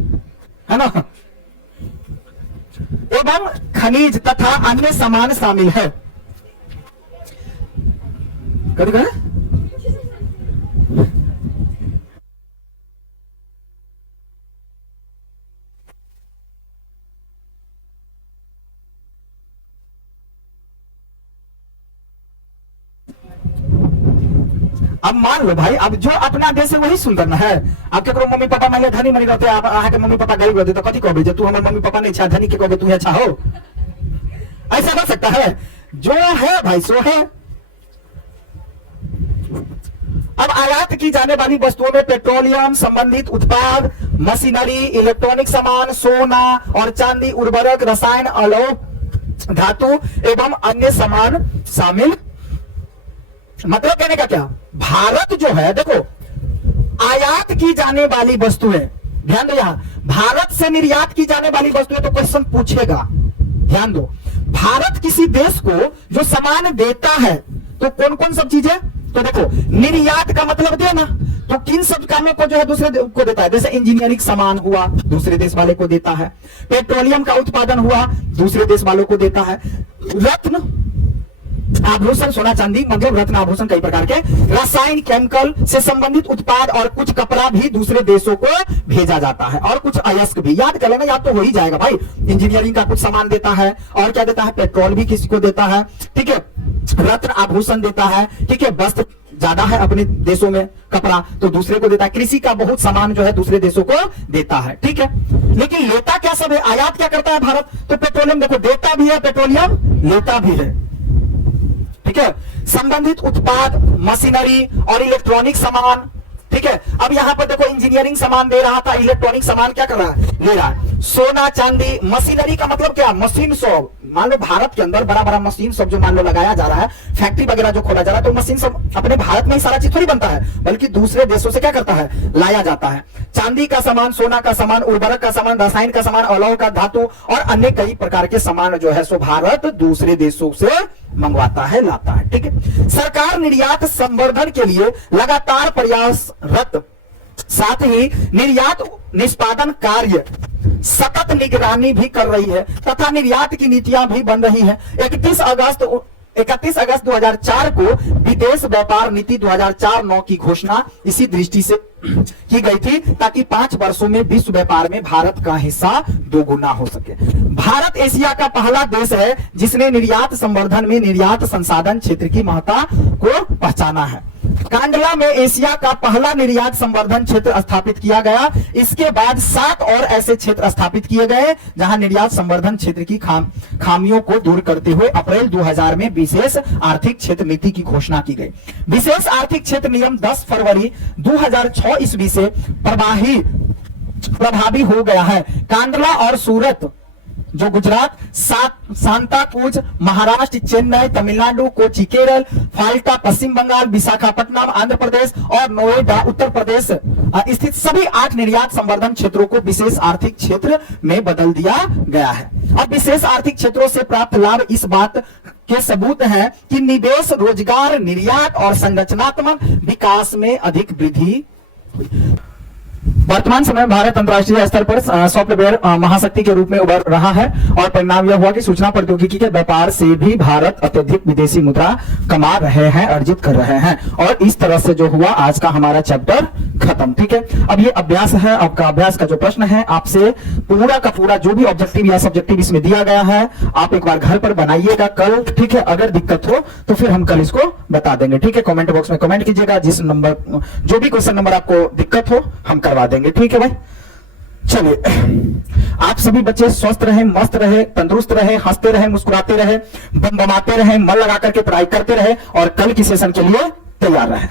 है ना। एवं खनिज तथा अन्य सामान शामिल है। कभी कहा अब मान लो भाई, अब जो अपना देश है वही सुंदर ना है। अब केकरो मम्मी पापा मान धनी मनी रहते, आप अहाँ के मम्मी पापा गरीब रहते तो कथी कहबे, जे तू हमारे मम्मी पापा नहीं छा धनी के कहबे तू अच्छा हो, ऐसा हो सकता है? जो है भाई सो है। अब आयात की जाने वाली वस्तुओं में पेट्रोलियम संबंधित उत्पाद, मशीनरी, इलेक्ट्रॉनिक सामान, सोना और चांदी, उर्वरक, रसायन, अलौह धातु एवं अन्य सामान शामिल। मतलब कहने का क्या, भारत जो है देखो, आयात की जाने वाली वस्तुएं, ध्यान दो, यहां भारत से निर्यात की जाने वाली वस्तुएं, तो क्वेश्चन पूछेगा, ध्यान दो। भारत किसी देश को जो सामान देता है तो कौन कौन सब चीजें, तो देखो निर्यात का मतलब देना, तो किन सब कामों को जो है दूसरे को देता है, जैसे इंजीनियरिंग सामान हुआ दूसरे देश वाले को देता है, पेट्रोलियम का उत्पादन हुआ दूसरे देश वालों को देता है, रत्न आभूषण, सोना चांदी, मतलब रत्न आभूषण कई प्रकार के, रसायन केमिकल से संबंधित उत्पाद और कुछ कपड़ा भी दूसरे देशों को भेजा जाता है, और कुछ अयस्क भी। याद कर लेना, याद तो हो ही जाएगा भाई। इंजीनियरिंग का कुछ सामान देता है, और क्या देता है, पेट्रोल भी किसी को देता है, ठीक है, रत्न आभूषण देता है, ठीक है, वस्त्र ज्यादा है अपने देशों में, कपड़ा तो दूसरे को देता है, कृषि का बहुत सामान जो है दूसरे देशों को देता है, ठीक है। लेकिन लेता क्या सब है, आयात क्या करता है भारत, तो पेट्रोलियम देखो देता भी है, पेट्रोलियम लेता भी है, ठीक है। संबंधित उत्पाद, मशीनरी और इलेक्ट्रॉनिक सामान, ठीक है। अब यहां पर देखो इंजीनियरिंग सामान दे रहा था, इलेक्ट्रॉनिक सामान क्या कर रहा है, ले रहा है, सोना चांदी, मशीनरी का मतलब क्या, मशीन सब, मान लो भारत के अंदर बड़ा बड़ा मशीन सब जो मान लो लगाया जा रहा है, फैक्ट्री वगैरह जो खोला जा रहा है, तो मशीन सब अपने भारत में ही सारा चीज थोड़ी बनता है, बल्कि दूसरे देशों से क्या करता है, लाया जाता है। चांदी का सामान, सोना का सामान, उर्वरक का सामान, रसायन का सामान, अलौह का धातु और अन्य कई प्रकार के सामान जो है सो भारत दूसरे देशों से मंगवाता है, लाता है, ठीक है। सरकार निर्यात संवर्धन के लिए लगातार प्रयासरत, साथ ही निर्यात निष्पादन कार्य सतत निगरानी भी कर रही है तथा निर्यात की नीतियां भी बन रही हैं। 31 31 अगस्त 2004 को विदेश व्यापार नीति 2004-9 की घोषणा इसी दृष्टि से की गई थी ताकि 5 वर्षों में विश्व व्यापार में भारत का हिस्सा दोगुना हो सके। भारत एशिया का पहला देश है जिसने निर्यात संवर्धन में निर्यात संसाधन क्षेत्र की महत्ता को पहचाना है। कांडला में एशिया का पहला निर्यात संवर्धन क्षेत्र स्थापित किया गया। इसके बाद 7 और ऐसे क्षेत्र स्थापित किए गए जहां निर्यात संवर्धन क्षेत्र की खामियों को दूर करते हुए अप्रैल 2000 में विशेष आर्थिक क्षेत्र नीति की घोषणा की गई। विशेष आर्थिक क्षेत्र नियम 10 फरवरी 2006 ईस्वी से प्रभावी हो गया है। कांडला और सूरत जो गुजरात, सांताक्रूज महाराष्ट्र, चेन्नई तमिलनाडु, कोची केरल, फाल्टा पश्चिम बंगाल, विशाखापट्टनम आंध्र प्रदेश और नोएडा उत्तर प्रदेश स्थित सभी 8 निर्यात संवर्धन क्षेत्रों को विशेष आर्थिक क्षेत्र में बदल दिया गया है। अब विशेष आर्थिक क्षेत्रों से प्राप्त लाभ इस बात के सबूत हैं कि निवेश, रोजगार, निर्यात और संरचनात्मक विकास में अधिक वृद्धि हुई। वर्तमान समय भारत अंतर्राष्ट्रीय स्तर पर सॉफ्टवेयर महाशक्ति के रूप में उभर रहा है और परिणाम यह हुआ कि सूचना प्रौद्योगिकी के व्यापार से भी भारत अत्यधिक विदेशी मुद्रा कमा रहे हैं, अर्जित कर रहे हैं। और इस तरह से जो हुआ आज का हमारा चैप्टर खत्म। ठीक है, अब ये अभ्यास है। आपका अभ्यास का जो प्रश्न है आपसे पूरा का पूरा जो भी ऑब्जेक्टिव या सब्जेक्टिव इसमें दिया गया है आप एक बार घर पर बनाइएगा कल। ठीक है, अगर दिक्कत हो तो फिर हम कल इसको बता देंगे। ठीक है, कमेंट बॉक्स में कमेंट कीजिएगा, जिस नंबर जो भी क्वेश्चन नंबर आपको दिक्कत हो हम करवा देंगे। ठीक है भाई, चलिए आप सभी बच्चे स्वस्थ रहे, मस्त रहे, तंदुरुस्त रहे, हंसते रहे, मुस्कुराते रहे, बम बमाते रहे, मन लगा करके पढ़ाई करते रहे और कल की सेशन के लिए तैयार रहे।